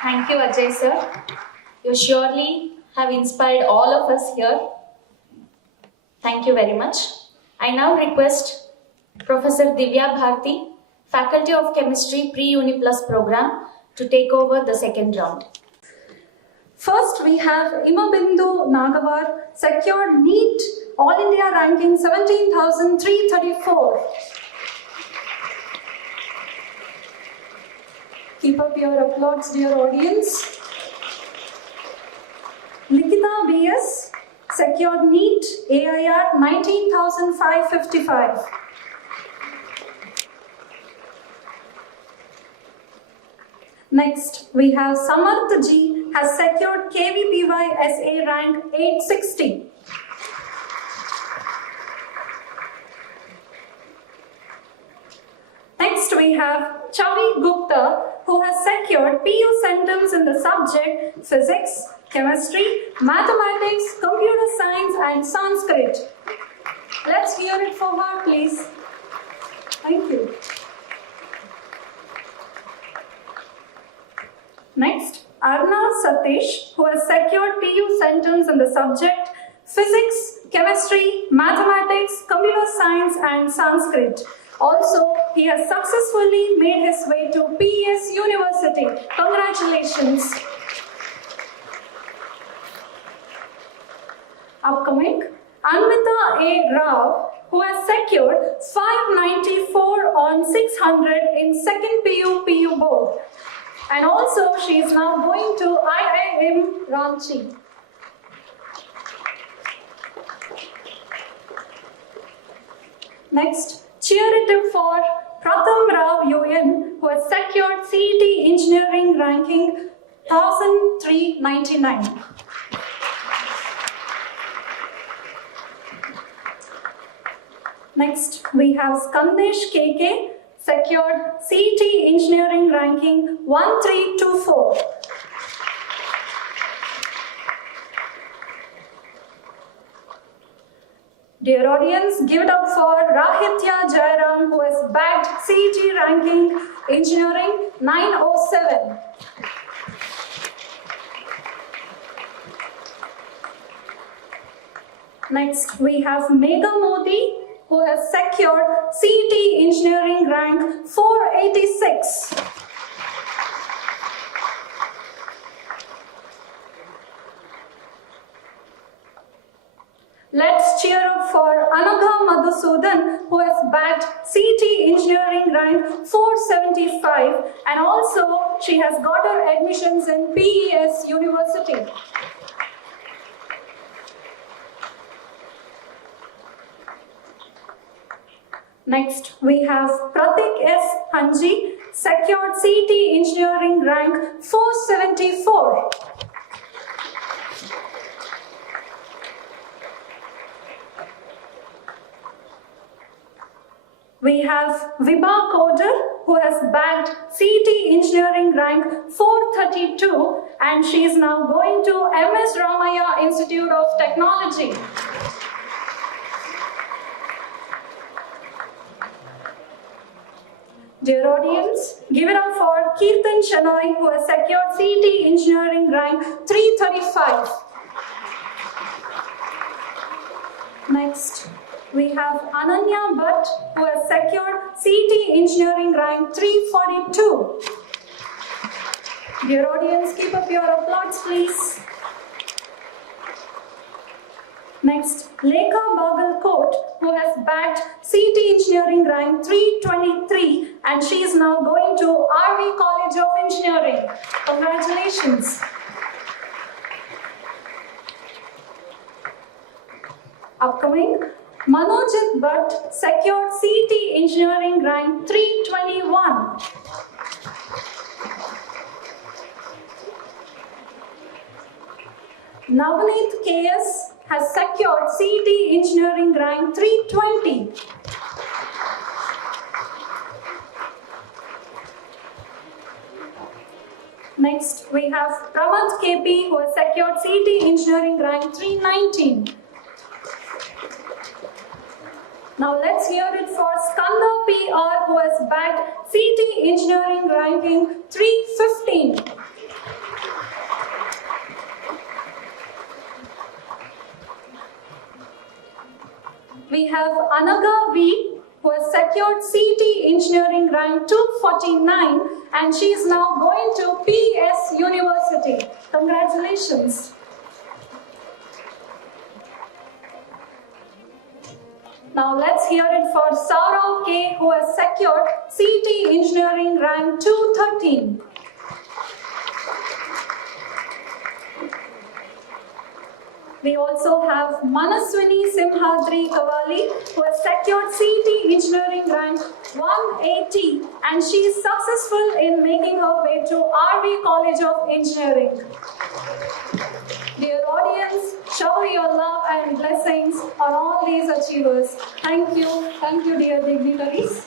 Thank you, Ajay sir. You surely have inspired all of us here. Thank you very much. I now request Professor Divya Bharti, Faculty of Chemistry Pre-Uni Plus program, to take over the second round. First, we have Imabindu Nagavar, secured NEET All India ranking 17,334. Keep up your applause, dear audience. Likita BS, secured NEET AIR 19,555. Next, we have Samarth Ji has secured KVPY SA rank 860. Next, we have Chavi Gupta, who has secured PU centums in the subject Physics, Chemistry, Mathematics, Computer Science and Sanskrit. Let's hear it for her, please. Thank you. Next, Arna Satish, who has secured PU centums in the subject Physics, Chemistry, Mathematics, Computer Science and Sanskrit. Also, he has successfully made his way to PES University. Congratulations. Upcoming, Anvita A. Rao, who has secured 594 on 600 in second PU board. And also, she is now going to IIM Ranchi. Next, cheer it up for Pratham Rao UN, who has secured CET Engineering ranking 1,399. Next, we have Skandesh KK, secured CET Engineering ranking 1324. Dear audience, give it up for Rahitya Jairam, who has bagged CET ranking Engineering 907. Next, we have Megha Modi, who has secured CET Engineering rank 486. Let's cheer up for Anagha Madhusudan, who has bagged CT Engineering rank 475, and also she has got her admissions in PES University. Next, we have Pratik S. Hanji, secured CT Engineering rank 474. We have Vibha Koder, who has bagged CT Engineering rank 432, and she is now going to MS Ramaya Institute of Technology. Dear audience, give it up for Kirtan Shanoy, who has secured CT Engineering rank 335. Next, we have Ananya Bhatt, who has secured CT Engineering rank 342. Dear audience, keep up your applause, please. Next, Lekha Bagalkot, who has bagged CT Engineering rank 323, and she is now going to RV College of Engineering. Congratulations. Upcoming, Manojit Bhatt secured CT Engineering rank 321. Navneet KS has secured CT Engineering rank 320. Next, we have Pramath KP, who has secured CT Engineering rank 319. Now let's hear it for Skanda PR, who has bagged CT Engineering ranking 315. We have Anaga V, who has secured CT Engineering rank 249, and she is now going to PS University. Congratulations. Now let's hear it for Saurav K, who has secured CT Engineering rank 213. We also have Manaswini Simhadri Kavali, who has secured CT Engineering rank 180, and she is successful in making her way to RV College of Engineering. Dear audience, shower your love and blessings on all these achievers. Thank you dear dignitaries.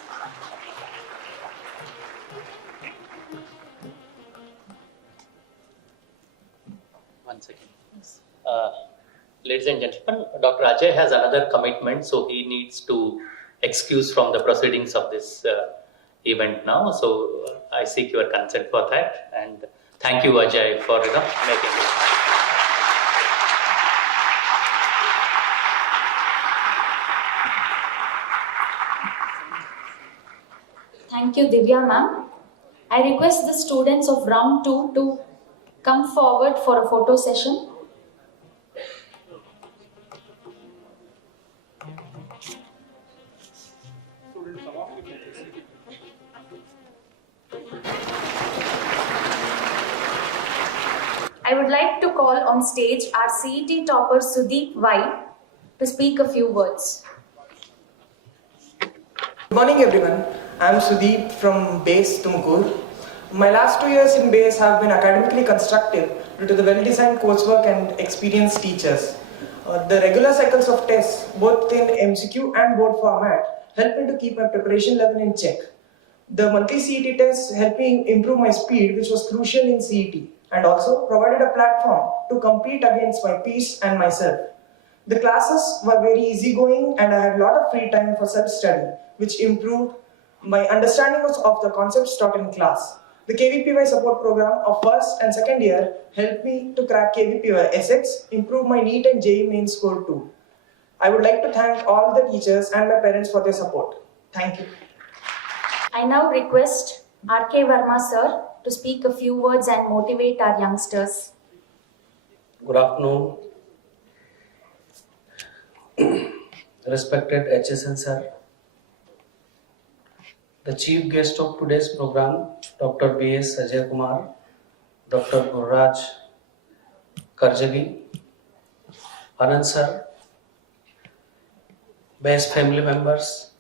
One second. Ladies and gentlemen, Dr. Ajay has another commitment, so he needs to excuse from the proceedings of this event now. So I seek your consent for that, and thank you, Ajay, for making it. Thank you, Divya ma'am. I request the students of round 2 to come forward for a photo session. I would like to call on stage our CET topper Sudeep Y to speak a few words. Good morning everyone. I am Sudeep from BASE Tumkur. My last 2 years in BASE have been academically constructive due to the well-designed coursework and experienced teachers. The regular cycles of tests, both in MCQ and board format, help me to keep my preparation level in check. The monthly CET tests helped me improve my speed, which was crucial in CET, and also provided a platform to compete against my peers and myself. The classes were very easygoing and I had a lot of free time for self-study, which improved my understanding of the concepts taught in class. The KVPY support program of first and second year helped me to crack KVPY Essex, improve my NEET and JEE main score too. I would like to thank all the teachers and my parents for their support. Thank you. I now request R.K. Verma sir to speak a few words and motivate our youngsters. Good afternoon. respected HSN sir, the chief guest of today's program, Dr. B.S. Ajaikumar, Dr. Gururaj, Karajagi, Anand sir, best family members,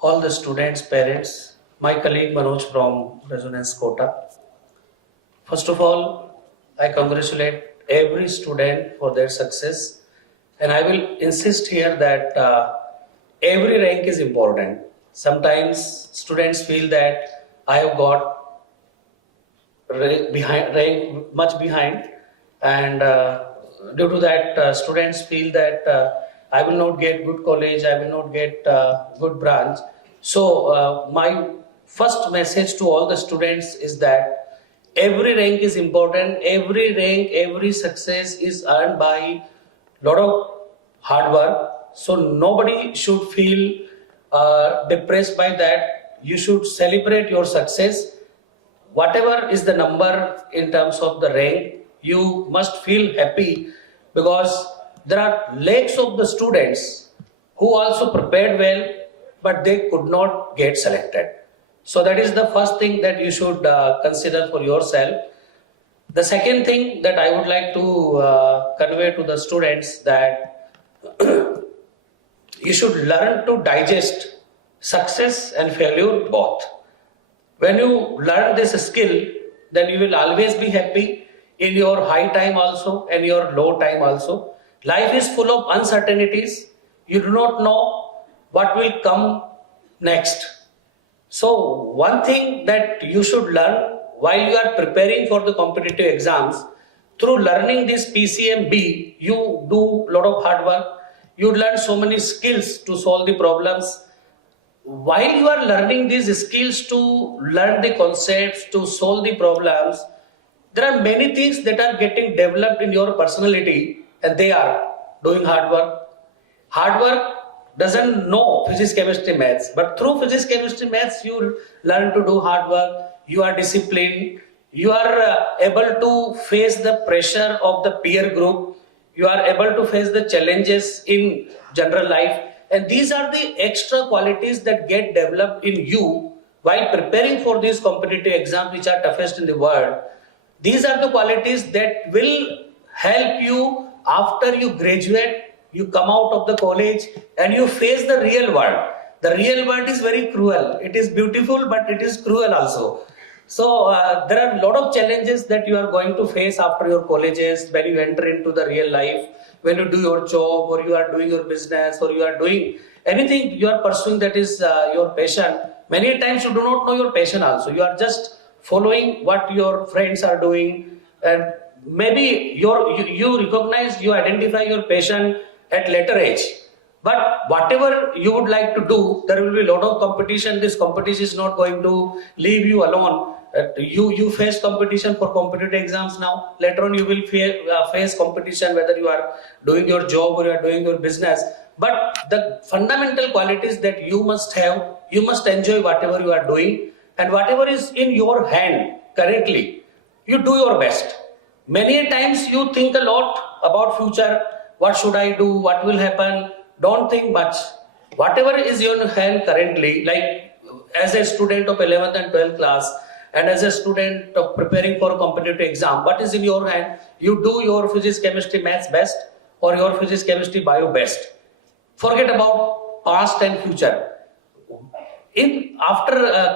all the students, parents, my colleague Manoj from Resonance Kota. First of all, I congratulate every student for their success, and I will insist here that every rank is important. Sometimes students feel that I have got rank much behind, and due to that students feel that I will not get good college, I will not get good branch. So my first message to all the students is that every rank is important. Every rank, every success is earned by lot of hard work. So nobody should feel depressed by that. You should celebrate your success. Whatever is the number in terms of the rank, you must feel happy, because there are lakhs of the students who also prepared well, but they could not get selected. So that is the first thing that you should consider for yourself. The second thing that I would like to convey to the students, that you should learn to digest success and failure both. When you learn this skill, then you will always be happy in your high time also and your low time also. Life is full of uncertainties. You do not know what will come next. So one thing that you should learn while you are preparing for the competitive exams, through learning this PCMB, you do a lot of hard work. You learn so many skills to solve the problems. While you are learning these skills to learn the concepts, to solve the problems, there are many things that are getting developed in your personality, and they are doing hard work. Hard work doesn't know physics, chemistry, maths, but through physics, chemistry, maths, you learn to do hard work. You are disciplined. You are able to face the pressure of the peer group. You are able to face the challenges in general life. And these are the extra qualities that get developed in you while preparing for these competitive exams, which are toughest in the world. These are the qualities that will help you after you graduate, you come out of the college and you face the real world. The real world is very cruel. It is beautiful, but it is cruel also. So there are a lot of challenges that you are going to face after your colleges, when you enter into the real life, when you do your job, or you are doing your business, or you are doing anything you are pursuing that is your passion. Many times you do not know your passion also. You are just following what your friends are doing, and maybe you recognize, you identify your passion at later age. But whatever you would like to do, there will be a lot of competition. This competition is not going to leave you alone. You face competition for competitive exams now. Later on you will face competition whether you are doing your job or you are doing your business. But the fundamental qualities that you must have, you must enjoy whatever you are doing, and whatever is in your hand currently, you do your best. Many times you think a lot about future. What should I do? What will happen? Don't think much. Whatever is in your hand currently, like as a student of 11th and 12th class, and as a student of preparing for a competitive exam, what is in your hand? You do your physics, chemistry, maths best, or your physics, chemistry, bio best. Forget about past and future. In the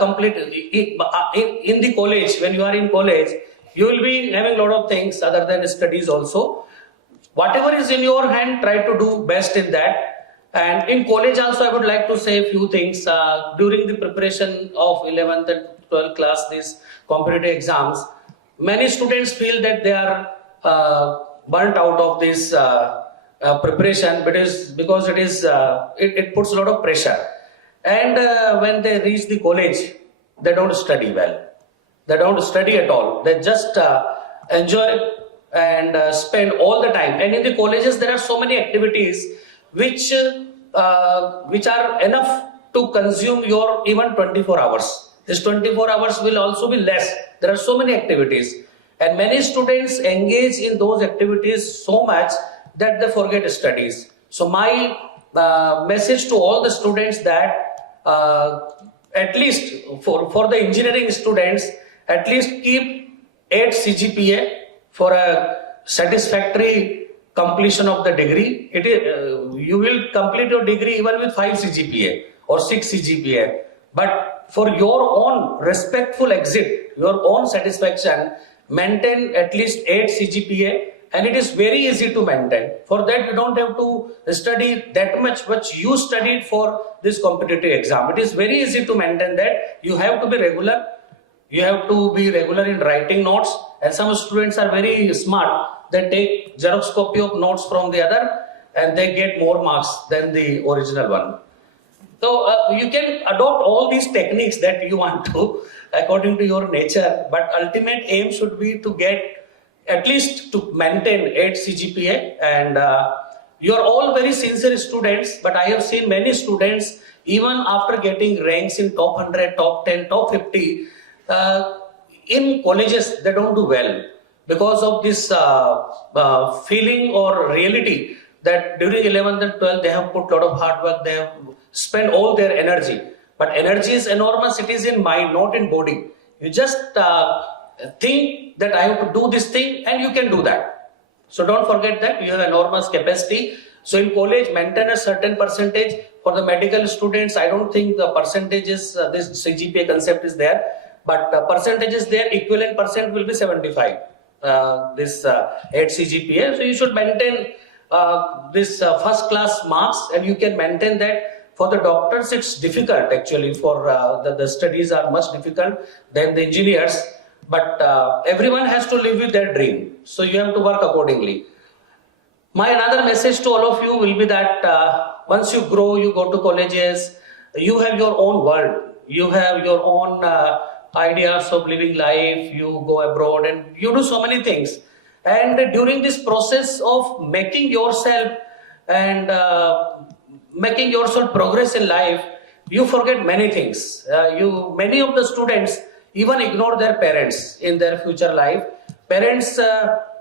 college, when you are in college, you will be having a lot of things other than studies also. Whatever is in your hand, try to do best in that. And in college also, I would like to say a few things. During the preparation of 11th and 12th class, these competitive exams, many students feel that they are burnt out of this preparation, because it puts a lot of pressure. And when they reach the college, they don't study well. They don't study at all. They just enjoy and spend all the time. And in the colleges, there are so many activities which are enough to consume your even 24 hours. This 24 hours will also be less. There are so many activities. And many students engage in those activities so much that they forget studies. So my message to all the students that at least for the engineering students, at least keep 8 CGPA for a satisfactory completion of the degree. It is, you will complete your degree even with 5 CGPA or 6 CGPA. But for your own respectful exit, your own satisfaction, maintain at least 8 CGPA, and it is very easy to maintain. For that, you don't have to study that much which you studied for this competitive exam. It is very easy to maintain that. You have to be regular. You have to be regular in writing notes, and some students are very smart. They take Xerox copy of notes from the other and they get more marks than the original one. So you can adopt all these techniques that you want to according to your nature, but ultimate aim should be to get at least to maintain 8 CGPA. And you are all very sincere students, but I have seen many students even after getting ranks in top 100, top 10, top 50, in colleges they don't do well because of this feeling or reality that during 11th and 12th they have put a lot of hard work, they have spent all their energy. But energy is enormous, it is in mind, not in body. You just think that I have to do this thing and you can do that. So don't forget that you have enormous capacity. So in college, maintain a certain percentage. For the medical students, I don't think the percentages, this CGPA concept is there, but percentage is there, equivalent percent will be 75. This 8 CGPA. So you should maintain this first class marks, and you can maintain that. For the doctors, it's difficult actually. For the studies are much difficult than the engineers. But everyone has to live with their dream. So you have to work accordingly. My another message to all of you will be that once you grow, you go to colleges, you have your own world. You have your own ideas of living life. You go abroad and you do so many things. And during this process of making yourself and making yourself progress in life, you forget many things. Many of the students even ignore their parents in their future life. Parents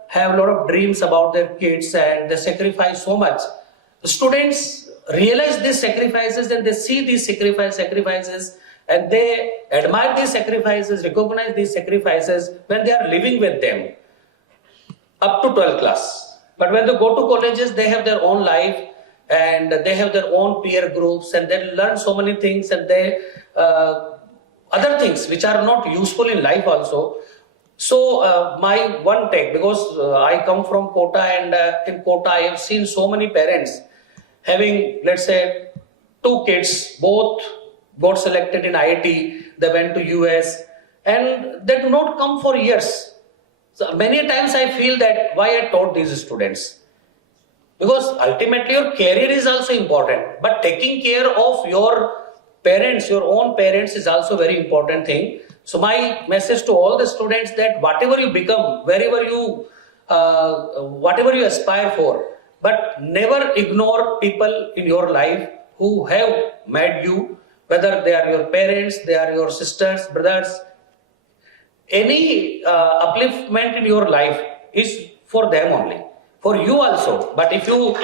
have a lot of dreams about their kids and they sacrifice so much. The students realize these sacrifices and they see these sacrifices and they admire these sacrifices, recognize these sacrifices when they are living with them up to 12th class. But when they go to colleges, they have their own life and they have their own peer groups and they learn so many things and they other things which are not useful in life also. So my one take, because I come from Kota and in Kota I have seen so many parents having, let's say, 2 kids, both got selected in IIT, they went to US and they do not come for years. So many times I feel that why I taught these students. Because ultimately your career is also important, but taking care of your parents, your own parents is also a very important thing. So my message to all the students that whatever you become, wherever you, whatever you aspire for, but never ignore people in your life who have made you, whether they are your parents, they are your sisters, brothers. Any upliftment in your life is for them only, for you also. But if you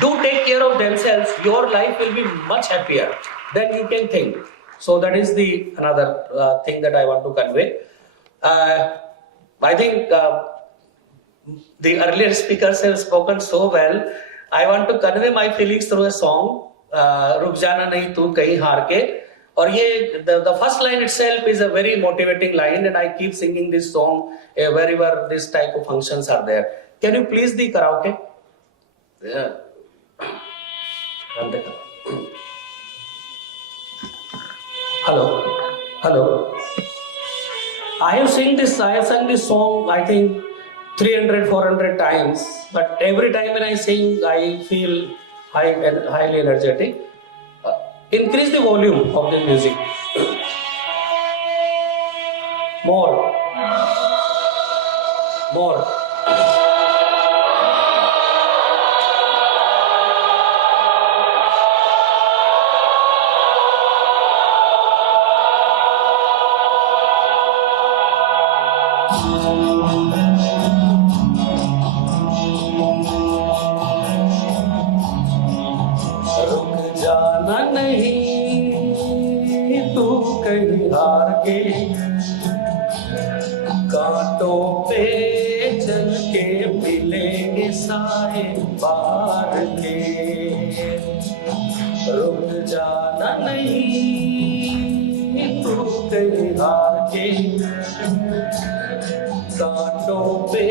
do take care of themselves, your life will be much happier than you can think. So that is the another thing that I want to convey. I think the earlier speakers have spoken so well. I want to convey my feelings through a song, Ruk Jana Nahi Tu Kahin Haar Ke. Or the first line itself is a very motivating line, and I keep singing this song wherever this type of functions are there. Can you please the karaoke? Yeah. Hello. I have sung this song, I think 300, 400 times, but every time when I sing, I feel highly energetic. Increase the volume of the music. More. हार के कांटों पे चल के मिलेंगे साए पार के रुक जाना नहीं तू कहीं हार के कांटों पे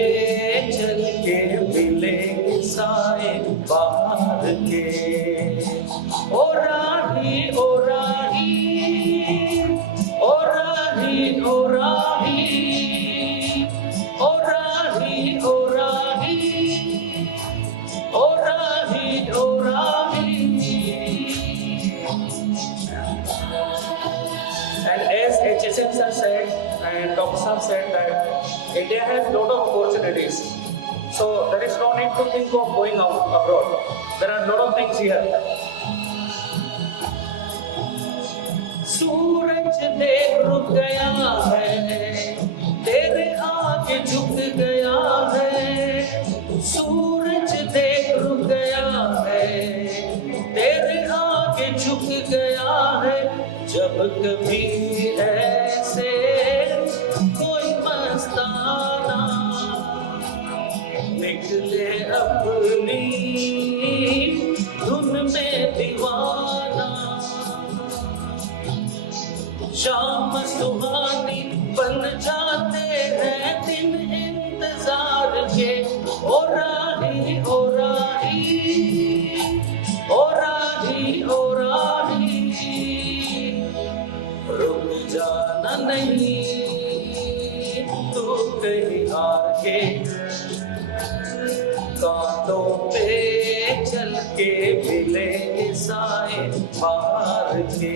चल के मिलेंगे साए पार के ओ राही ओ राही ओ राही ओ राही ओ राही ओ राही ओ राही ओ राही. And as HSM sir said and Dr. Sam said that India has a lot of opportunities. So there is no need to think of going out abroad. There are a lot of things here. सूरज देख रुक गया है तेरे आगे झुक गया है सूरज देख रुक गया है तेरे आगे झुक गया है जब कभी ऐसे कोई मस्ताना निकले अपनी धुन में दीवाना शाम सुहानी बन जाते हैं दिन इंतजार के ओ राही ओ राही ओ राही ओ राही रुक जाना नहीं तू कहीं हार के कांटों पे चल के मिलेंगे साए पार के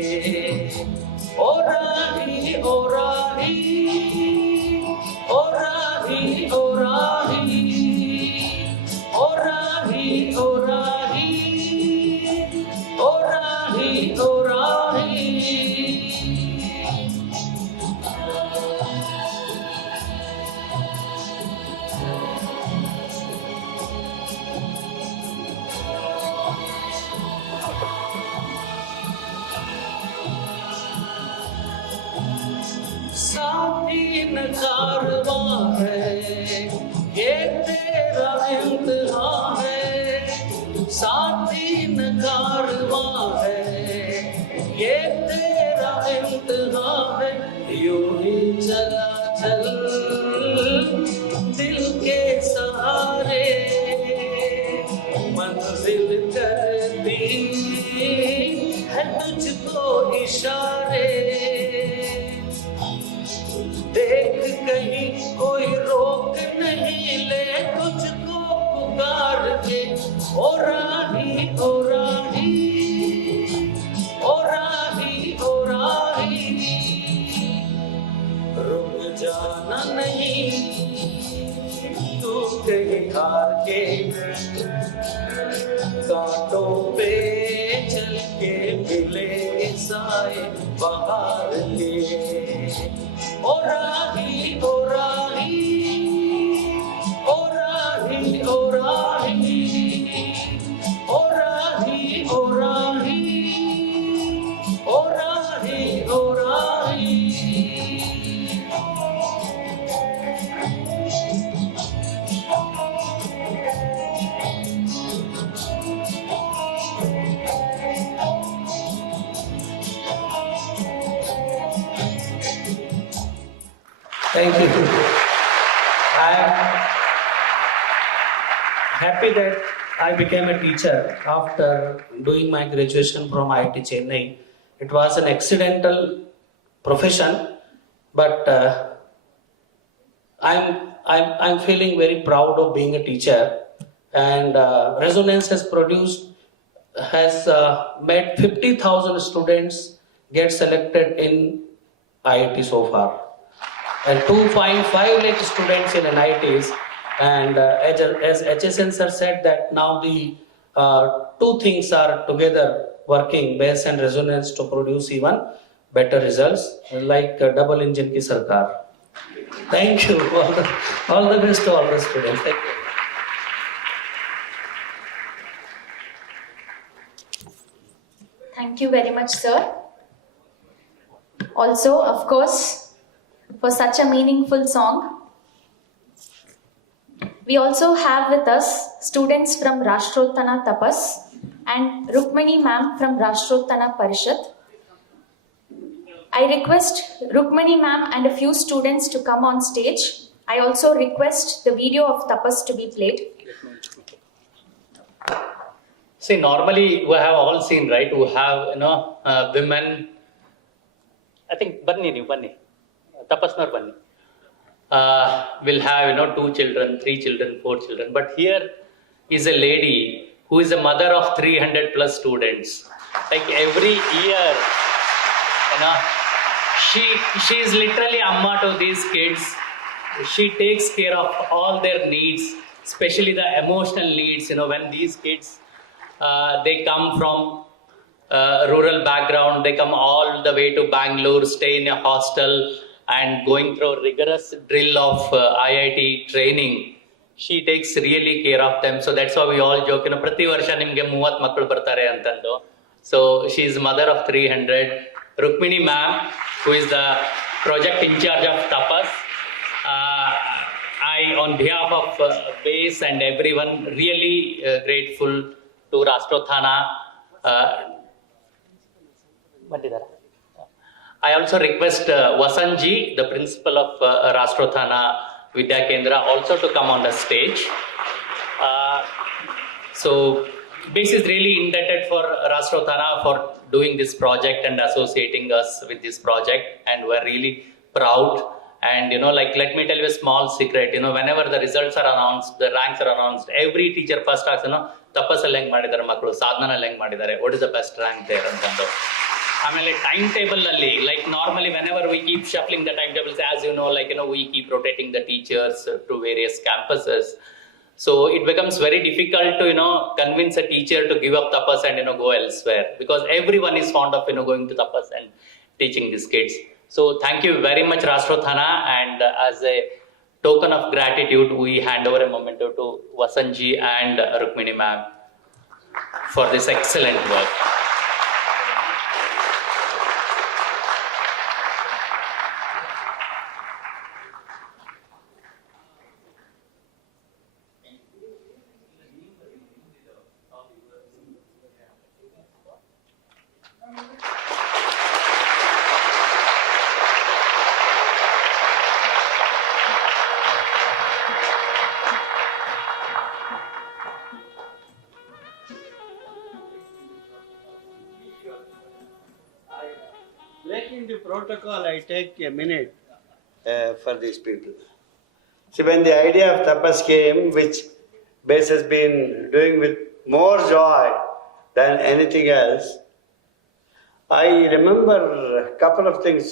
ओ राही ओ राही ओ राही ओ राही ओ राही ओ राही ओ राही ओ राही. साथी न कारवां है ये तेरा इम्तिहान है साथी न कारवां है ये तेरा इम्तिहान है यूं ही चला चल दिल के सहारे मंजिल करती है तुझको इशारे देख कहीं कोई रोक नहीं ले तुझको पुकार के ओ राही ओ राही ओ राही ओ राही रुक जाना नहीं तू कहीं हार के कांटों पे चल के मिलेंगे साए बाहर के ओ राही ओ राही ओ राही ओ राही ओ राही ओ राही ओ राही ओ राही. Thank you. I am happy that I became a teacher after doing my graduation from IIT Chennai. It was an accidental profession, but I'm feeling very proud of being a teacher. And Resonance has made 50,000 students get selected in IIT so far. And 2.5 lakh students in NITs, and as HSN sir said that now the two things are together working, bass and resonance, to produce even better results, like double engine ki sarkar. Thank you. All the best to all the students. Thank you. Thank you very much, sir. Also, of course, for such a meaningful song. We also have with us students from Rashtrottana Tapas and Rukmini ma'am from Rashtrottana Parishad. I request Rukmini ma'am and a few students to come on stage. I also request the video of Tapas to be played. See, normally we have all seen, right? We have, women. I think Banni, Tapasnar Banni. Will have, 2 children, 3 children, 4 children. But here is a lady who is a mother of 300 plus students. Like every year, she is literally amma to these kids. She takes care of all their needs, especially the emotional needs. When these kids, they come from rural background, they come all the way to Bangalore, stay in a hostel and going through rigorous drill of IIT training. She takes really care of them. So that's why we all joke, prati varsha nimge 30 makkalu bartare antando. So she is mother of 300. Rukmini ma'am, who is the project in charge of Tapas. I, on behalf of BASE and everyone, really grateful to Rashtrottana. I also request Vasanji, the principal of Rashtrottana Vidya Kendra, also to come on the stage. So BASE is really indebted for Rashtrottana for doing this project and associating us with this project, and we're really proud. And let me tell you a small secret. Whenever the results are announced, the ranks are announced, every teacher first asks, Tapasal ಹೆಂಗ್ ಮಾಡಿದಾರೆ ಮಕ್ಕಳು, ಸಾಧನದಲ್ಲಿ ಹೆಂಗ್ ಮಾಡಿದಾರೆ, what is the best rank there ಅಂತಂದು. ಆಮೇಲೆ time table ಅಲ್ಲಿ, like normally whenever we keep shuffling the timetables, as we keep rotating the teachers to various campuses. So it becomes very difficult to convince a teacher to give up Tapas and go elsewhere, because everyone is fond of going to Tapas and teaching these kids. So thank you very much, Rashtrottana, and as a token of gratitude, we hand over a memento to Vasanji and Rukmini ma'am for this excellent work. Breaking the protocol, I take a minute for these people. See, when the idea of tapas came, which BASE has been doing with more joy than anything else, I remember a couple of things,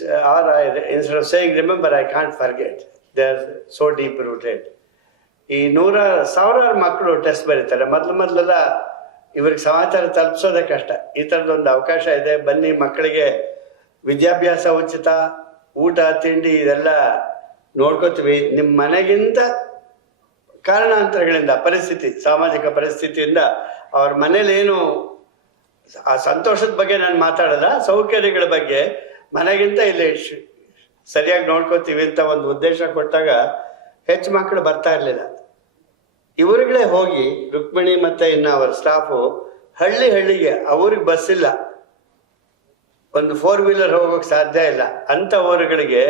instead of saying remember, I can't forget. They're so deep rooted. ಈ 100,000 ಮಕ್ಕಳು test ಬರೀತಾರೆ. ಮೊದಲೆಲ್ಲ ಇವ್ರಿಗೆ ಸಮಾಚಾರ ತಲುಪಿಸೋದೇ ಕಷ್ಟ. ಈ ಥರದೊಂದು ಅವಕಾಶ ಇದೆ, ಬನ್ನಿ, ಮಕ್ಕಳಿಗೆ ವಿದ್ಯಾಭ್ಯಾಸ ಉಚಿತ, ಊಟ ತಿಂಡಿ ಇದೆಲ್ಲ ನೋಡ್ಕೋತೀವಿ. ನಿಮ್ಮ ಮನೆಗಿಂತ ಕಾರಣಾಂತರಗಳಿಂದ, ಸಾಮಾಜಿಕ ಪರಿಸ್ಥಿತಿಯಿಂದ ಅವ್ರ ಮನೇಲೇನು ಆ ಸಂತೋಷದ ಬಗ್ಗೆ ನಾನು ಮಾತಾಡಲ್ಲ, ಸೌಕರ್ಯಗಳ ಬಗ್ಗೆ, ಮನೆಗಿಂತ ಇಲ್ಲಿ ಸರಿಯಾಗಿ ನೋಡ್ಕೋತೀವಿ ಅಂತ ಒಂದು ಉದ್ದೇಶ ಕೊಟ್ಟಾಗ ಹೆಚ್ಚು ಮಕ್ಕಳು ಬರ್ತಾ ಇರಲಿಲ್ಲ. ಇವರುಗಳೇ ಹೋಗಿ, ರುಕ್ಮಿಣಿ ಮತ್ತೆ ಇನ್ನು ಅವರ ಸ್ಟಾಫು ಹಳ್ಳಿಗೆ, ಅವ್ರಿಗೆ ಬಸ್ ಇಲ್ಲ, ಒಂದು 4 ವೀಲರ್ ಹೋಗೋಕೆ ಸಾಧ್ಯ ಇಲ್ಲ ಅಂತ ಊರುಗಳಿಗೆ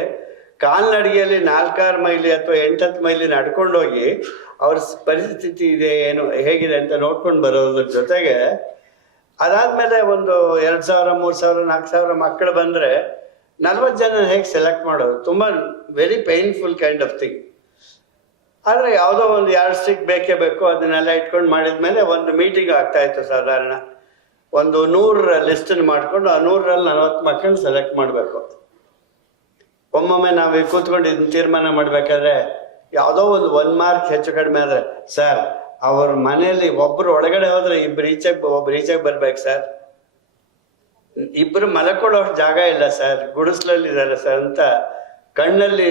ಕಾಲ್ನಡಿಗೆಯಲ್ಲಿ 4-6 ಮೈಲಿ ಅಥವಾ 8-10 ಮೈಲಿ ನಡ್ಕೊಂಡೋಗಿ ಅವ್ರ ಪರಿಸ್ಥಿತಿ ಇದೆ ಏನು ಹೇಗಿದೆ ಅಂತ ನೋಡ್ಕೊಂಡು ಬರೋದ್ರ ಜೊತೆಗೆ, ಅದಾದ್ಮೇಲೆ ಒಂದು 2,000, 3,000, 4,000 ಮಕ್ಕಳು ಬಂದ್ರೆ 40 ಜನ ಹೇಗೆ ಸೆಲೆಕ್ಟ್ ಮಾಡೋದು? ತುಂಬಾ very painful kind of thing. ಆದ್ರೆ ಯಾವುದೋ ಒಂದು 2 ಸ್ಟಿಕ್ ಬೇಕೇ ಬೇಕು, ಅದನ್ನೆಲ್ಲ ಇಟ್ಕೊಂಡು ಮಾಡಿದ್ಮೇಲೆ ಒಂದು ಮೀಟಿಂಗ್ ಆಗ್ತಾ ಇತ್ತು. ಸಾಧಾರಣ ಒಂದು 100 ಲಿಸ್ಟ್ ಮಾಡ್ಕೊಂಡು ಆ 100ರಲ್ಲಿ 40 ಮಕ್ಕಳನ್ನ ಸೆಲೆಕ್ಟ್ ಮಾಡಬೇಕು. ಒಮ್ಮೊಮ್ಮೆ ನಾವು ಕೂತ್ಕೊಂಡು ಇದನ್ನ ತೀರ್ಮಾನ ಮಾಡ್ಬೇಕಾದ್ರೆ ಯಾವುದೋ ಒಂದು 1 ಮಾರ್ಕ್ ಹೆಚ್ಚು ಕಡಿಮೆ ಆದ್ರೆ, ಸರ್ ಅವ್ರ ಮನೆಯಲ್ಲಿ ಒಬ್ರು ಒಳಗಡೆ ಹೋದ್ರೆ ಒಬ್ರು ಈಚೆಗೆ ಬರ್ಬೇಕು ಸರ್, ಇಬ್ರು ಮಲಕೊಳ್ಳೋ ಜಾಗ ಇಲ್ಲ ಸರ್, ಗುಡಿಸ್ಲಲ್ಲಿ ಇದ್ದಾರೆ ಸರ್ ಅಂತ ಕಣ್ಣಲ್ಲಿ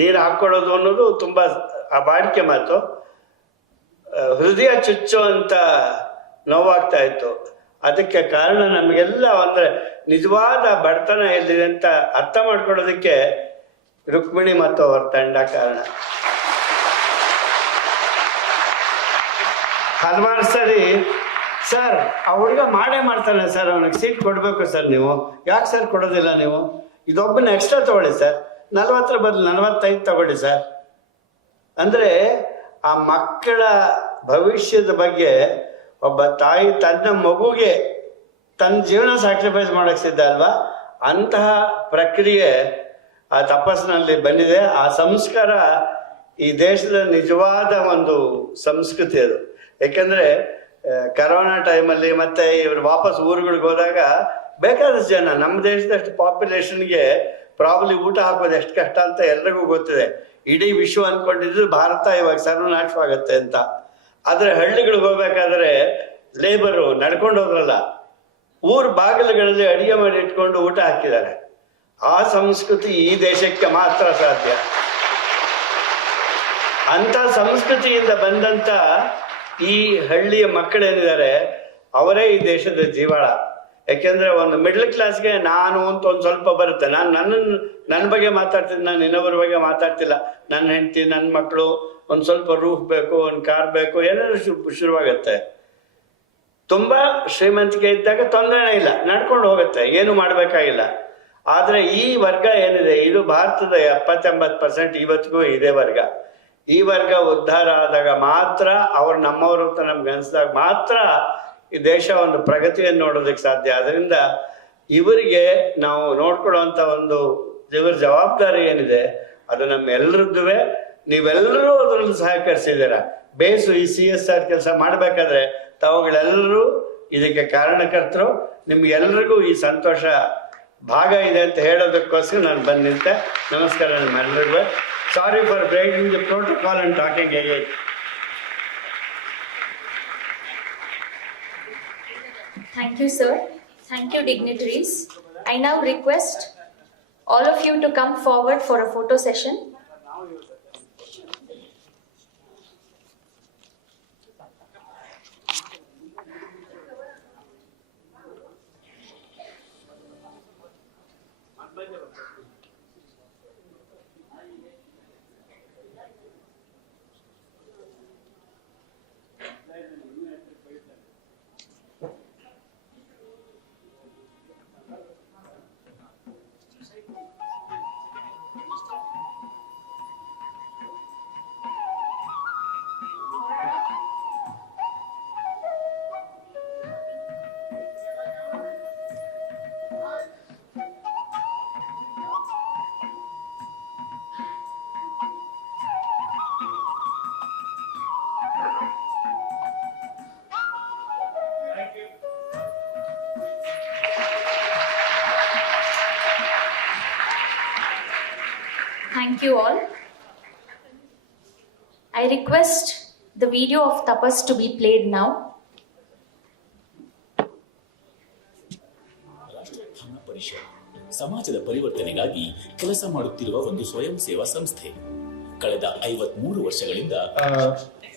ನೀರು ಹಾಕೊಳ್ಳೋದು ಅನ್ನೋದು ತುಂಬಾ ಅಬಾಡಿಕೆ ಮಾತು. ಹೃದಯ ಚುಚ್ಚೋ ಅಂತ ನೋವಾಗ್ತಾ ಇತ್ತು. ಅದಕ್ಕೆ ಕಾರಣ ನಮಗೆಲ್ಲ ಅಂದ್ರೆ ನಿಜವಾದ ಬಡತನ ಎಲ್ಲಿದೆ ಅಂತ ಅರ್ಥ ಮಾಡ್ಕೊಳ್ಳೋದಕ್ಕೆ ರುಕ್ಮಿಣಿ ಮತ್ತು ಅವರ ತಂಡ ಕಾರಣ. ಹಲವಾರು ಸರಿ ಸರ್ ಆ ಹುಡುಗ ಮಾಡೇ ಮಾಡ್ತಾನೆ ಸರ್, ಅವನಿಗೆ ಸೀಟ್ ಕೊಡಬೇಕು ಸರ್, ನೀವು ಯಾಕೆ ಸರ್ ಕೊಡೋದಿಲ್ಲ, ನೀವು ಇದೊಬ್ಬನ ಎಕ್ಸ್ಟ್ರಾ ತಗೊಳ್ಳಿ ಸರ್, 40 ಬದಲು 45 ತಗೊಳ್ಳಿ ಸರ್. ಅಂದರೆ ಆ ಮಕ್ಕಳ ಭವಿಷ್ಯದ ಬಗ್ಗೆ ಒಬ್ಬ ತಾಯಿ ತನ್ನ ಮಗುಗೆ ತನ್ನ ಜೀವನ ಸ್ಯಾಕ್ರಿಫೈಸ್ ಮಾಡಕ್ಕೆ ಸಿದ್ಧ ಅಲ್ವಾ, ಅಂತಹ ಪ್ರಕ್ರಿಯೆ ಆ ತಪಸ್ಸಿನಲ್ಲಿ ಬಂದಿದೆ. ಆ ಸಂಸ್ಕಾರ ಈ ದೇಶದ ನಿಜವಾದ ಒಂದು ಸಂಸ್ಕೃತಿ ಅದು. ಯಾಕೆಂದ್ರೆ ಕರೋನಾ ಟೈಮಲ್ಲಿ ಮತ್ತೆ ಇವರು ವಾಪಸ್ ಊರುಗಳಿಗೆ ಹೋದಾಗ ಬೇಕಾದಷ್ಟು ಜನ, ನಮ್ಮ ದೇಶದಷ್ಟು ಪಾಪ್ಯುಲೇಷನ್ಗೆ ಪ್ರಾಬ್ಲಿ ಊಟ ಹಾಕೋದು ಎಷ್ಟು ಕಷ್ಟ ಅಂತ ಎಲ್ರಿಗೂ ಗೊತ್ತಿದೆ. ಇಡೀ ವಿಶ್ವ ಅನ್ಕೊಂಡಿದ್ರು ಭಾರತ ಇವಾಗ ಸರ್ವನಾಶವಾಗತ್ತೆ ಅಂತ. ಆದ್ರೆ ಹಳ್ಳಿಗಳಿಗೆ ಹೋಗ್ಬೇಕಾದ್ರೆ ಲೇಬರು ನಡ್ಕೊಂಡು ಹೋದ್ರಲ್ಲ, ಊರ್ ಬಾಗಿಲುಗಳಲ್ಲಿ ಅಡಿಗೆ ಮಾಡಿ ಇಟ್ಕೊಂಡು ಊಟ ಹಾಕಿದ್ದಾರೆ. ಆ ಸಂಸ್ಕೃತಿ ಈ ದೇಶಕ್ಕೆ ಮಾತ್ರ ಸಾಧ್ಯ. ಅಂತ ಸಂಸ್ಕೃತಿಯಿಂದ ಬಂದಂತ ಈ ಹಳ್ಳಿಯ ಮಕ್ಕಳೇನಿದ್ದಾರೆ ಅವರೇ ಈ ದೇಶದ ಜೀವಾಳ. ಯಾಕೆಂದ್ರೆ ಒಂದು ಮಿಡ್ಲ್ ಕ್ಲಾಸ್ಗೆ ನಾನು ಅಂತ ಒಂದು ಸ್ವಲ್ಪ ಬರುತ್ತೆ. ನಾನು ನನ್ನ ಬಗ್ಗೆ ಮಾತಾಡ್ತೀನಿ, ನಾನು ಇನ್ನೊಬ್ಬರ ಬಗ್ಗೆ ಮಾತಾಡ್ತಿಲ್ಲ. ನನ್ನ ಹೆಂಡತಿ, ನನ್ನ ಮಕ್ಕಳು, ಒಂದು ಸ್ವಲ್ಪ ರೂಫ್ ಬೇಕು, ಒಂದು ಕಾರ್ ಬೇಕು, ಏನಾದ್ರು ಶುರುವಾಗತ್ತೆ. ತುಂಬಾ ಶ್ರೀಮಂತಿಕೆ ಇದ್ದಾಗ ತೊಂದರೆನೇ ಇಲ್ಲ, ನಡ್ಕೊಂಡು ಹೋಗುತ್ತೆ, ಏನು ಮಾಡ್ಬೇಕಾಗಿಲ್ಲ. ಆದ್ರೆ ಈ ವರ್ಗ ಏನಿದೆ, ಇದು ಭಾರತದ 70-80% ಇವತ್ತಿಗೂ ಇದೇ ವರ್ಗ. ಈ ವರ್ಗ ಉದ್ಧಾರ ಆದಾಗ ಮಾತ್ರ, ಅವ್ರು ನಮ್ಮವರು ಅಂತ ನಮ್ಗೆ ಅನ್ಸಿದಾಗ ಮಾತ್ರ ಈ ದೇಶ ಒಂದು ಪ್ರಗತಿಯನ್ನು ನೋಡೋದಕ್ಕೆ ಸಾಧ್ಯ. ಅದರಿಂದ ಇವರಿಗೆ ನಾವು ನೋಡ್ಕೊಳ್ಳುವಂತ ಒಂದು ಇವರ ಜವಾಬ್ದಾರಿ ಏನಿದೆ ಅದು ನಮ್ಮೆಲ್ಲರದ್ದುವೆ. ನೀವೆಲ್ಲರೂ ಅದರಲ್ಲಿ ಸಹಕರಿಸಿದ್ದೀರ. ಬೇಸು ಈ CSR ಕೆಲಸ ಮಾಡಬೇಕಾದ್ರೆ ತಾವುಗಳೆಲ್ಲರೂ ಇದಕ್ಕೆ ಕಾರಣಕರ್ತರು. ನಿಮ್ಗೆಲ್ರಿಗೂ ಈ ಸಂತೋಷ ಭಾಗ ಇದೆ ಅಂತ ಹೇಳೋದಕ್ಕೋಸ್ಕರ ನಾನು ಬಂದು ನಿಂತೆ. ನಮಸ್ಕಾರ ನಿಮ್ಮೆಲ್ಲರಿಗೂ. Sorry for breaking the protocol and talking again. Thank you, sir. Thank you, dignitaries. I now request all of you to come forward for a photo session. Thank you all. I request the video of tapas to be played now. Rashtrotthana ಪರಿಷತ್ ಸಮಾಜದ ಪರಿವರ್ತನೆಗಾಗಿ ಕೆಲಸ ಮಾಡುತ್ತಿರುವ ಒಂದು ಸ್ವಯಂ ಸೇವಾ ಸಂಸ್ಥೆ. ಕಳೆದ 53 ವರ್ಷಗಳಿಂದ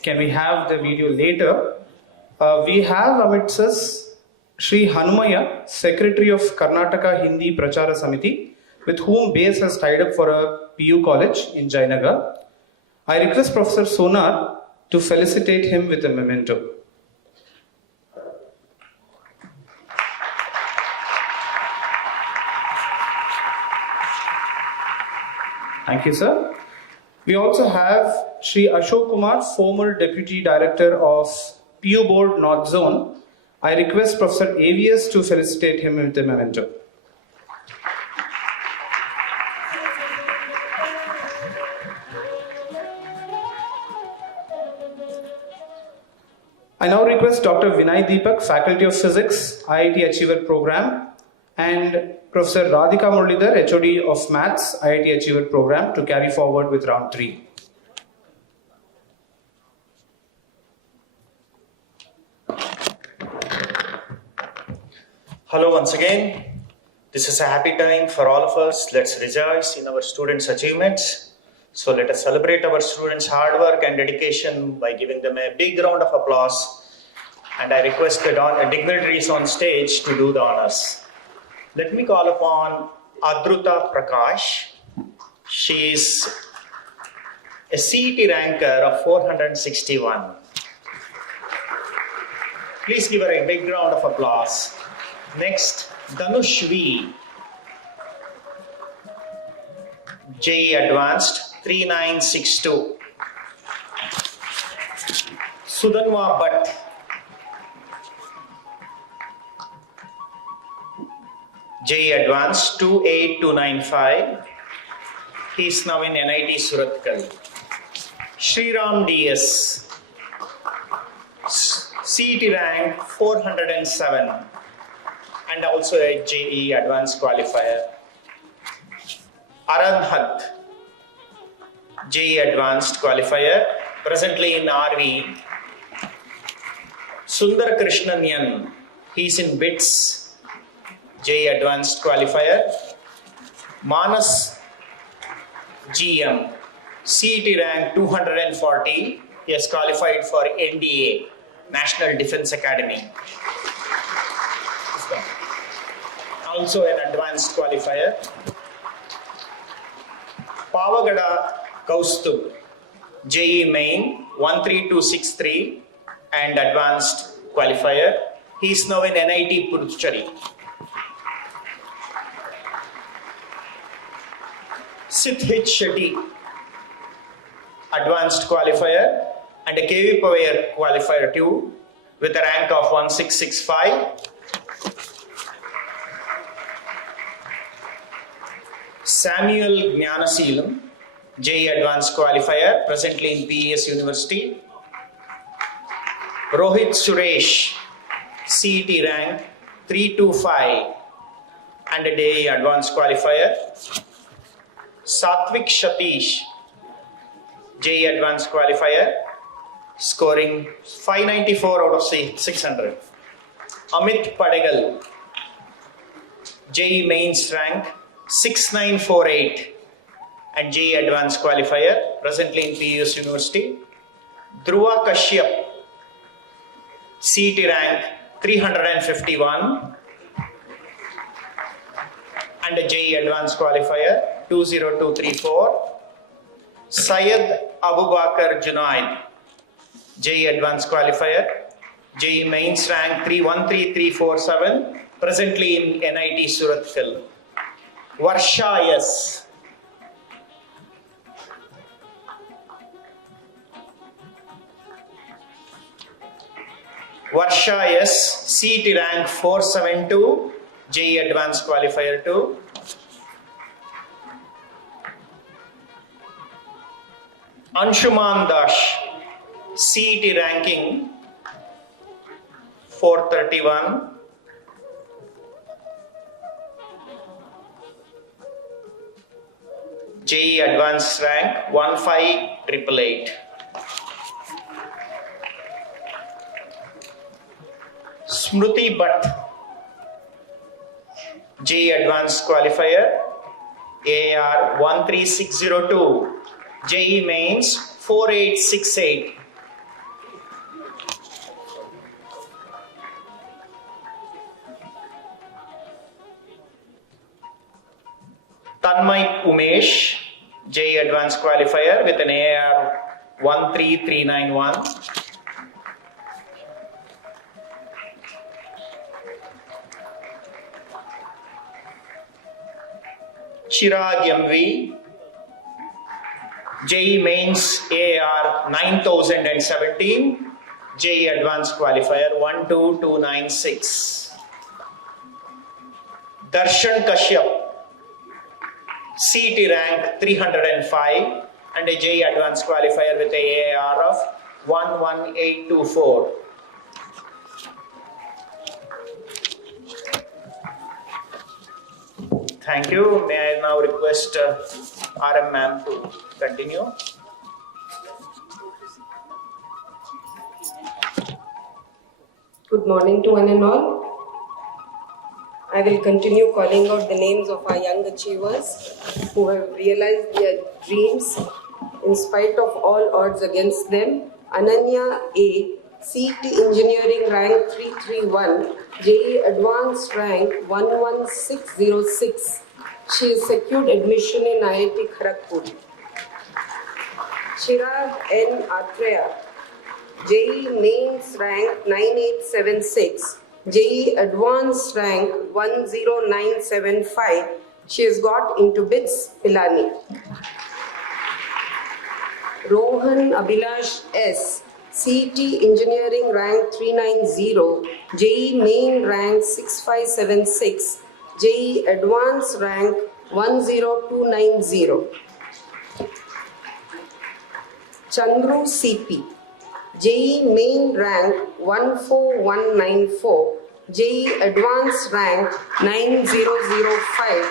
Can we have the video later? We have amidst us Sri Hanumaya, Secretary of Karnataka Hindi Prachara Samiti, with whom BASE has tied up for a PU college in Jayanagar. I request Professor Sonar to felicitate him with a memento. Thank you, sir. We also have Sri Ajaikumar, former Deputy Director of PU Board North Zone. I request Professor AVS to felicitate him with a memento. I now request Dr. Vinay Deepak, Faculty of Physics, IIT Achiever Program, and Professor Radhika Muralidhar, HOD of Maths, IIT Achiever Program, to carry forward with round 3. Hello once again. This is a happy time for all of us. Let's rejoice in our students' achievements. So let us celebrate our students' hard work and dedication by giving them a big round of applause. And I request the dignitaries on stage to do the honors. Let me call upon Adruta Prakash. She is a CET ranker of 461. Please give her a big round of applause. Next, Dhanush V. JEE Advanced 3962. Sudanwa Bhatt. JEE Advanced 28295. He is now in NIT Surathkal. Shriram DS. CET rank 407 and also a JEE Advanced qualifier. Aradhat, JEE Advanced qualifier, presently in RV. Sundar Krishnanyan, he's in BITS, JEE Advanced qualifier. Manas GM, CET rank 240, he has qualified for NDA, National Defense Academy. Also an advanced qualifier. Pavagada Kaustub, JEE Main 13263 and advanced qualifier. He is now in NIT Puducherry. Sidhit Shetty, advanced qualifier and a KV Power qualifier 2 with a rank of 1665. Samuel Gnanaseelam, JEE Advanced qualifier, presently in PES University. Rohit Suresh, CET rank 325 and a JEE Advanced qualifier. Satvik Satish, JEE Advanced qualifier, scoring 594 out of 600. Amit Padegal, JEE Mains rank 6948 and JEE Advanced qualifier, presently in PES University. Dhruva Kashyap, CET rank 351 and a JEE Advanced qualifier 20234. Syed Abubakar Junaid, JEE Advanced qualifier, JEE Mains rank 313347, presently in NIT Surathkal. Varsha S. Varsha S, CET rank 472, JEE Advanced qualifier 2. Anshuman Dash, CET ranking 431. JEE Advanced rank 15888. Smruti Bhatt, JEE Advanced qualifier, AR 13602, JEE Mains 4868. Tanmay Umesh, JEE Advanced qualifier with an AR 13391. Chirag MV, JEE Mains AR 9017, JEE Advanced qualifier 12296. Darshan Kashyap, CET rank 305 and a JEE Advanced qualifier with a AR of 11824. Thank you. May I now request RM ma'am to continue. Good morning to one and all. I will continue calling out the names of our young achievers who have realized their dreams in spite of all odds against them. Ananya A, CET Engineering rank 331, JEE Advanced rank 11606. She has secured admission in IIT Kharagpur. Chirag N. Atreya, JEE Mains rank 9876, JEE Advanced rank 10975. She has got into BITS Pilani. Rohan Abhilash S, CET Engineering rank 390, JEE Main rank 6576, JEE Advanced rank 10290. Chandru CP, JEE Main rank 14194, JEE Advanced rank 9005.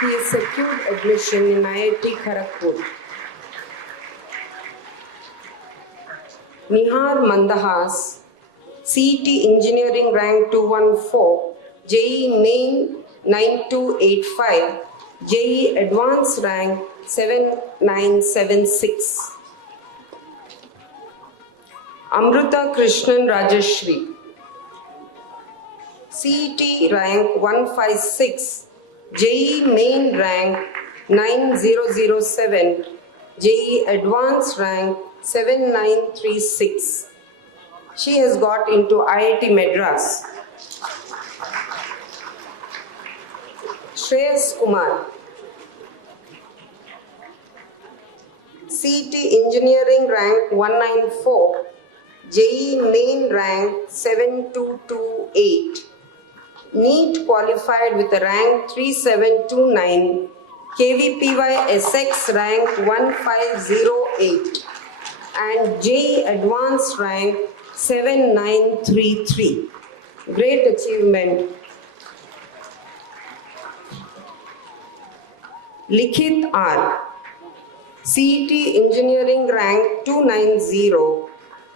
He has secured admission in IIT Kharagpur. Nihar Mandahas, CET Engineering rank 214, JEE Main 9285, JEE Advanced rank 7976. Amruta Krishnan Rajashri, CET rank 156, JEE Main rank 9007, JEE Advanced rank 7936. She has got into IIT Madras. Shreyas Kumar, CET Engineering rank 194, JEE Main rank 7228. NEET qualified with a rank 3729, KVPY SX rank 1508 and JEE Advanced rank 7933. Great achievement. Likhit R, CET Engineering rank 290,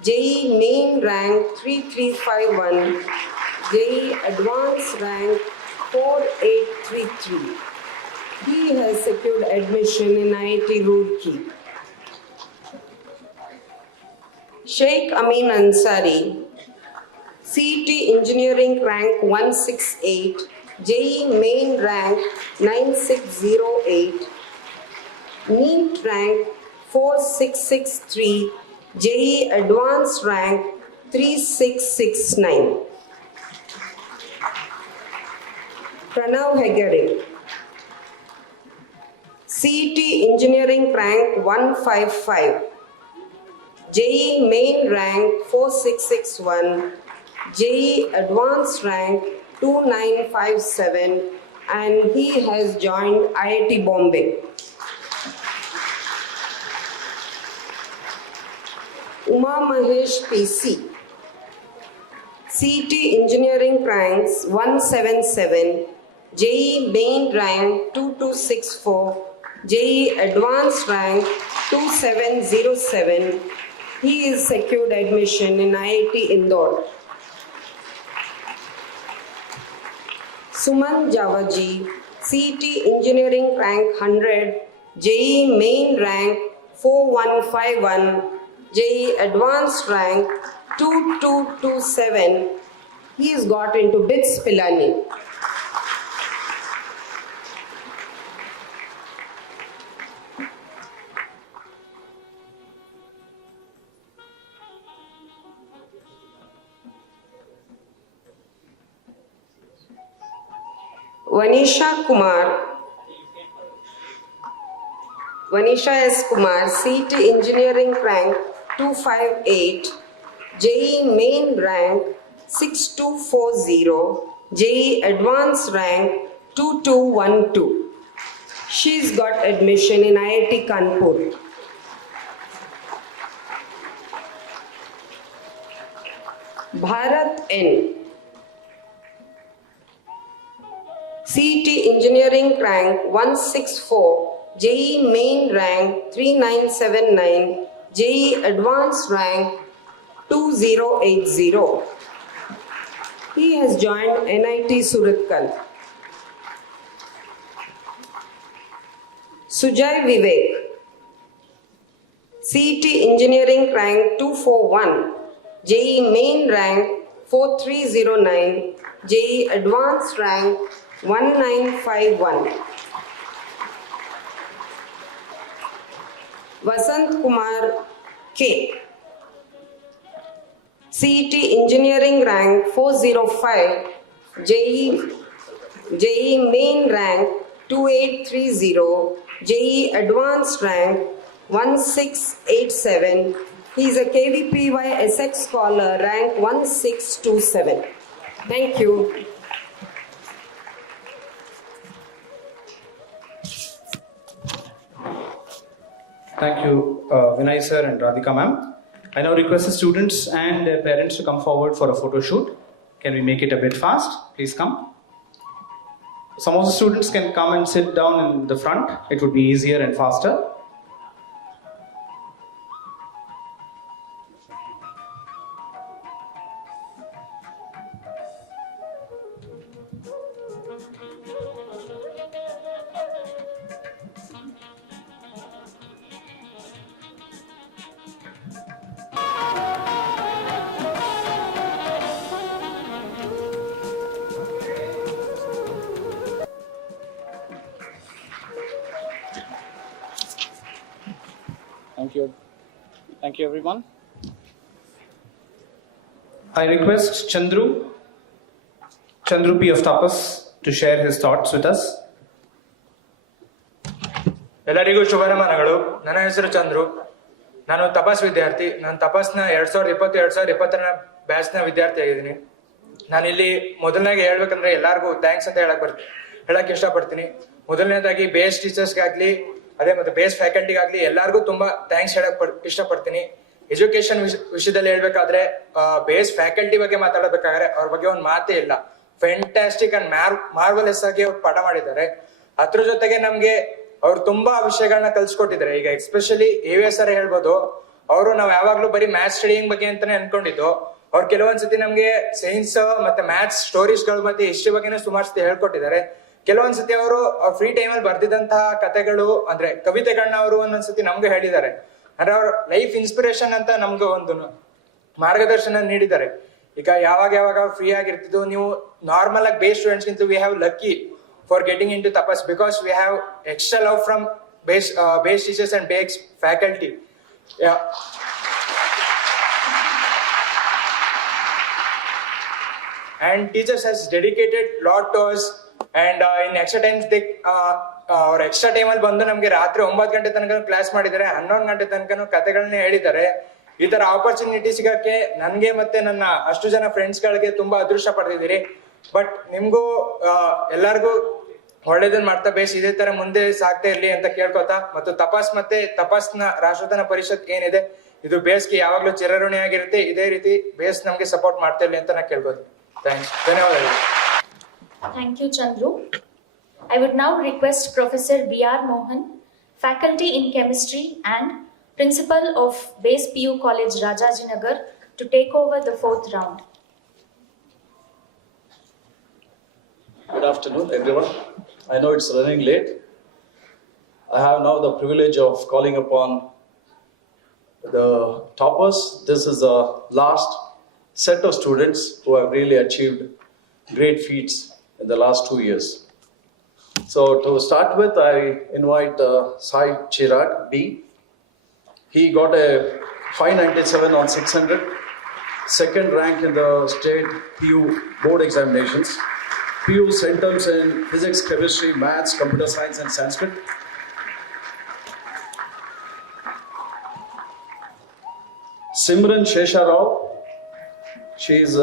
JEE Main rank 3351, JEE Advanced rank 4833. He has secured admission in IIT Roorkee. Sheikh Amin Ansari, CET Engineering rank 168, JEE Main rank 9608, NEET rank 4663, JEE Advanced rank 3669. Pranav Hegare, CET Engineering rank 155, JEE Main rank 4661, JEE Advanced rank 2957 and he has joined IIT Bombay. Uma Mahesh PC, CET Engineering ranks 177, JEE Main rank 2264, JEE Advanced rank 2707. He is secured admission in IIT Indore. Suman Javaji, CET Engineering rank 100, JEE Main rank 4151, JEE Advanced rank 2227. He has got into BITS Pilani. Vanisha S. Kumar, CET Engineering rank 258, JEE Main rank 6240, JEE Advanced rank 2212. She's got admission in IIT Kanpur. Bharat N, CET Engineering rank 164, JEE Main rank 3979, JEE Advanced rank 2080. He has joined NIT Suratkal. Sujay Vivek, CET Engineering rank 241, JEE Main rank 4309, JEE Advanced rank 1951. Vasant Kumar K. CET Engineering rank 405, JEE Main rank 2830, JEE Advanced rank 1687. He is a KVPY Essex Scholar rank 1627. Thank you. Thank you, Vinay sir and Radhika ma'am. I now request the students and their parents to come forward for a photo shoot. Can we make it a bit fast? Please come. Some of the students can come and sit down in the front. It would be easier and faster. Thank you. Thank you, everyone. I request Chandru P of Tapas to share his thoughts with us. ಎಲ್ಲರಿಗೂ ಶುಭನಮನಗಳು. ನನ್ನ ಹೆಸರು ಚಂದ್ರು. ನಾನು ತಪಸ್ ವಿದ್ಯಾರ್ಥಿ. ನಾನು ತಪಸ್ನ 2020-2021 ಬ್ಯಾಚ್ನ ವಿದ್ಯಾರ್ಥಿ ಆಗಿದ್ದೀನಿ. ನಾನಿಲ್ಲಿ ಮೊದಲನೇಗೆ ಹೇಳ್ಬೇಕಂದ್ರೆ ಎಲ್ಲರಿಗೂ ಥ್ಯಾಂಕ್ಸ್ ಅಂತ ಹೇಳಕ್ ಇಷ್ಟಪಡ್ತೀನಿ. ಮೊದಲನೇದಾಗಿ ಬೇಸ್ ಟೀಚರ್ಸ್ಗಾಗ್ಲಿ ಅದೇ ಮತ್ತೆ ಬೇಸ್ ಫ್ಯಾಕಲ್ಟಿಗಾಗ್ಲಿ ಎಲ್ಲರಿಗೂ ತುಂಬಾ ಥ್ಯಾಂಕ್ಸ್ ಹೇಳಕ್ ಇಷ್ಟಪಡ್ತೀನಿ. ಎಜುಕೇಶನ್ ವಿಷಯದಲ್ಲಿ ಹೇಳ್ಬೇಕಾದ್ರೆ ಬೇಸ್ ಫ್ಯಾಕಲ್ಟಿ ಬಗ್ಗೆ ಮಾತಾಡಬೇಕಾದ್ರೆ ಅವ್ರ ಬಗ್ಗೆ ಒಂದು ಮಾತೇ ಇಲ್ಲ. ಫ್ಯಾಂಟಾಸ್ಟಿಕ್ ಅಂಡ್ ಮಾರ್ವಲೆಸ್ ಆಗಿ ಅವ್ರು ಪಾಠ ಮಾಡಿದ್ದಾರೆ. ಅದ್ರ ಜೊತೆಗೆ ನಮ್ಗೆ ಅವ್ರು ತುಂಬಾ ವಿಷಯಗಳನ್ನ ಕಲ್ಸ್ಕೊಟ್ಟಿದ್ದಾರೆ. ಈಗ ಎಸ್ಪೆಷಲಿ AVS ಸರ್ ಹೇಳ್ಬೋದು, ಅವರು ನಾವ್ ಯಾವಾಗ್ಲೂ ಬರೀ ಮ್ಯಾಥ್ಸ್ ಸ್ಟಡಿಂಗ್ ಬಗ್ಗೆ ಅಂತಾನೆ ಅನ್ಕೊಂಡಿದ್ದು. ಅವ್ರು ಕೆಲವೊಂದ್ಸತಿ ನಮ್ಗೆ ಸೈನ್ಸ್ ಮತ್ತೆ ಮ್ಯಾಥ್ಸ್ ಸ್ಟೋರೀಸ್ ಗಳು ಮತ್ತೆ ಹಿಸ್ಟ್ರಿ ಬಗ್ಗೆನೂ ಸುಮಾರು ಹೇಳ್ಕೊಟ್ಟಿದ್ದಾರೆ. ಕೆಲವೊಂದ್ಸತಿ ಅವರು ಫ್ರೀ ಟೈಮ್ ಅಲ್ಲಿ ಬರ್ದಿದಂತಹ ಕಥೆಗಳು ಅಂದ್ರೆ ಕವಿತೆಗಳನ್ನ ಅವರು ಒಂದೊಂದ್ಸತಿ ನಮ್ಗೆ ಹೇಳಿದ್ದಾರೆ. ಅಂದ್ರೆ ಅವ್ರ ಲೈಫ್ ಇನ್ಸ್ಪಿರೇಷನ್ ಅಂತ ನಮ್ಗೆ ಒಂದು ಮಾರ್ಗದರ್ಶನ ನೀಡಿದ್ದಾರೆ. ಈಗ ಯಾವಾಗ ಫ್ರೀ ಆಗಿರ್ತಿದ್ದು ನೀವು ನಾರ್ಮಲ್ ಆಗಿ ಬೇಸ್ ಸ್ಟೂಡೆಂಟ್ಸ್ ಗಿಂತ we have lucky for getting into tapas because we have extra love from base teachers and base faculty. Yeah. And teachers has dedicated lot to us and in extra times they or extra time ಅಲ್ಲಿ ಬಂದು ನಮ್ಗೆ ರಾತ್ರಿ 9 ಗಂಟೆ ತನಕ class ಮಾಡಿದ್ದಾರೆ, 11 ಗಂಟೆ ತನಕ ಕಥೆಗಳನ್ನ ಹೇಳಿದ್ದಾರೆ. ಈ ತರ ಆಪರ್ಚುನಿಟಿ ಸಿಗಕ್ಕೆ ನನ್ಗೆ ಮತ್ತೆ ನನ್ನ ಅಷ್ಟು ಜನ ಫ್ರೆಂಡ್ಸ್ ಗಳಿಗೆ ತುಂಬಾ ಅದೃಷ್ಟ ಪಡೆದಿದ್ದೀರಿ. ಬಟ್ ನಿಮ್ಗೂ ಎಲ್ಲರಿಗೂ ಒಳ್ಳೇದನ್ನ ಮಾಡ್ತಾ ಬೇಸ್ ಇದೇ ತರ ಮುಂದೆ ಸಾಗ್ತಾ ಇರ್ಲಿ ಅಂತ ಕೇಳ್ಕೊತಾ ಮತ್ತು ತಪಾಸ್ ಮತ್ತೆ ತಪಾಸ್ನ ರಾಷ್ಟ್ರೋತ್ಥಾನ ಪರಿಷತ್ ಏನಿದೆ ಇದು ಬೇಸ್ಗೆ ಯಾವಾಗ್ಲೂ ಚಿರಋಣಿ ಆಗಿರುತ್ತೆ. ಇದೇ ರೀತಿ ಬೇಸ್ ನಮ್ಗೆ ಸಪೋರ್ಟ್ ಮಾಡ್ತಾ ಇರ್ಲಿ ಅಂತ ನಾ ಕೇಳ್ಬೋದು. ಥ್ಯಾಂಕ್ಸ್. ಧನ್ಯವಾದಗಳು. Thank you, Chandru. I would now request Professor B.R. Mohan, Faculty in Chemistry and Principal of Base PU College, Rajajinagar, to take over the fourth round. Good afternoon, everyone. I know it's running late. I have now the privilege of calling upon the toppers. This is the last set of students who have really achieved great feats in the last 2 years. So to start with, I invite Sai Chirag B. He got a 597 on 600, second rank in the state PU board examinations. PU centers in physics, chemistry, maths, computer science and Sanskrit. Simran Shesharao, she is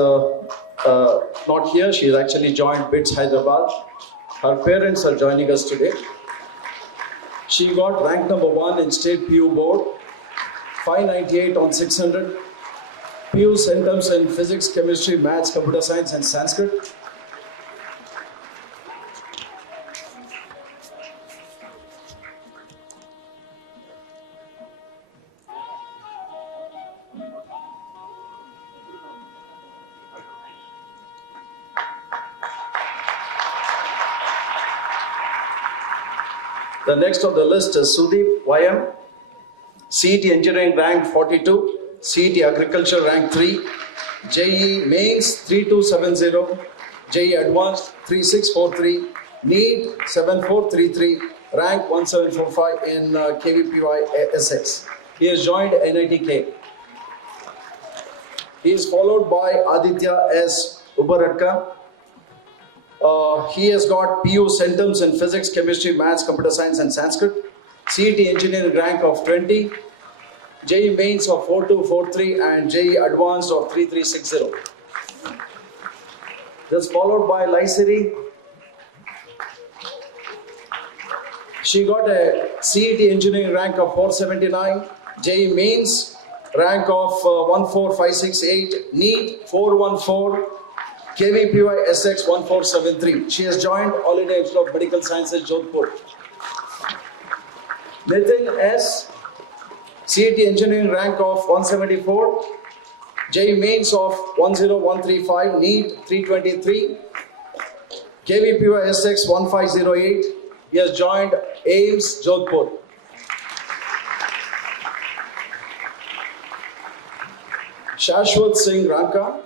not here, she has actually joined BITS Hyderabad. Her parents are joining us today. She got rank number 1 in state PU board, 598 on 600. PU centers in physics, chemistry, maths, computer science and Sanskrit. The next on the list is Sudeep YM, CET Engineering rank 42, CET Agriculture rank 3, JEE Mains 3270, JEE Advanced 3643, NEET 7433, rank 1745 in KVPY SX. He has joined NITK. He is followed by Aditya S. Ubaradka. He has got PU Centums in Physics, Chemistry, Maths, Computer Science and Sanskrit. CET Engineering rank of 20. JEE Mains of 4243 and JEE Advanced of 3360. That's followed by Lysiri. She got a CET Engineering rank of 479. JEE Mains rank of 14568. NEET 414. KVPY SX 1473. She has joined All India Institute of Medical Sciences, Jodhpur. Nitin S. CET Engineering rank of 174. JEE Mains of 10135. NEET 323. KVPY SX 1508. He has joined AIMS, Jodhpur. Shashwat Singh Ranka.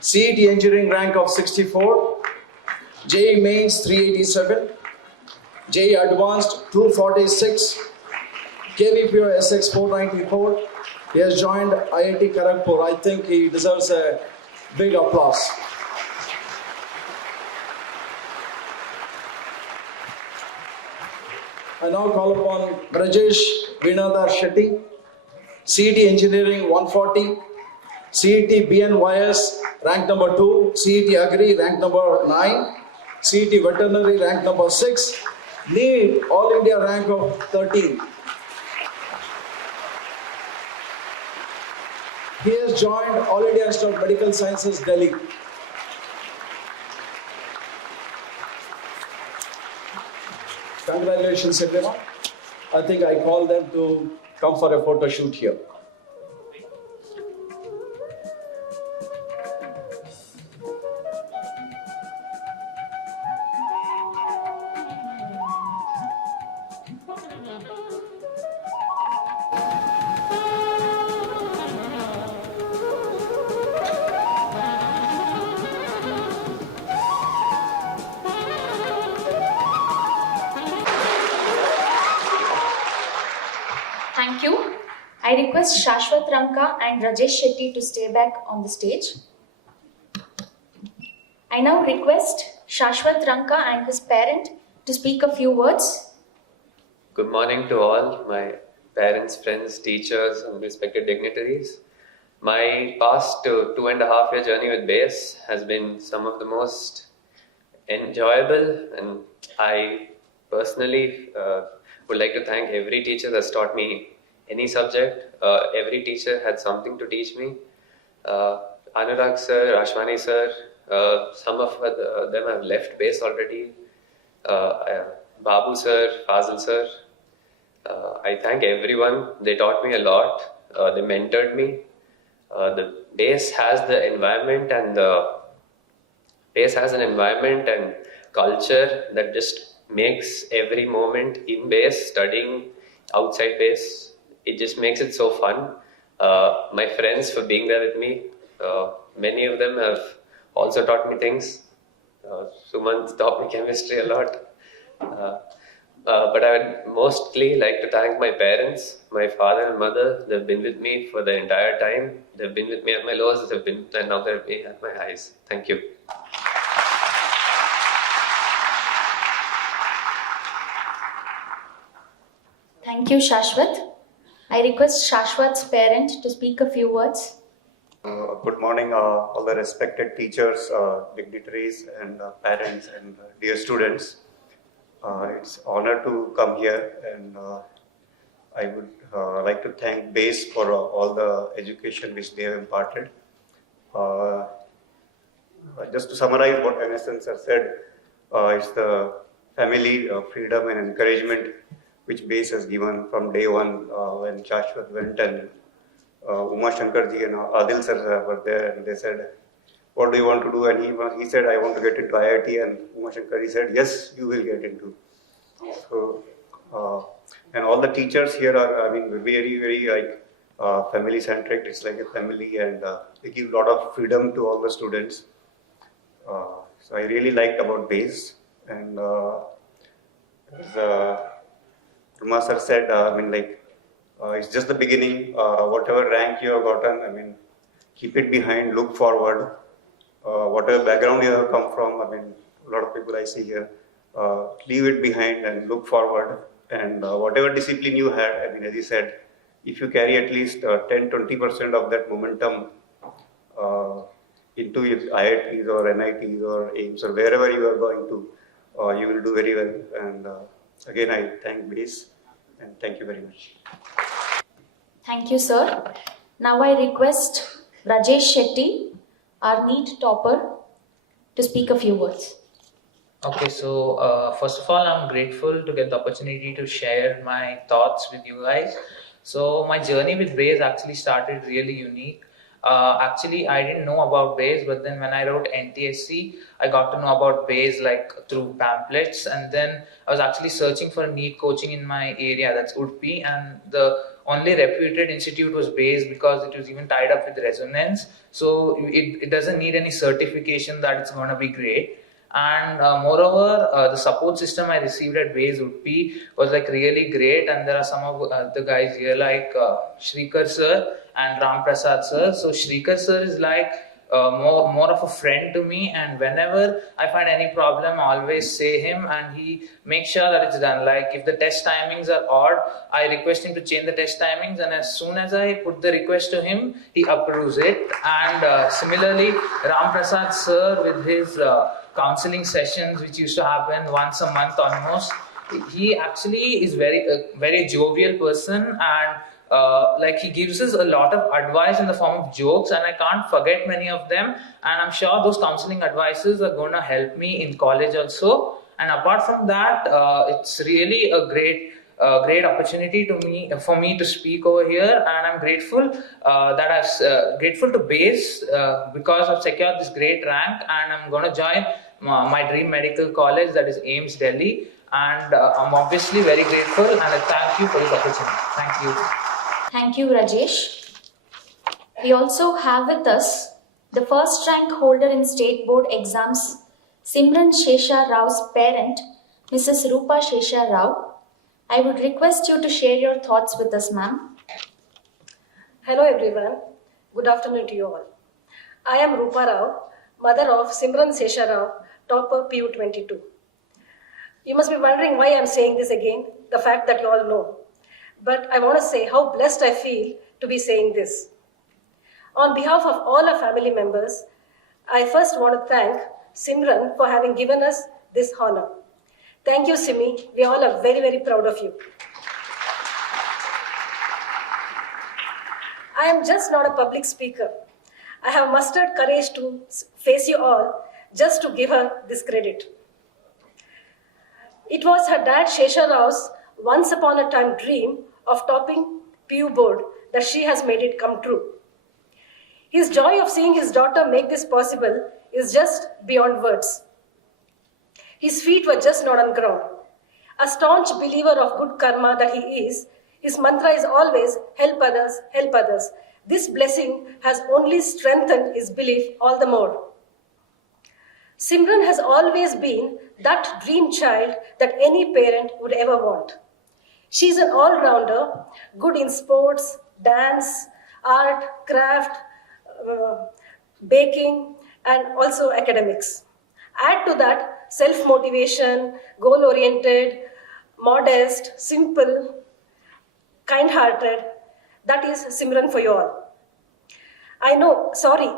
CET Engineering rank of 64, JEE Mains 387, JEE Advanced 246, KVPO SX 494. He has joined IIT Kharagpur. I think he deserves a big applause. I now call upon Brajesh Vinodar Shetty, CET Engineering 140, CET BNYS rank number 2, CET Agri rank number 9, CET Veterinary rank number 6, NEET All India rank of 13. He has joined All India Institute of Medical Sciences, Delhi. Congratulations everyone. I think I call them to come for a photo shoot here. Thank you. I request Shashwat Ranka and Rajesh Shetty to stay back on the stage. I now request Shashwat Ranka and his parent to speak a few words. Good morning to all my parents, friends, teachers, and respected dignitaries. My past 2.5 year journey with BASE has been some of the most enjoyable, and I personally would like to thank every teacher that's taught me any subject. Every teacher had something to teach me. Anurag sir, Ashwani sir, some of them have left BASE already. Babu sir, Fazil sir. I thank everyone. They taught me a lot. They mentored me. The BASE has the environment and BASE has an environment and culture that just makes every moment in BASE, studying outside BASE, it just makes it so fun. My friends for being there with me, many of them have also taught me things. Sumant taught me chemistry a lot. But I would mostly like to thank my parents, my father and mother. They've been with me for the entire time. They've been with me at my lows, and now they're with me at my highs. Thank you. Thank you, Shashwat. I request Shashwat's parent to speak a few words. Good morning, all the respected teachers, dignitaries, and parents, and dear students. It's an honor to come here, and I would like to thank BASE for all the education which they have imparted. Just to summarize what NSN sir said, it's the family, freedom and encouragement which BASE has given from day one when Shashwat went, and Uma Shankarji and Adil sir were there, and they said, what do you want to do? And he said, I want to get into IIT, and Uma Shankarji said, yes, you will get into. So And all the teachers here are, I mean, very, very like family centric. It's like a family, and they give a lot of freedom to all the students. So I really liked about BASE, and as Ruma sir said, I mean, like it's just the beginning. Whatever rank you have gotten, I mean, keep it behind, look forward. Whatever background you have come from, I mean, a lot of people I see here, leave it behind and look forward. And whatever discipline you had, I mean, as you said, if you carry at least 10-20% of that momentum into IITs or NITs or AIMS or wherever you are going to, you will do very well. And again, I thank BASE and thank you very much. Thank you, sir. Now I request Rajesh Shetty, our NEET topper, to speak a few words. Okay, so first of all, I'm grateful to get the opportunity to share my thoughts with you guys. So my journey with BASE actually started really unique. Actually, I didn't know about BASE, but then when I wrote NTSC, I got to know about BASE like through pamphlets, and then I was actually searching for NEET coaching in my area, that's Udupi, and the only reputed institute was BASE because it was even tied up with Resonance. So it doesn't need any certification that it's going to be great. And moreover, the support system I received at BASE Udupi was like really great, and there are some of the guys here like Shrikar sir and Ram Prasad sir. So Shrikar sir is like more of a friend to me, and whenever I find any problem, I always say him, and he makes sure that it's done. Like if the test timings are odd, I request him to change the test timings, and as soon as I put the request to him, he approves it. And similarly, Ram Prasad sir with his counseling sessions, which used to happen once a month almost, he actually is very jovial person, and like he gives us a lot of advice in the form of jokes, and I can't forget many of them, and I'm sure those counseling advices are going to help me in college also. And apart from that, it's really a great opportunity for me to speak over here, and I'm grateful grateful to BASE because I've secured this great rank, and I'm going to join my dream medical college, that is AIMS Delhi, and I'm obviously very grateful, and I thank you for this opportunity. Thank you. Thank you, Rajesh. We also have with us the first rank holder in state board exams, Simran Shesha Rao's parent, Mrs. Rupa Shesha Rao. I would request you to share your thoughts with us, ma'am. Hello everyone. Good afternoon to you all. I am Rupa Rao, mother of Simran Shesha Rao, topper PU22. You must be wondering why I am saying this again, the fact that you all know. But I want to say how blessed I feel to be saying this. On behalf of all our family members, I first want to thank Simran for having given us this honor. Thank you, Simi. We all are very, very proud of you. I am just not a public speaker. I have mustered courage to face you all just to give her this credit. It was her dad Shesha Rao's once upon a time dream of topping PU board that she has made it come true. His joy of seeing his daughter make this possible is just beyond words. His feet were just not on ground. A staunch believer of good karma that he is, his mantra is always help others, help others. This blessing has only strengthened his belief all the more. Simran has always been that dream child that any parent would ever want. She's an all-rounder, good in sports, dance, art, craft, baking, and also academics. Add to that self-motivation, goal-oriented, modest, simple, kind-hearted. That is Simran for you all. I know, sorry,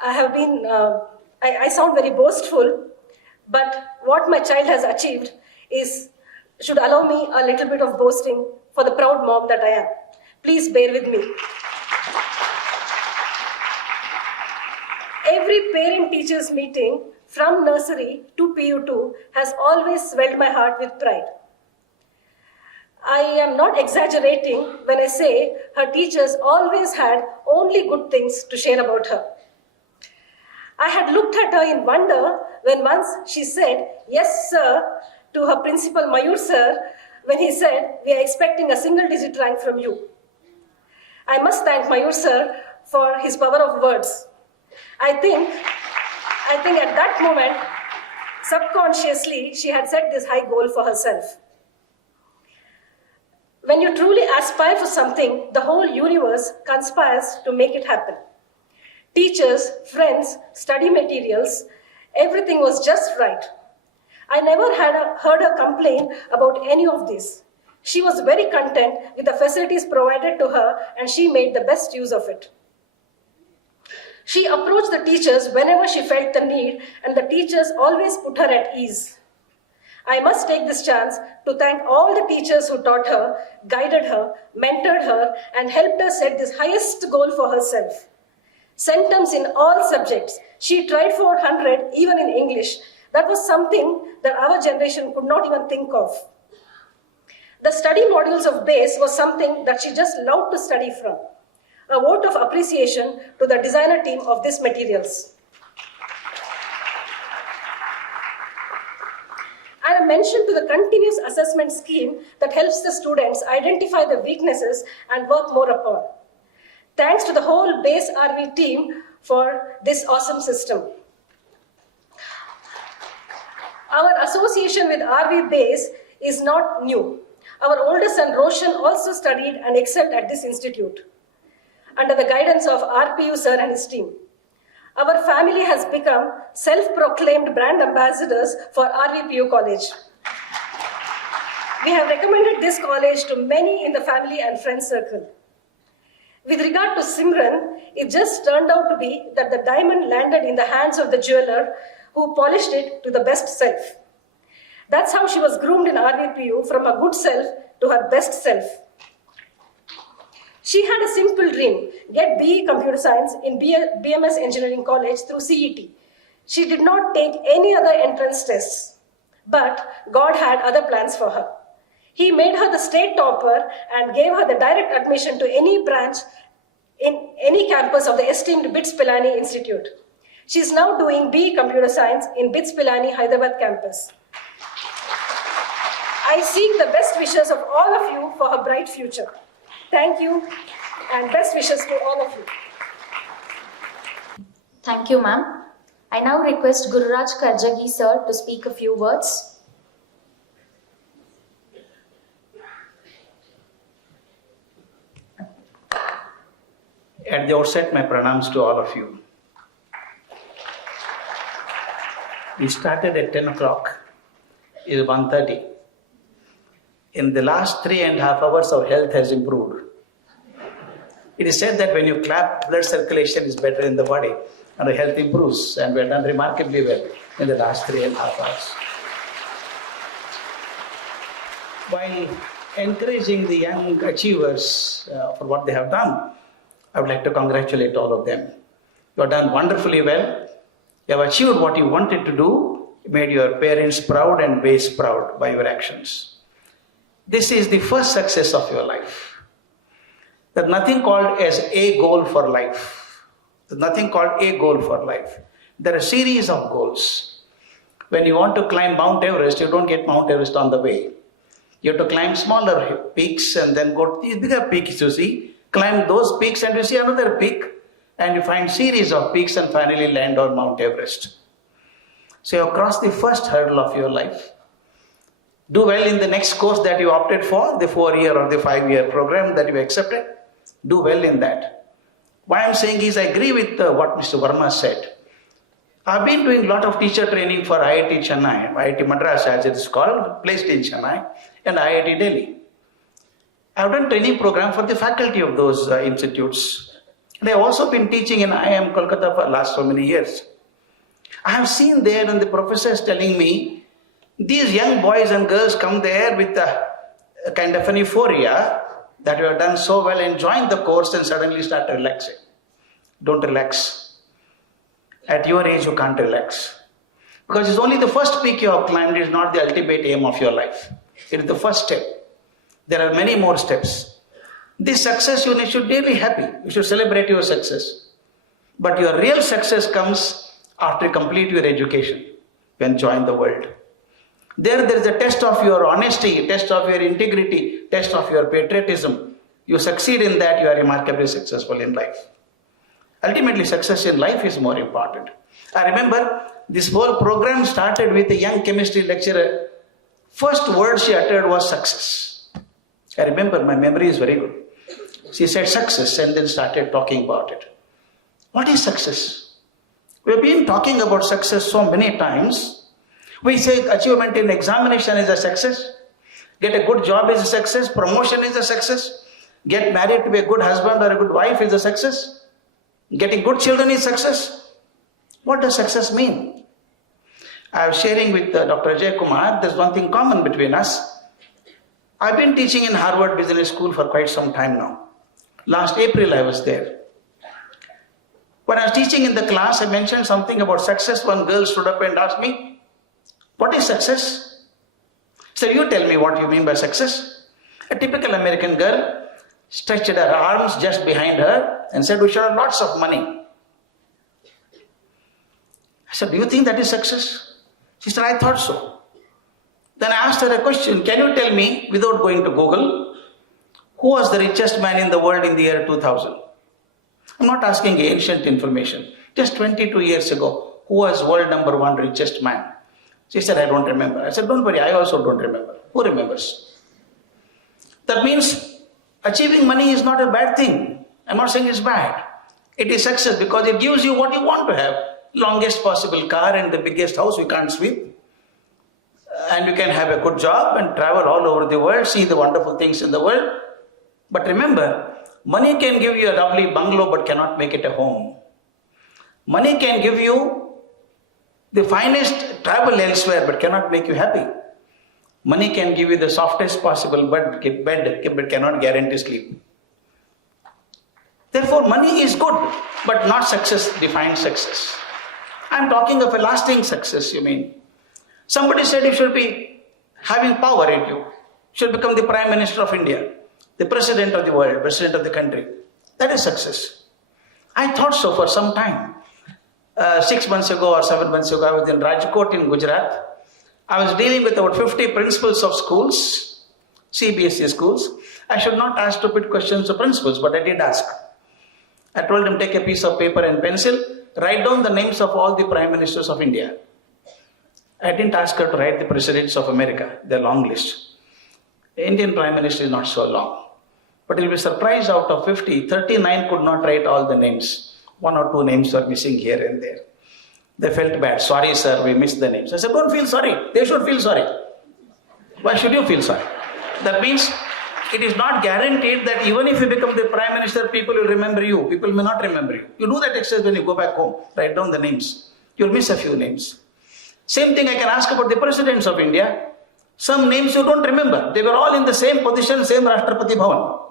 I sound very boastful, but what my child has achieved should allow me a little bit of boasting for the proud mom that I am. Please bear with me. Every parent-teachers meeting from nursery to PU2 has always swelled my heart with pride. I am not exaggerating when I say her teachers always had only good things to share about her. I had looked at her in wonder when once she said, "Yes, sir," to her principal Mayur sir when he said, "We are expecting a single-digit rank from you." I must thank Mayur sir for his power of words. I think at that moment, subconsciously, she had set this high goal for herself. When you truly aspire for something, the whole universe conspires to make it happen. Teachers, friends, study materials, everything was just right. I never heard her complain about any of this. She was very content with the facilities provided to her, and she made the best use of it. She approached the teachers whenever she felt the need, and the teachers always put her at ease. I must take this chance to thank all the teachers who taught her, guided her, mentored her, and helped her set this highest goal for herself. Centums in all subjects. She tried for 100, even in English. That was something that our generation could not even think of. The study modules of BASE was something that she just loved to study from. A vote of appreciation to the designer team of these materials. And a mention to the continuous assessment scheme that helps the students identify the weaknesses and work more upon. Thanks to the whole BASE RV team for this awesome system. Our association with RV BASE is not new. Our oldest son Roshan also studied and excelled at this institute under the guidance of RPU sir and his team. Our family has become self-proclaimed brand ambassadors for RVPU College. We have recommended this college to many in the family and friend circle. With regard to Simran, it just turned out to be that the diamond landed in the hands of the jeweler who polished it to the best self. That's how she was groomed in RVPU from a good self to her best self. She had a simple dream, get BE Computer Science in BMS Engineering College through CET. She did not take any other entrance tests, but God had other plans for her. He made her the state topper and gave her the direct admission to any branch in any campus of the esteemed BITS Pilani Institute. She is now doing BE Computer Science in BITS Pilani Hyderabad campus. I seek the best wishes of all of you for her bright future. Thank you, and best wishes to all of you. Thank you, ma'am. I now request Gururaj Karajagi sir to speak a few words. At the outset, my pranams to all of you. We started at 10 o'clock. It is 1:30. In the last 3.5 hours, our health has improved. It is said that when you clap, blood circulation is better in the body and the health improves, and we have done remarkably well in the last 3.5 hours. While encouraging the young achievers for what they have done, I would like to congratulate all of them. You have done wonderfully well. You have achieved what you wanted to do. You made your parents proud and BASE proud by your actions. This is the first success of your life. There's nothing called as a goal for life. There's nothing called a goal for life. There are a series of goals. When you want to climb Mount Everest, you don't get Mount Everest on the way. You have to climb smaller peaks and then go to these bigger peaks you see. Climb those peaks and you see another peak. And you find series of peaks and finally land on Mount Everest. So you have crossed the first hurdle of your life. Do well in the next course that you opted for, the 4-year or the 5-year program that you accepted. Do well in that. Why I'm saying is I agree with what Mr. Verma said. I've been doing a lot of teacher training for IIT Chennai, IIT Madras as it is called, placed in Chennai, and IIT Delhi. I've done training program for the faculty of those institutes. And I've also been teaching in IIM Kolkata for the last so many years. I have seen there and the professors telling me, these young boys and girls come there with a kind of an euphoria that you have done so well and join the course and suddenly start relaxing. Don't relax. At your age, you can't relax. Because it's only the first peak you have climbed, is not the ultimate aim of your life. It is the first step. There are many more steps. This success, you should really be happy. You should celebrate your success. But your real success comes after you complete your education, when you join the world. There is a test of your honesty, test of your integrity, test of your patriotism. You succeed in that, you are remarkably successful in life. Ultimately, success in life is more important. I remember this whole program started with a young chemistry lecturer. First word she uttered was success. I remember, my memory is very good. She said success and then started talking about it. What is success? We have been talking about success so many times. We say achievement in examination is a success. Get a good job is a success. Promotion is a success. Get married to be a good husband or a good wife is a success. Getting good children is success. What does success mean? I was sharing with Dr. Ajaikumar, there's one thing common between us. I've been teaching in Harvard Business School for quite some time now. Last April I was there. When I was teaching in the class, I mentioned something about success. One girl stood up and asked me, what is success? So you tell me what you mean by success. A typical American girl stretched her arms just behind her and said, we should have lots of money. I said, do you think that is success? She said, I thought so. Then I asked her a question, can you tell me, without going to Google, who was the richest man in the world in the year 2000? I'm not asking ancient information. Just 22 years ago, who was world number one richest man? She said, I don't remember. I said, don't worry, I also don't remember. Who remembers? That means achieving money is not a bad thing. I'm not saying it's bad. It is success because it gives you what you want to have. Longest possible car and the biggest house, we can't sweep. And you can have a good job and travel all over the world, see the wonderful things in the world. But remember, money can give you a lovely bungalow but cannot make it a home. Money can give you the finest travel elsewhere but cannot make you happy. Money can give you the softest possible bed but cannot guarantee sleep. Therefore, money is good, but not success defines success. I'm talking of a lasting success, you mean. Somebody said you should be having power in you. You should become the Prime Minister of India, the President of the world, President of the country. That is success. I thought so for some time. 6 months ago or 7 months ago, I was in Rajkot in Gujarat. I was dealing with about 50 principals of schools, CBSE schools. I should not ask stupid questions to principals, but I did ask. I told them, take a piece of paper and pencil, write down the names of all the Prime Ministers of India. I didn't ask her to write the Presidents of America, their long list. The Indian Prime Minister is not so long. But you'll be surprised, out of 50, 39 could not write all the names. 1 or 2 names were missing here and there. They felt bad. Sorry, sir, we missed the names. I said, don't feel sorry. They should feel sorry. Why should you feel sorry? That means it is not guaranteed that even if you become the Prime Minister, people will remember you. People may not remember you. You do that exercise when you go back home. Write down the names. You'll miss a few names. Same thing I can ask about the Presidents of India. Some names you don't remember. They were all in the same position, same Rashtrapati Bhavan.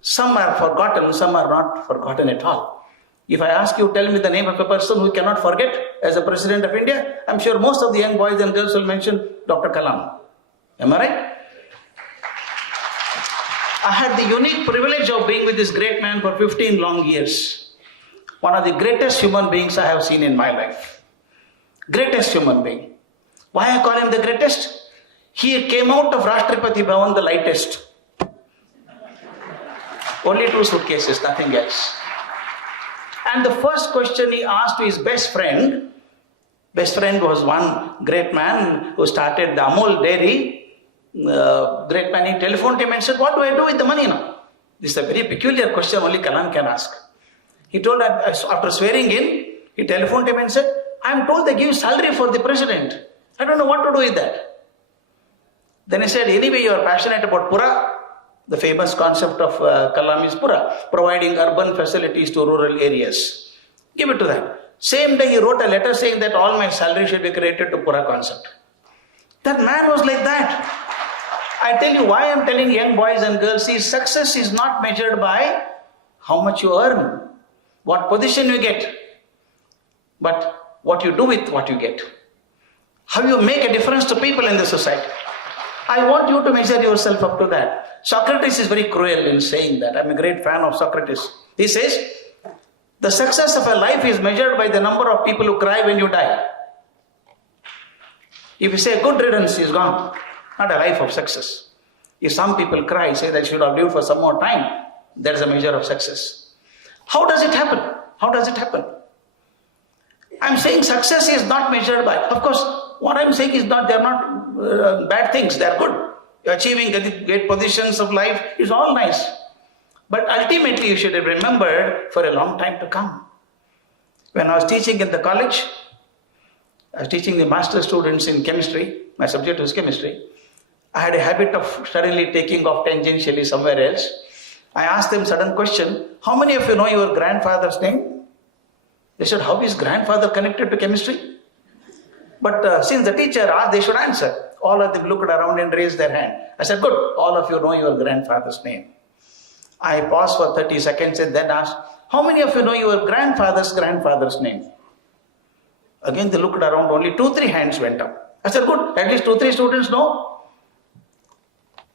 Some are forgotten, some are not forgotten at all. If I ask you, tell me the name of a person who cannot forget as a President of India, I'm sure most of the young boys and girls will mention Dr. Kalam. Am I right? I had the unique privilege of being with this great man for 15 long years. One of the greatest human beings I have seen in my life. Greatest human being. Why I call him the greatest? He came out of Rashtrapati Bhavan the lightest. Only 2 suitcases, nothing else. And the first question he asked to his best friend was one great man who started the Amul dairy. Great man, he telephoned him and said, what do I do with the money now? This is a very peculiar question only Kalam can ask. He told, after swearing in, he telephoned him and said, I am told they give salary for the president. I don't know what to do with that. Then he said, anyway, you are passionate about Pura. The famous concept of Kalam is Pura, providing urban facilities to rural areas. Give it to that. Same day he wrote a letter saying that all my salary should be credited to Pura concept. That man was like that. I tell you why I'm telling young boys and girls, see, success is not measured by how much you earn, what position you get, but what you do with what you get. How you make a difference to people in the society. I want you to measure yourself up to that. Socrates is very cruel in saying that. I'm a great fan of Socrates. He says, the success of a life is measured by the number of people who cry when you die. If you say good riddance, is gone. Not a life of success. If some people cry, say that should have lived for some more time, that is a measure of success. How does it happen? How does it happen? I'm saying success is not measured by, of course, what I'm saying is not, they're not bad things, they're good. Achieving great positions of life is all nice. But ultimately you should have remembered for a long time to come. When I was teaching in the college, I was teaching the master students in chemistry, my subject was chemistry. I had a habit of suddenly taking off tangentially somewhere else. I asked them a sudden question, how many of you know your grandfather's name? They said, how is grandfather connected to chemistry? But since the teacher asked, they should answer. All of them looked around and raised their hand. I said, good, all of you know your grandfather's name. I paused for 30 seconds and then asked, how many of you know your grandfather's name? Again, they looked around, only 2-3 hands went up. I said, good, at least 2-3 students know.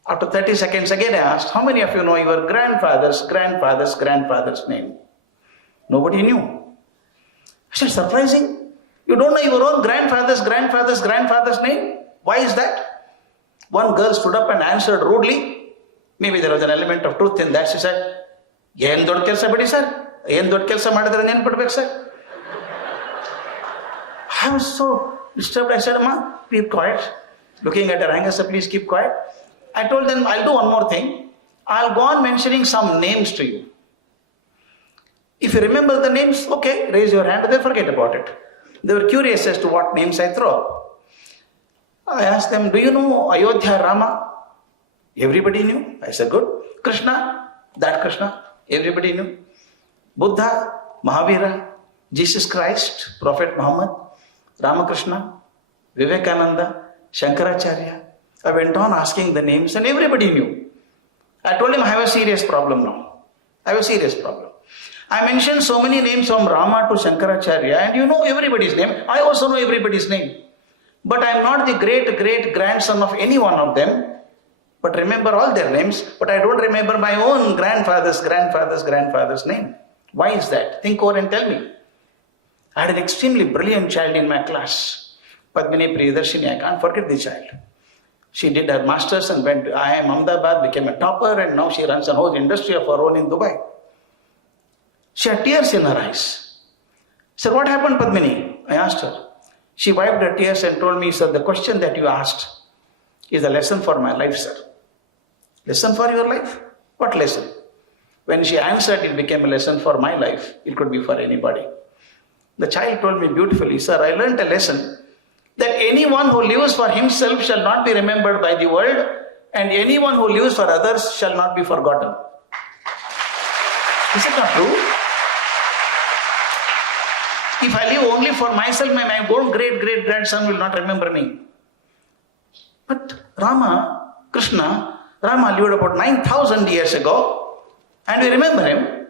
After 30 seconds again I asked, how many of you know your grandfather's name? Nobody knew. I said, surprising. You don't know your own grandfather's name? Why is that? One girl stood up and answered rudely. Maybe there was an element of truth in that. She said, Yen dod kelsa badi sir? Yen dod kelsa madidare nen padbek sir? I was so disturbed. I said, Ma, keep quiet. Looking at her anger, sir, please keep quiet. I told them, I'll do one more thing. I'll go on mentioning some names to you. If you remember the names, okay, raise your hand, they forget about it. They were curious as to what names I throw. I asked them, do you know Ayodhya Rama? Everybody knew. I said, good. Krishna, that Krishna, everybody knew. Buddha, Mahavira, Jesus Christ, Prophet Muhammad, Ramakrishna, Vivekananda, Shankaracharya. I went on asking the names and everybody knew. I told him I have a serious problem now. I have a serious problem. I mentioned so many names from Rama to Shankaracharya and you know everybody's name. I also know everybody's name. But I am not the great-great-grandson of any one of them. But remember all their names. But I don't remember my own grandfather's name. Why is that? Think over and tell me. I had an extremely brilliant child in my class. Padmini Priyadarshini, I can't forget the child. She did her masters and went to IIM Ahmedabad, became a topper, and now she runs a whole industry of her own in Dubai. She had tears in her eyes. I said, what happened, Padmini? I asked her. She wiped her tears and told me, sir, the question that you asked is a lesson for my life, sir. Lesson for your life? What lesson? When she answered, it became a lesson for my life. It could be for anybody. The child told me beautifully, sir, I learned a lesson that anyone who lives for himself shall not be remembered by the world, and anyone who lives for others shall not be forgotten. Is it not true? If I live only for myself, my own great-great-grandson will not remember me. But Krishna lived about 9,000 years ago, and we remember him.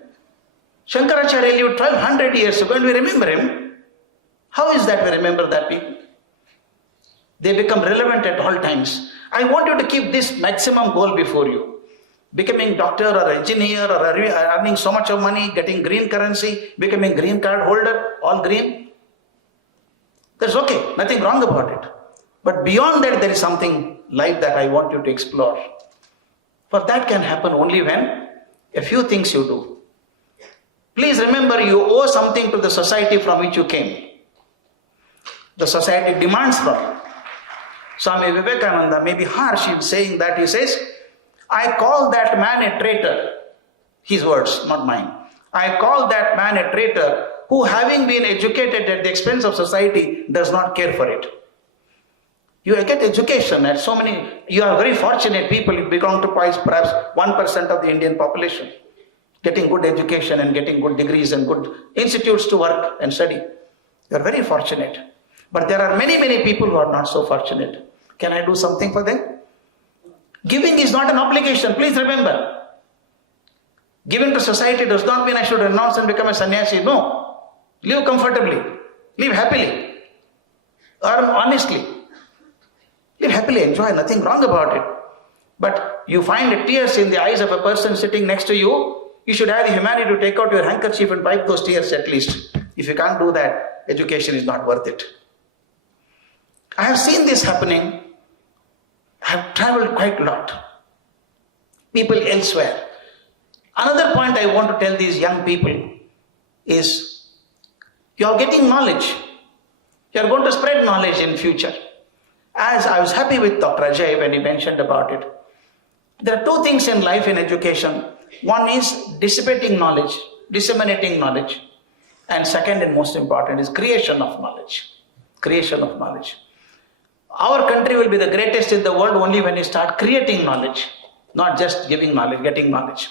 Shankaracharya lived 1,200 years ago, and we remember him. How is that we remember that people? They become relevant at all times. I want you to keep this maximum goal before you. Becoming doctor or engineer or earning so much of money, getting green currency, becoming green card holder, all green. That's okay, nothing wrong about it. But beyond that, there is something life that I want you to explore. For that can happen only when a few things you do. Please remember, you owe something to the society from which you came. The society demands from you. Swami Vivekananda may be harsh in saying that. He says, I call that man a traitor. His words, not mine. I call that man a traitor who, having been educated at the expense of society, does not care for it. You get education at so many, you are very fortunate people, you belong to perhaps 1% of the Indian population. Getting good education and getting good degrees and good institutes to work and study. You are very fortunate. But there are many, many people who are not so fortunate. Can I do something for them? Giving is not an obligation, please remember. Giving to society does not mean I should renounce and become a sannyasi. No. Live comfortably. Live happily. Earn honestly. Live happily, enjoy, nothing wrong about it. But you find tears in the eyes of a person sitting next to you, you should have the humanity to take out your handkerchief and wipe those tears at least. If you can't do that, education is not worth it. I have seen this happening. I have traveled quite a lot. People elsewhere. Another point I want to tell these young people is you are getting knowledge. You are going to spread knowledge in future. As I was happy with Dr. Ajay when he mentioned about it. There are two things in life in education. One is dissipating knowledge, disseminating knowledge. And second and most important is creation of knowledge. Creation of knowledge. Our country will be the greatest in the world only when you start creating knowledge. Not just giving knowledge, getting knowledge.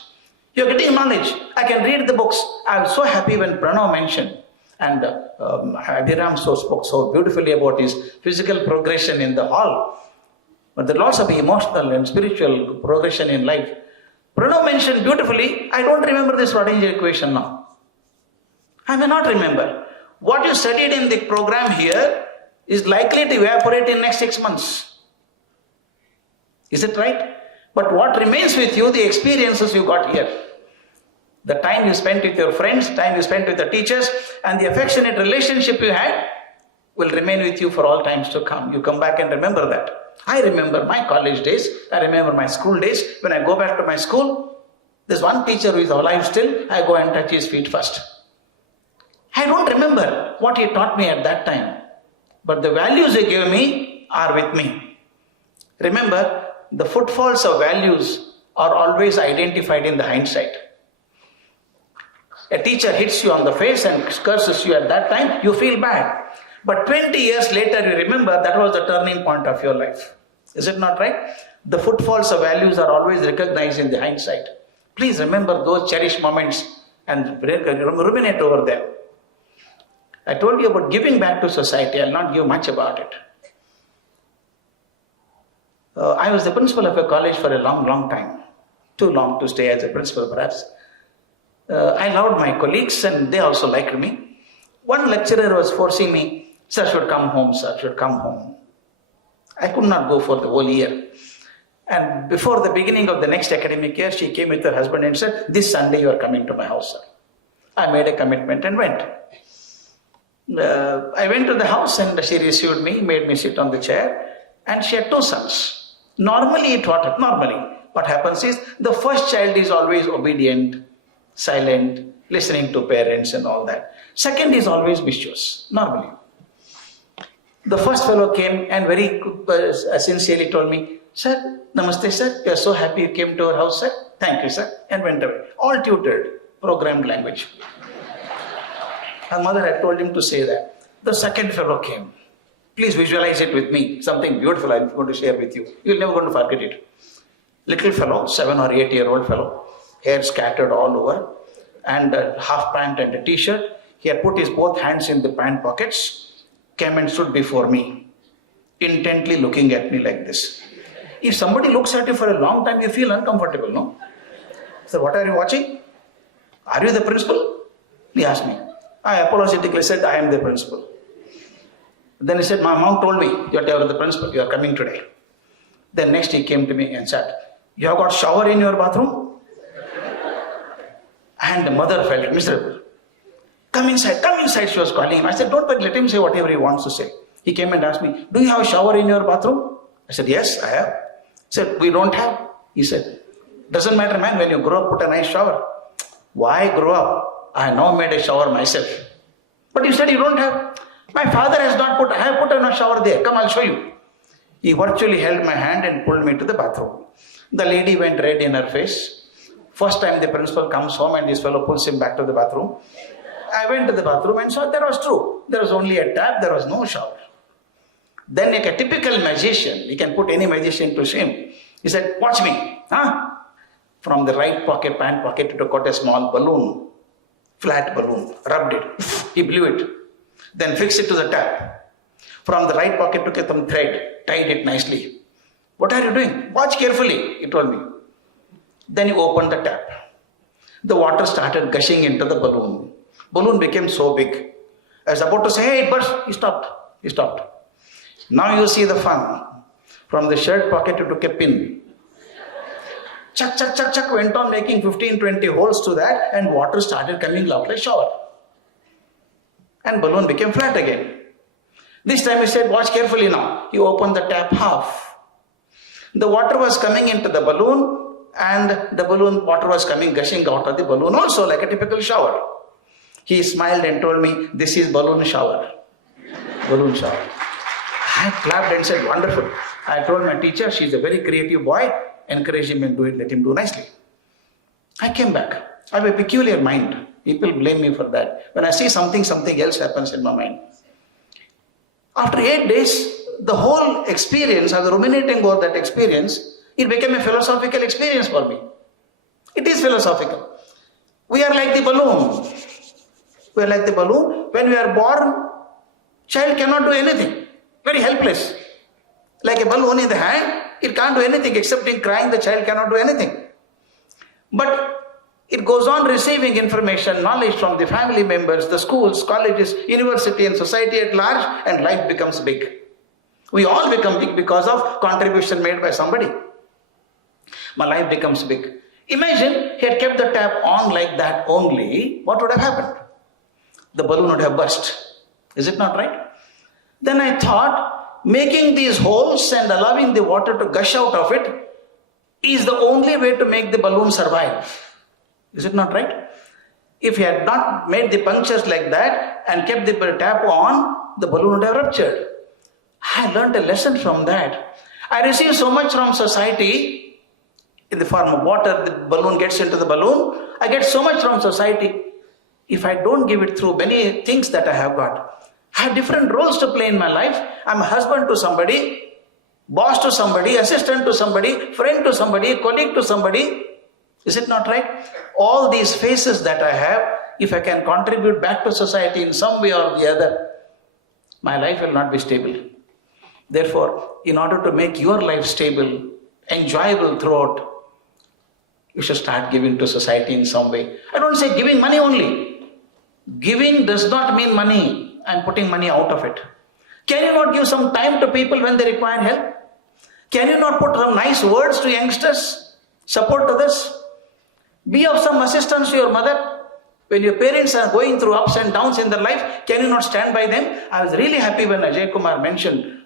You're getting knowledge. I can read the books. I was so happy when Pranav mentioned and Abhiram spoke so beautifully about his physical progression in the hall. But there are lots of emotional and spiritual progression in life. Pranav mentioned beautifully, I don't remember this Schrodinger equation now. I may not remember. What you studied in the program here is likely to evaporate in next 6 months. Is it right? But what remains with you, the experiences you got here. The time you spent with your friends, time you spent with the teachers, and the affectionate relationship you had will remain with you for all times to come. You come back and remember that. I remember my college days, I remember my school days. When I go back to my school, there's one teacher who is alive still, I go and touch his feet first. I don't remember what he taught me at that time, but the values he gave me are with me. Remember, the footfalls of values are always identified in the hindsight. A teacher hits you on the face and curses you at that time, you feel bad. But 20 years later, you remember that was the turning point of your life. Is it not right? The footfalls of values are always recognized in the hindsight. Please remember those cherished moments and ruminate over them. I told you about giving back to society. I'll not give much about it. I was the principal of a college for a long time. Too long to stay as a principal, perhaps. I loved my colleagues and they also liked me. One lecturer was forcing me, sir should come home, sir should come home. I could not go for the whole year. And before the beginning of the next academic year, she came with her husband and said, this Sunday you are coming to my house, sir. I made a commitment and went. I went to the house and she received me, made me sit on the chair, and she had 2 sons. Normally what happens is the first child is always obedient, silent, listening to parents and all that. Second is always vicious, normally. The first fellow came and very sincerely told me, sir, namaste sir, we are so happy you came to our house, sir. Thank you, sir, and went away. All tutored, programmed language. Her mother had told him to say that. The second fellow came. Please visualize it with me. Something beautiful I'm going to share with you. You're never going to forget it. Little fellow, 7 or 8-year-old fellow, hair scattered all over, and a half pant and a t-shirt. He had put his both hands in the pant pockets, came and stood before me, intently looking at me like this. If somebody looks at you for a long time, you feel uncomfortable, no? So what are you watching? Are you the principal? He asked me. I apologetically said, I am the principal. Then he said, my mom told me, you are the principal, you are coming today. Then next he came to me and said, you have got shower in your bathroom? And the mother felt miserable. Come inside, she was calling him. I said, don't worry, let him say whatever he wants to say. He came and asked me, do you have a shower in your bathroom? I said, yes, I have. He said, we don't have. He said, doesn't matter, man, when you grow up, put a nice shower. Why grow up? I now made a shower myself. But you said you don't have. My father has not put, I have put a shower there. Come, I'll show you. He virtually held my hand and pulled me to the bathroom. The lady went red in her face. First time the principal comes home and this fellow pulls him back to the bathroom. I went to the bathroom and saw that was true. There was only a tap, there was no shower. Then like a typical magician, he can put any magician to shame. He said, watch me. From the right pocket, pant pocket, he took out a small balloon, flat balloon, rubbed it, he blew it, then fixed it to the tap. From the right pocket, took some thread, tied it nicely. What are you doing? Watch carefully, he told me. Then he opened the tap. The water started gushing into the balloon. Balloon became so big. I was about to say, hey, it burst. He stopped. Now you see the fun. From the shirt pocket, he took a pin. Chuck, went on making 15-20 holes to that, and water started coming out like shower. And balloon became flat again. This time he said, watch carefully now. He opened the tap half. The water was coming into the balloon, and the balloon water was coming, gushing out of the balloon also, like a typical shower. He smiled and told me, this is balloon shower. Balloon shower. I clapped and said, wonderful. I told my teacher, she's a very creative boy, encourage him and do it, let him do nicely. I came back. I have a peculiar mind. People blame me for that. When I see something else happens in my mind. After 8 days, the whole experience, I was ruminating over that experience, it became a philosophical experience for me. It is philosophical. We are like the balloon. We are like the balloon. When we are born, child cannot do anything. Very helpless. Like a balloon in the hand, it can't do anything except in crying, the child cannot do anything. But it goes on receiving information, knowledge from the family members, the schools, colleges, university and society at large, and life becomes big. We all become big because of contribution made by somebody. My life becomes big. Imagine he had kept the tap on like that only, what would have happened? The balloon would have burst. Is it not right? Then I thought, making these holes and allowing the water to gush out of it is the only way to make the balloon survive. Is it not right? If he had not made the punctures like that and kept the tap on, the balloon would have ruptured. I learned a lesson from that. I receive so much from society in the form of water, the balloon gets into the balloon. I get so much from society. If I don't give it through many things that I have got, I have different roles to play in my life. I'm a husband to somebody, boss to somebody, assistant to somebody, friend to somebody, colleague to somebody. Is it not right? All these faces that I have, if I can contribute back to society in some way or the other, my life will not be stable. Therefore, in order to make your life stable, enjoyable throughout, you should start giving to society in some way. I don't say giving money only. Giving does not mean money and putting money out of it. Can you not give some time to people when they require help? Can you not put some nice words to youngsters? Support others? Be of some assistance to your mother. When your parents are going through ups and downs in their life, can you not stand by them? I was really happy when Ajaikumar mentioned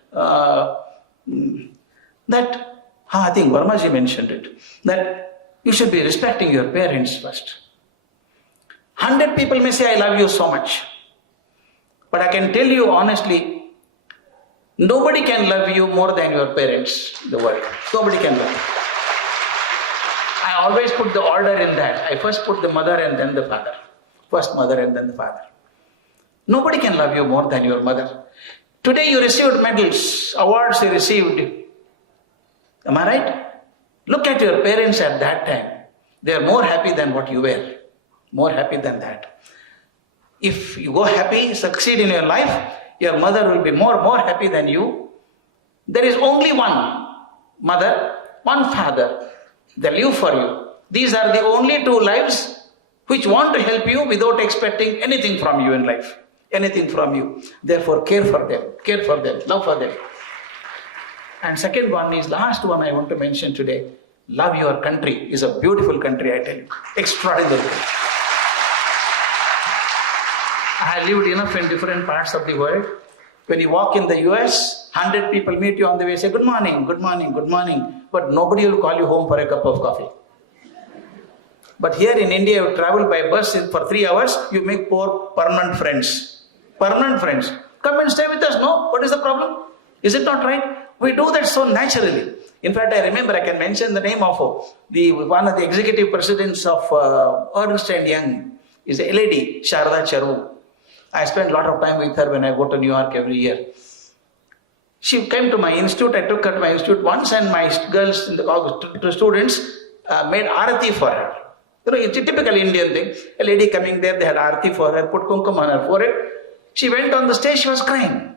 that, I think Vermaji mentioned it, that you should be respecting your parents first. 100 people may say, I love you so much. But I can tell you honestly, nobody can love you more than your parents in the world. Nobody can love you. I always put the order in that. I first put the mother and then the father. First mother and then the father. Nobody can love you more than your mother. Today you received medals, awards you received. Am I right? Look at your parents at that time. They are more happy than what you were. More happy than that. If you go happy, succeed in your life, your mother will be more happy than you. There is only one mother, one father. They live for you. These are the only two lives which want to help you without expecting anything from you in life. Anything from you. Therefore, care for them, love for them. And second one is, last one I want to mention today. Love your country. Is a beautiful country, I tell you. Extraordinary. I have lived enough in different parts of the world. When you walk in the US, 100 people meet you on the way, say, good morning, good morning, good morning. But nobody will call you home for a cup of coffee. But here in India, you travel by bus for 3 hours, you make 4 permanent friends. Permanent friends. Come and stay with us. No, what is the problem? Is it not right? We do that so naturally. In fact, I remember, I can mention the name of one of the executive presidents of Ernst & Young, is a lady, Sharda Charu. I spend a lot of time with her when I go to New York every year. She came to my institute, I took her to my institute once, and my girls, the students, made arati for her. You know, it's a typical Indian thing. A lady coming there, they had arati for her, put kumkum on her forehead. She went on the stage, she was crying. I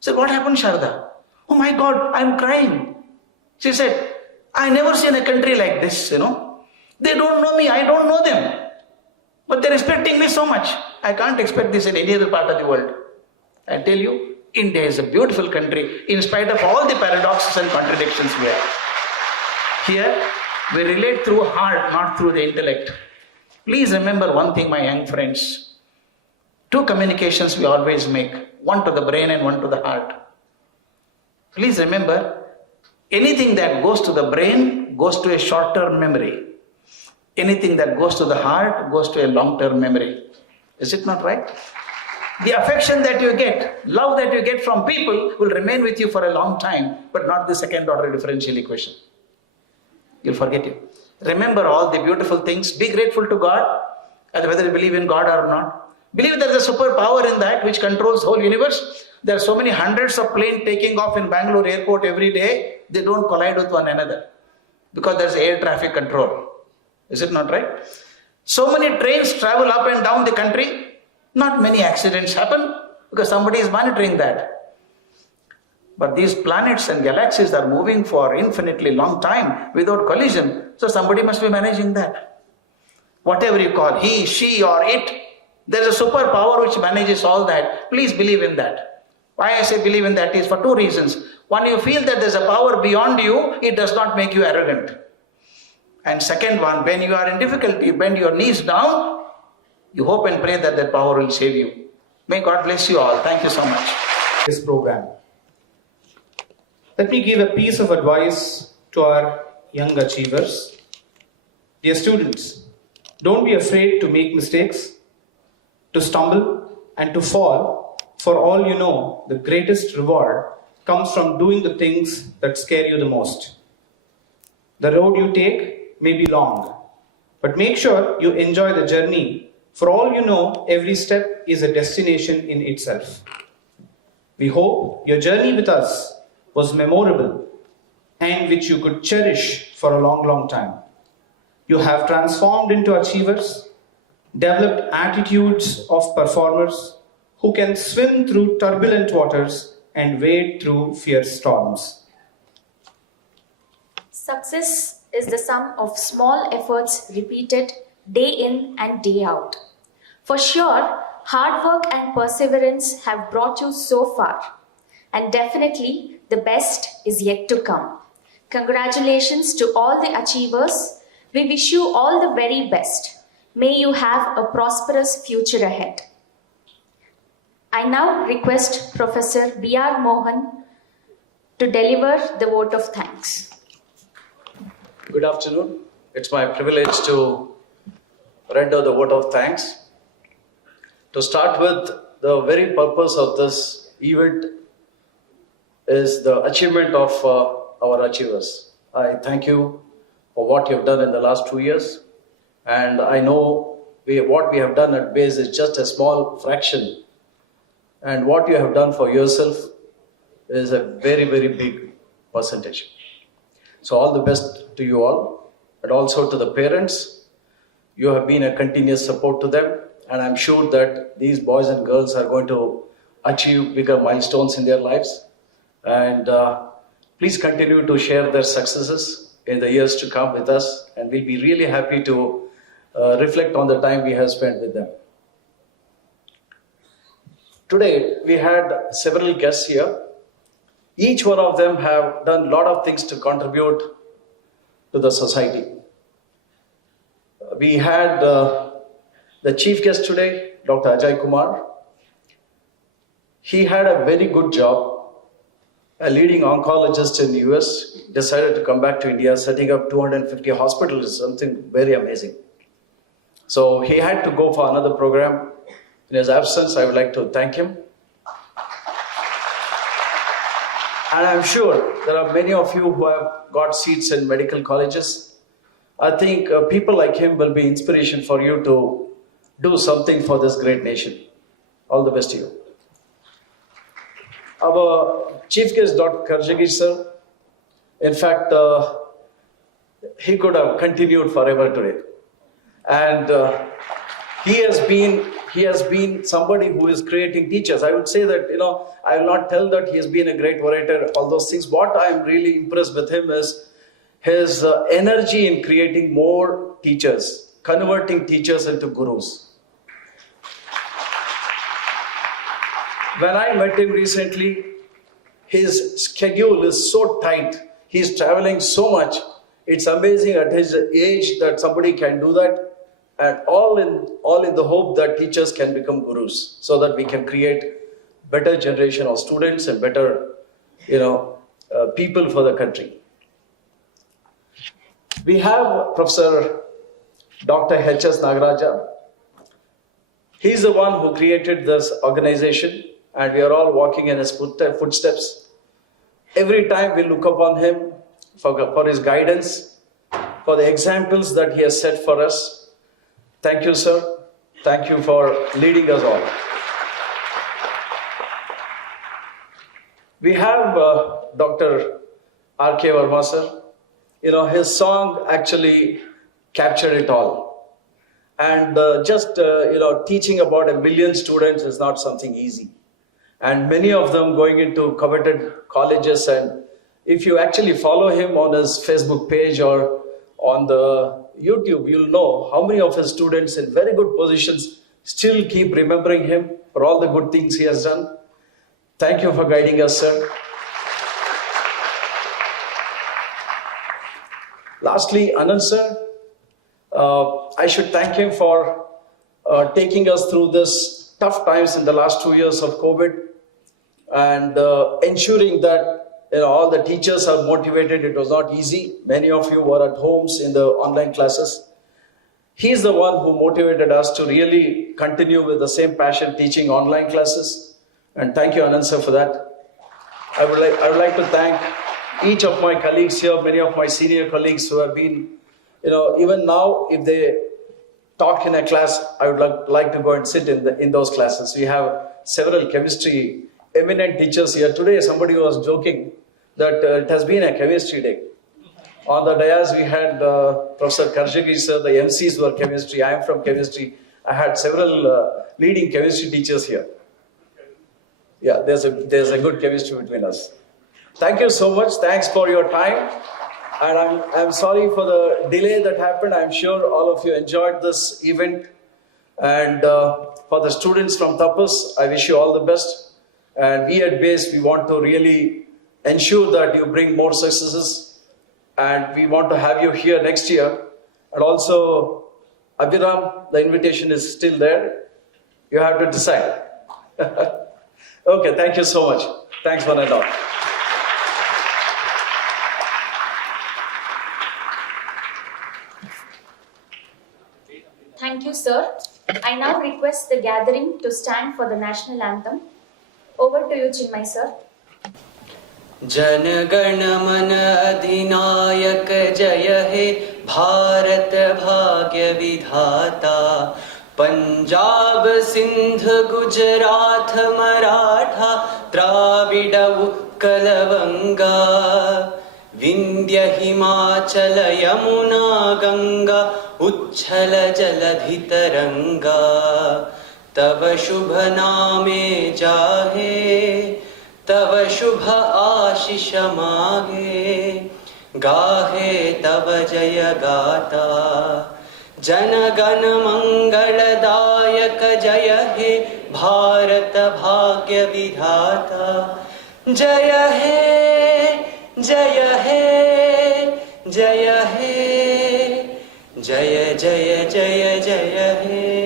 said, what happened, Sharda? Oh my God, I'm crying. She said, I never seen a country like this, you know. They don't know me, I don't know them. But they're respecting me so much. I can't expect this in any other part of the world. I tell you, India is a beautiful country in spite of all the paradoxes and contradictions we have. Here, we relate through heart, not through the intellect. Please remember one thing, my young friends. Two communications we always make, one to the brain and one to the heart. Please remember, anything that goes to the brain goes to a short-term memory. Anything that goes to the heart goes to a long-term memory. Is it not right? The affection that you get, love that you get from people will remain with you for a long time, but not the second-order differential equation. You'll forget it. Remember all the beautiful things. Be grateful to God, and whether you believe in God or not. Believe there is a superpower in that which controls the whole universe. There are so many hundreds of planes taking off in Bangalore airport every day. They don't collide with one another because there's air traffic control. Is it not right? So many trains travel up and down the country. Not many accidents happen because somebody is monitoring that. But these planets and galaxies are moving for infinitely long time without collision. So somebody must be managing that. Whatever you call he, she or it, there's a superpower which manages all that. Please believe in that. Why I say believe in that is for two reasons. One, you feel that there's a power beyond you, it does not make you arrogant. And second one, when you are in difficulty, bend your knees down, you hope and pray that that power will save you. May God bless you all. Thank you so much. This program. Let me give a piece of advice to our young achievers. Dear students, don't be afraid to make mistakes, to stumble and to fall. For all you know, the greatest reward comes from doing the things that scare you the most. The road you take may be long, but make sure you enjoy the journey. For all you know, every step is a destination in itself. We hope your journey with us was memorable and which you could cherish for a long, long time. You have transformed into achievers, developed attitudes of performers who can swim through turbulent waters and wade through fierce storms. Success is the sum of small efforts repeated day in and day out. For sure, hard work and perseverance have brought you so far, and definitely the best is yet to come. Congratulations to all the achievers. We wish you all the very best. May you have a prosperous future ahead. I now request Professor B.R. Mohan to deliver the vote of thanks. Good afternoon. It's my privilege to render the vote of thanks. To start with, the very purpose of this event is the achievement of our achievers. I thank you for what you have done in the last 2 years. And I know what we have done at base is just a small fraction. And what you have done for yourself is a very, very big percentage. So all the best to you all, and also to the parents. You have been a continuous support to them, and I'm sure that these boys and girls are going to achieve bigger milestones in their lives. And please continue to share their successes in the years to come with us, and we'll be really happy to reflect on the time we have spent with them. Today, we had several guests here. Each one of them have done a lot of things to contribute to the society. We had the chief guest today, Dr. Ajaikumar. He had a very good job. A leading oncologist in the US decided to come back to India, setting up 250 hospitals, something very amazing. So he had to go for another program. In his absence, I would like to thank him. And I'm sure there are many of you who have got seats in medical colleges. I think people like him will be inspiration for you to do something for this great nation. All the best to you. Our chief guest, Dr. Karajagi, sir, in fact, he could have continued forever today. And he has been somebody who is creating teachers. I would say that, I will not tell that he has been a great orator, all those things. What I am really impressed with him is his energy in creating more teachers, converting teachers into gurus. When I met him recently, his schedule is so tight. He's traveling so much. It's amazing at his age that somebody can do that. and all in the hope that teachers can become gurus, so that we can create better generation of students and better, people for the country. We have Professor Dr. H.S. Nagaraja. He's the one who created this organization, and we are all walking in his footsteps. Every time we look upon him for his guidance, for the examples that he has set for us. Thank you, sir. Thank you for leading us all. We have Dr. R.K. Verma, sir. His song actually captured it all. And teaching about 1 million students is not something easy. And many of them going into coveted colleges. And if you actually follow him on his Facebook page or on the YouTube, you'll know how many of his students in very good positions still keep remembering him for all the good things he has done. Thank you for guiding us, sir. Lastly, Anand sir, I should thank him for taking us through this tough times in the last 2 years of COVID and ensuring that all the teachers are motivated. It was not easy. Many of you were at homes in the online classes. He's the one who motivated us to really continue with the same passion teaching online classes. And thank you, Anand sir, for that. I would like to thank each of my colleagues here, many of my senior colleagues who have been, even now, if they talk in a class, I would like to go and sit in those classes. We have several chemistry eminent teachers here. Today, somebody was joking that it has been a chemistry day. On the dais, we had Professor Karajagi, sir. The MCs were chemistry. I am from chemistry. I had several leading chemistry teachers here. Yeah, there's a good chemistry between us. Thank you so much. Thanks for your time. And I'm sorry for the delay that happened. I'm sure all of you enjoyed this event. And for the students from Tapas, I wish you all the best. And we at BASE, we want to really ensure that you bring more successes. And we want to have you here next year. And also, Abhiram, the invitation is still there. You have to decide. Okay, thank you so much. Thanks one and all. Thank you, sir. I now request the gathering to stand for the national anthem. Over to you, Chinmay, sir. Jana Gana मन अधिनायक जय हे भारत भाग्य विधाता पंजाब सिंध गुजरात मराठा द्राविड उत्कल बंगा विंध्य हिमाचल यमुना गंगा उच्छल जलधि तरंगा तव शुभ नामे जाहे तव शुभ आशीष मागे गाहे तव जय गाता जन गण मंगलदायक जय हे भारत भाग्य विधाता जय हे जय हे जय हे जय जय जय जय हे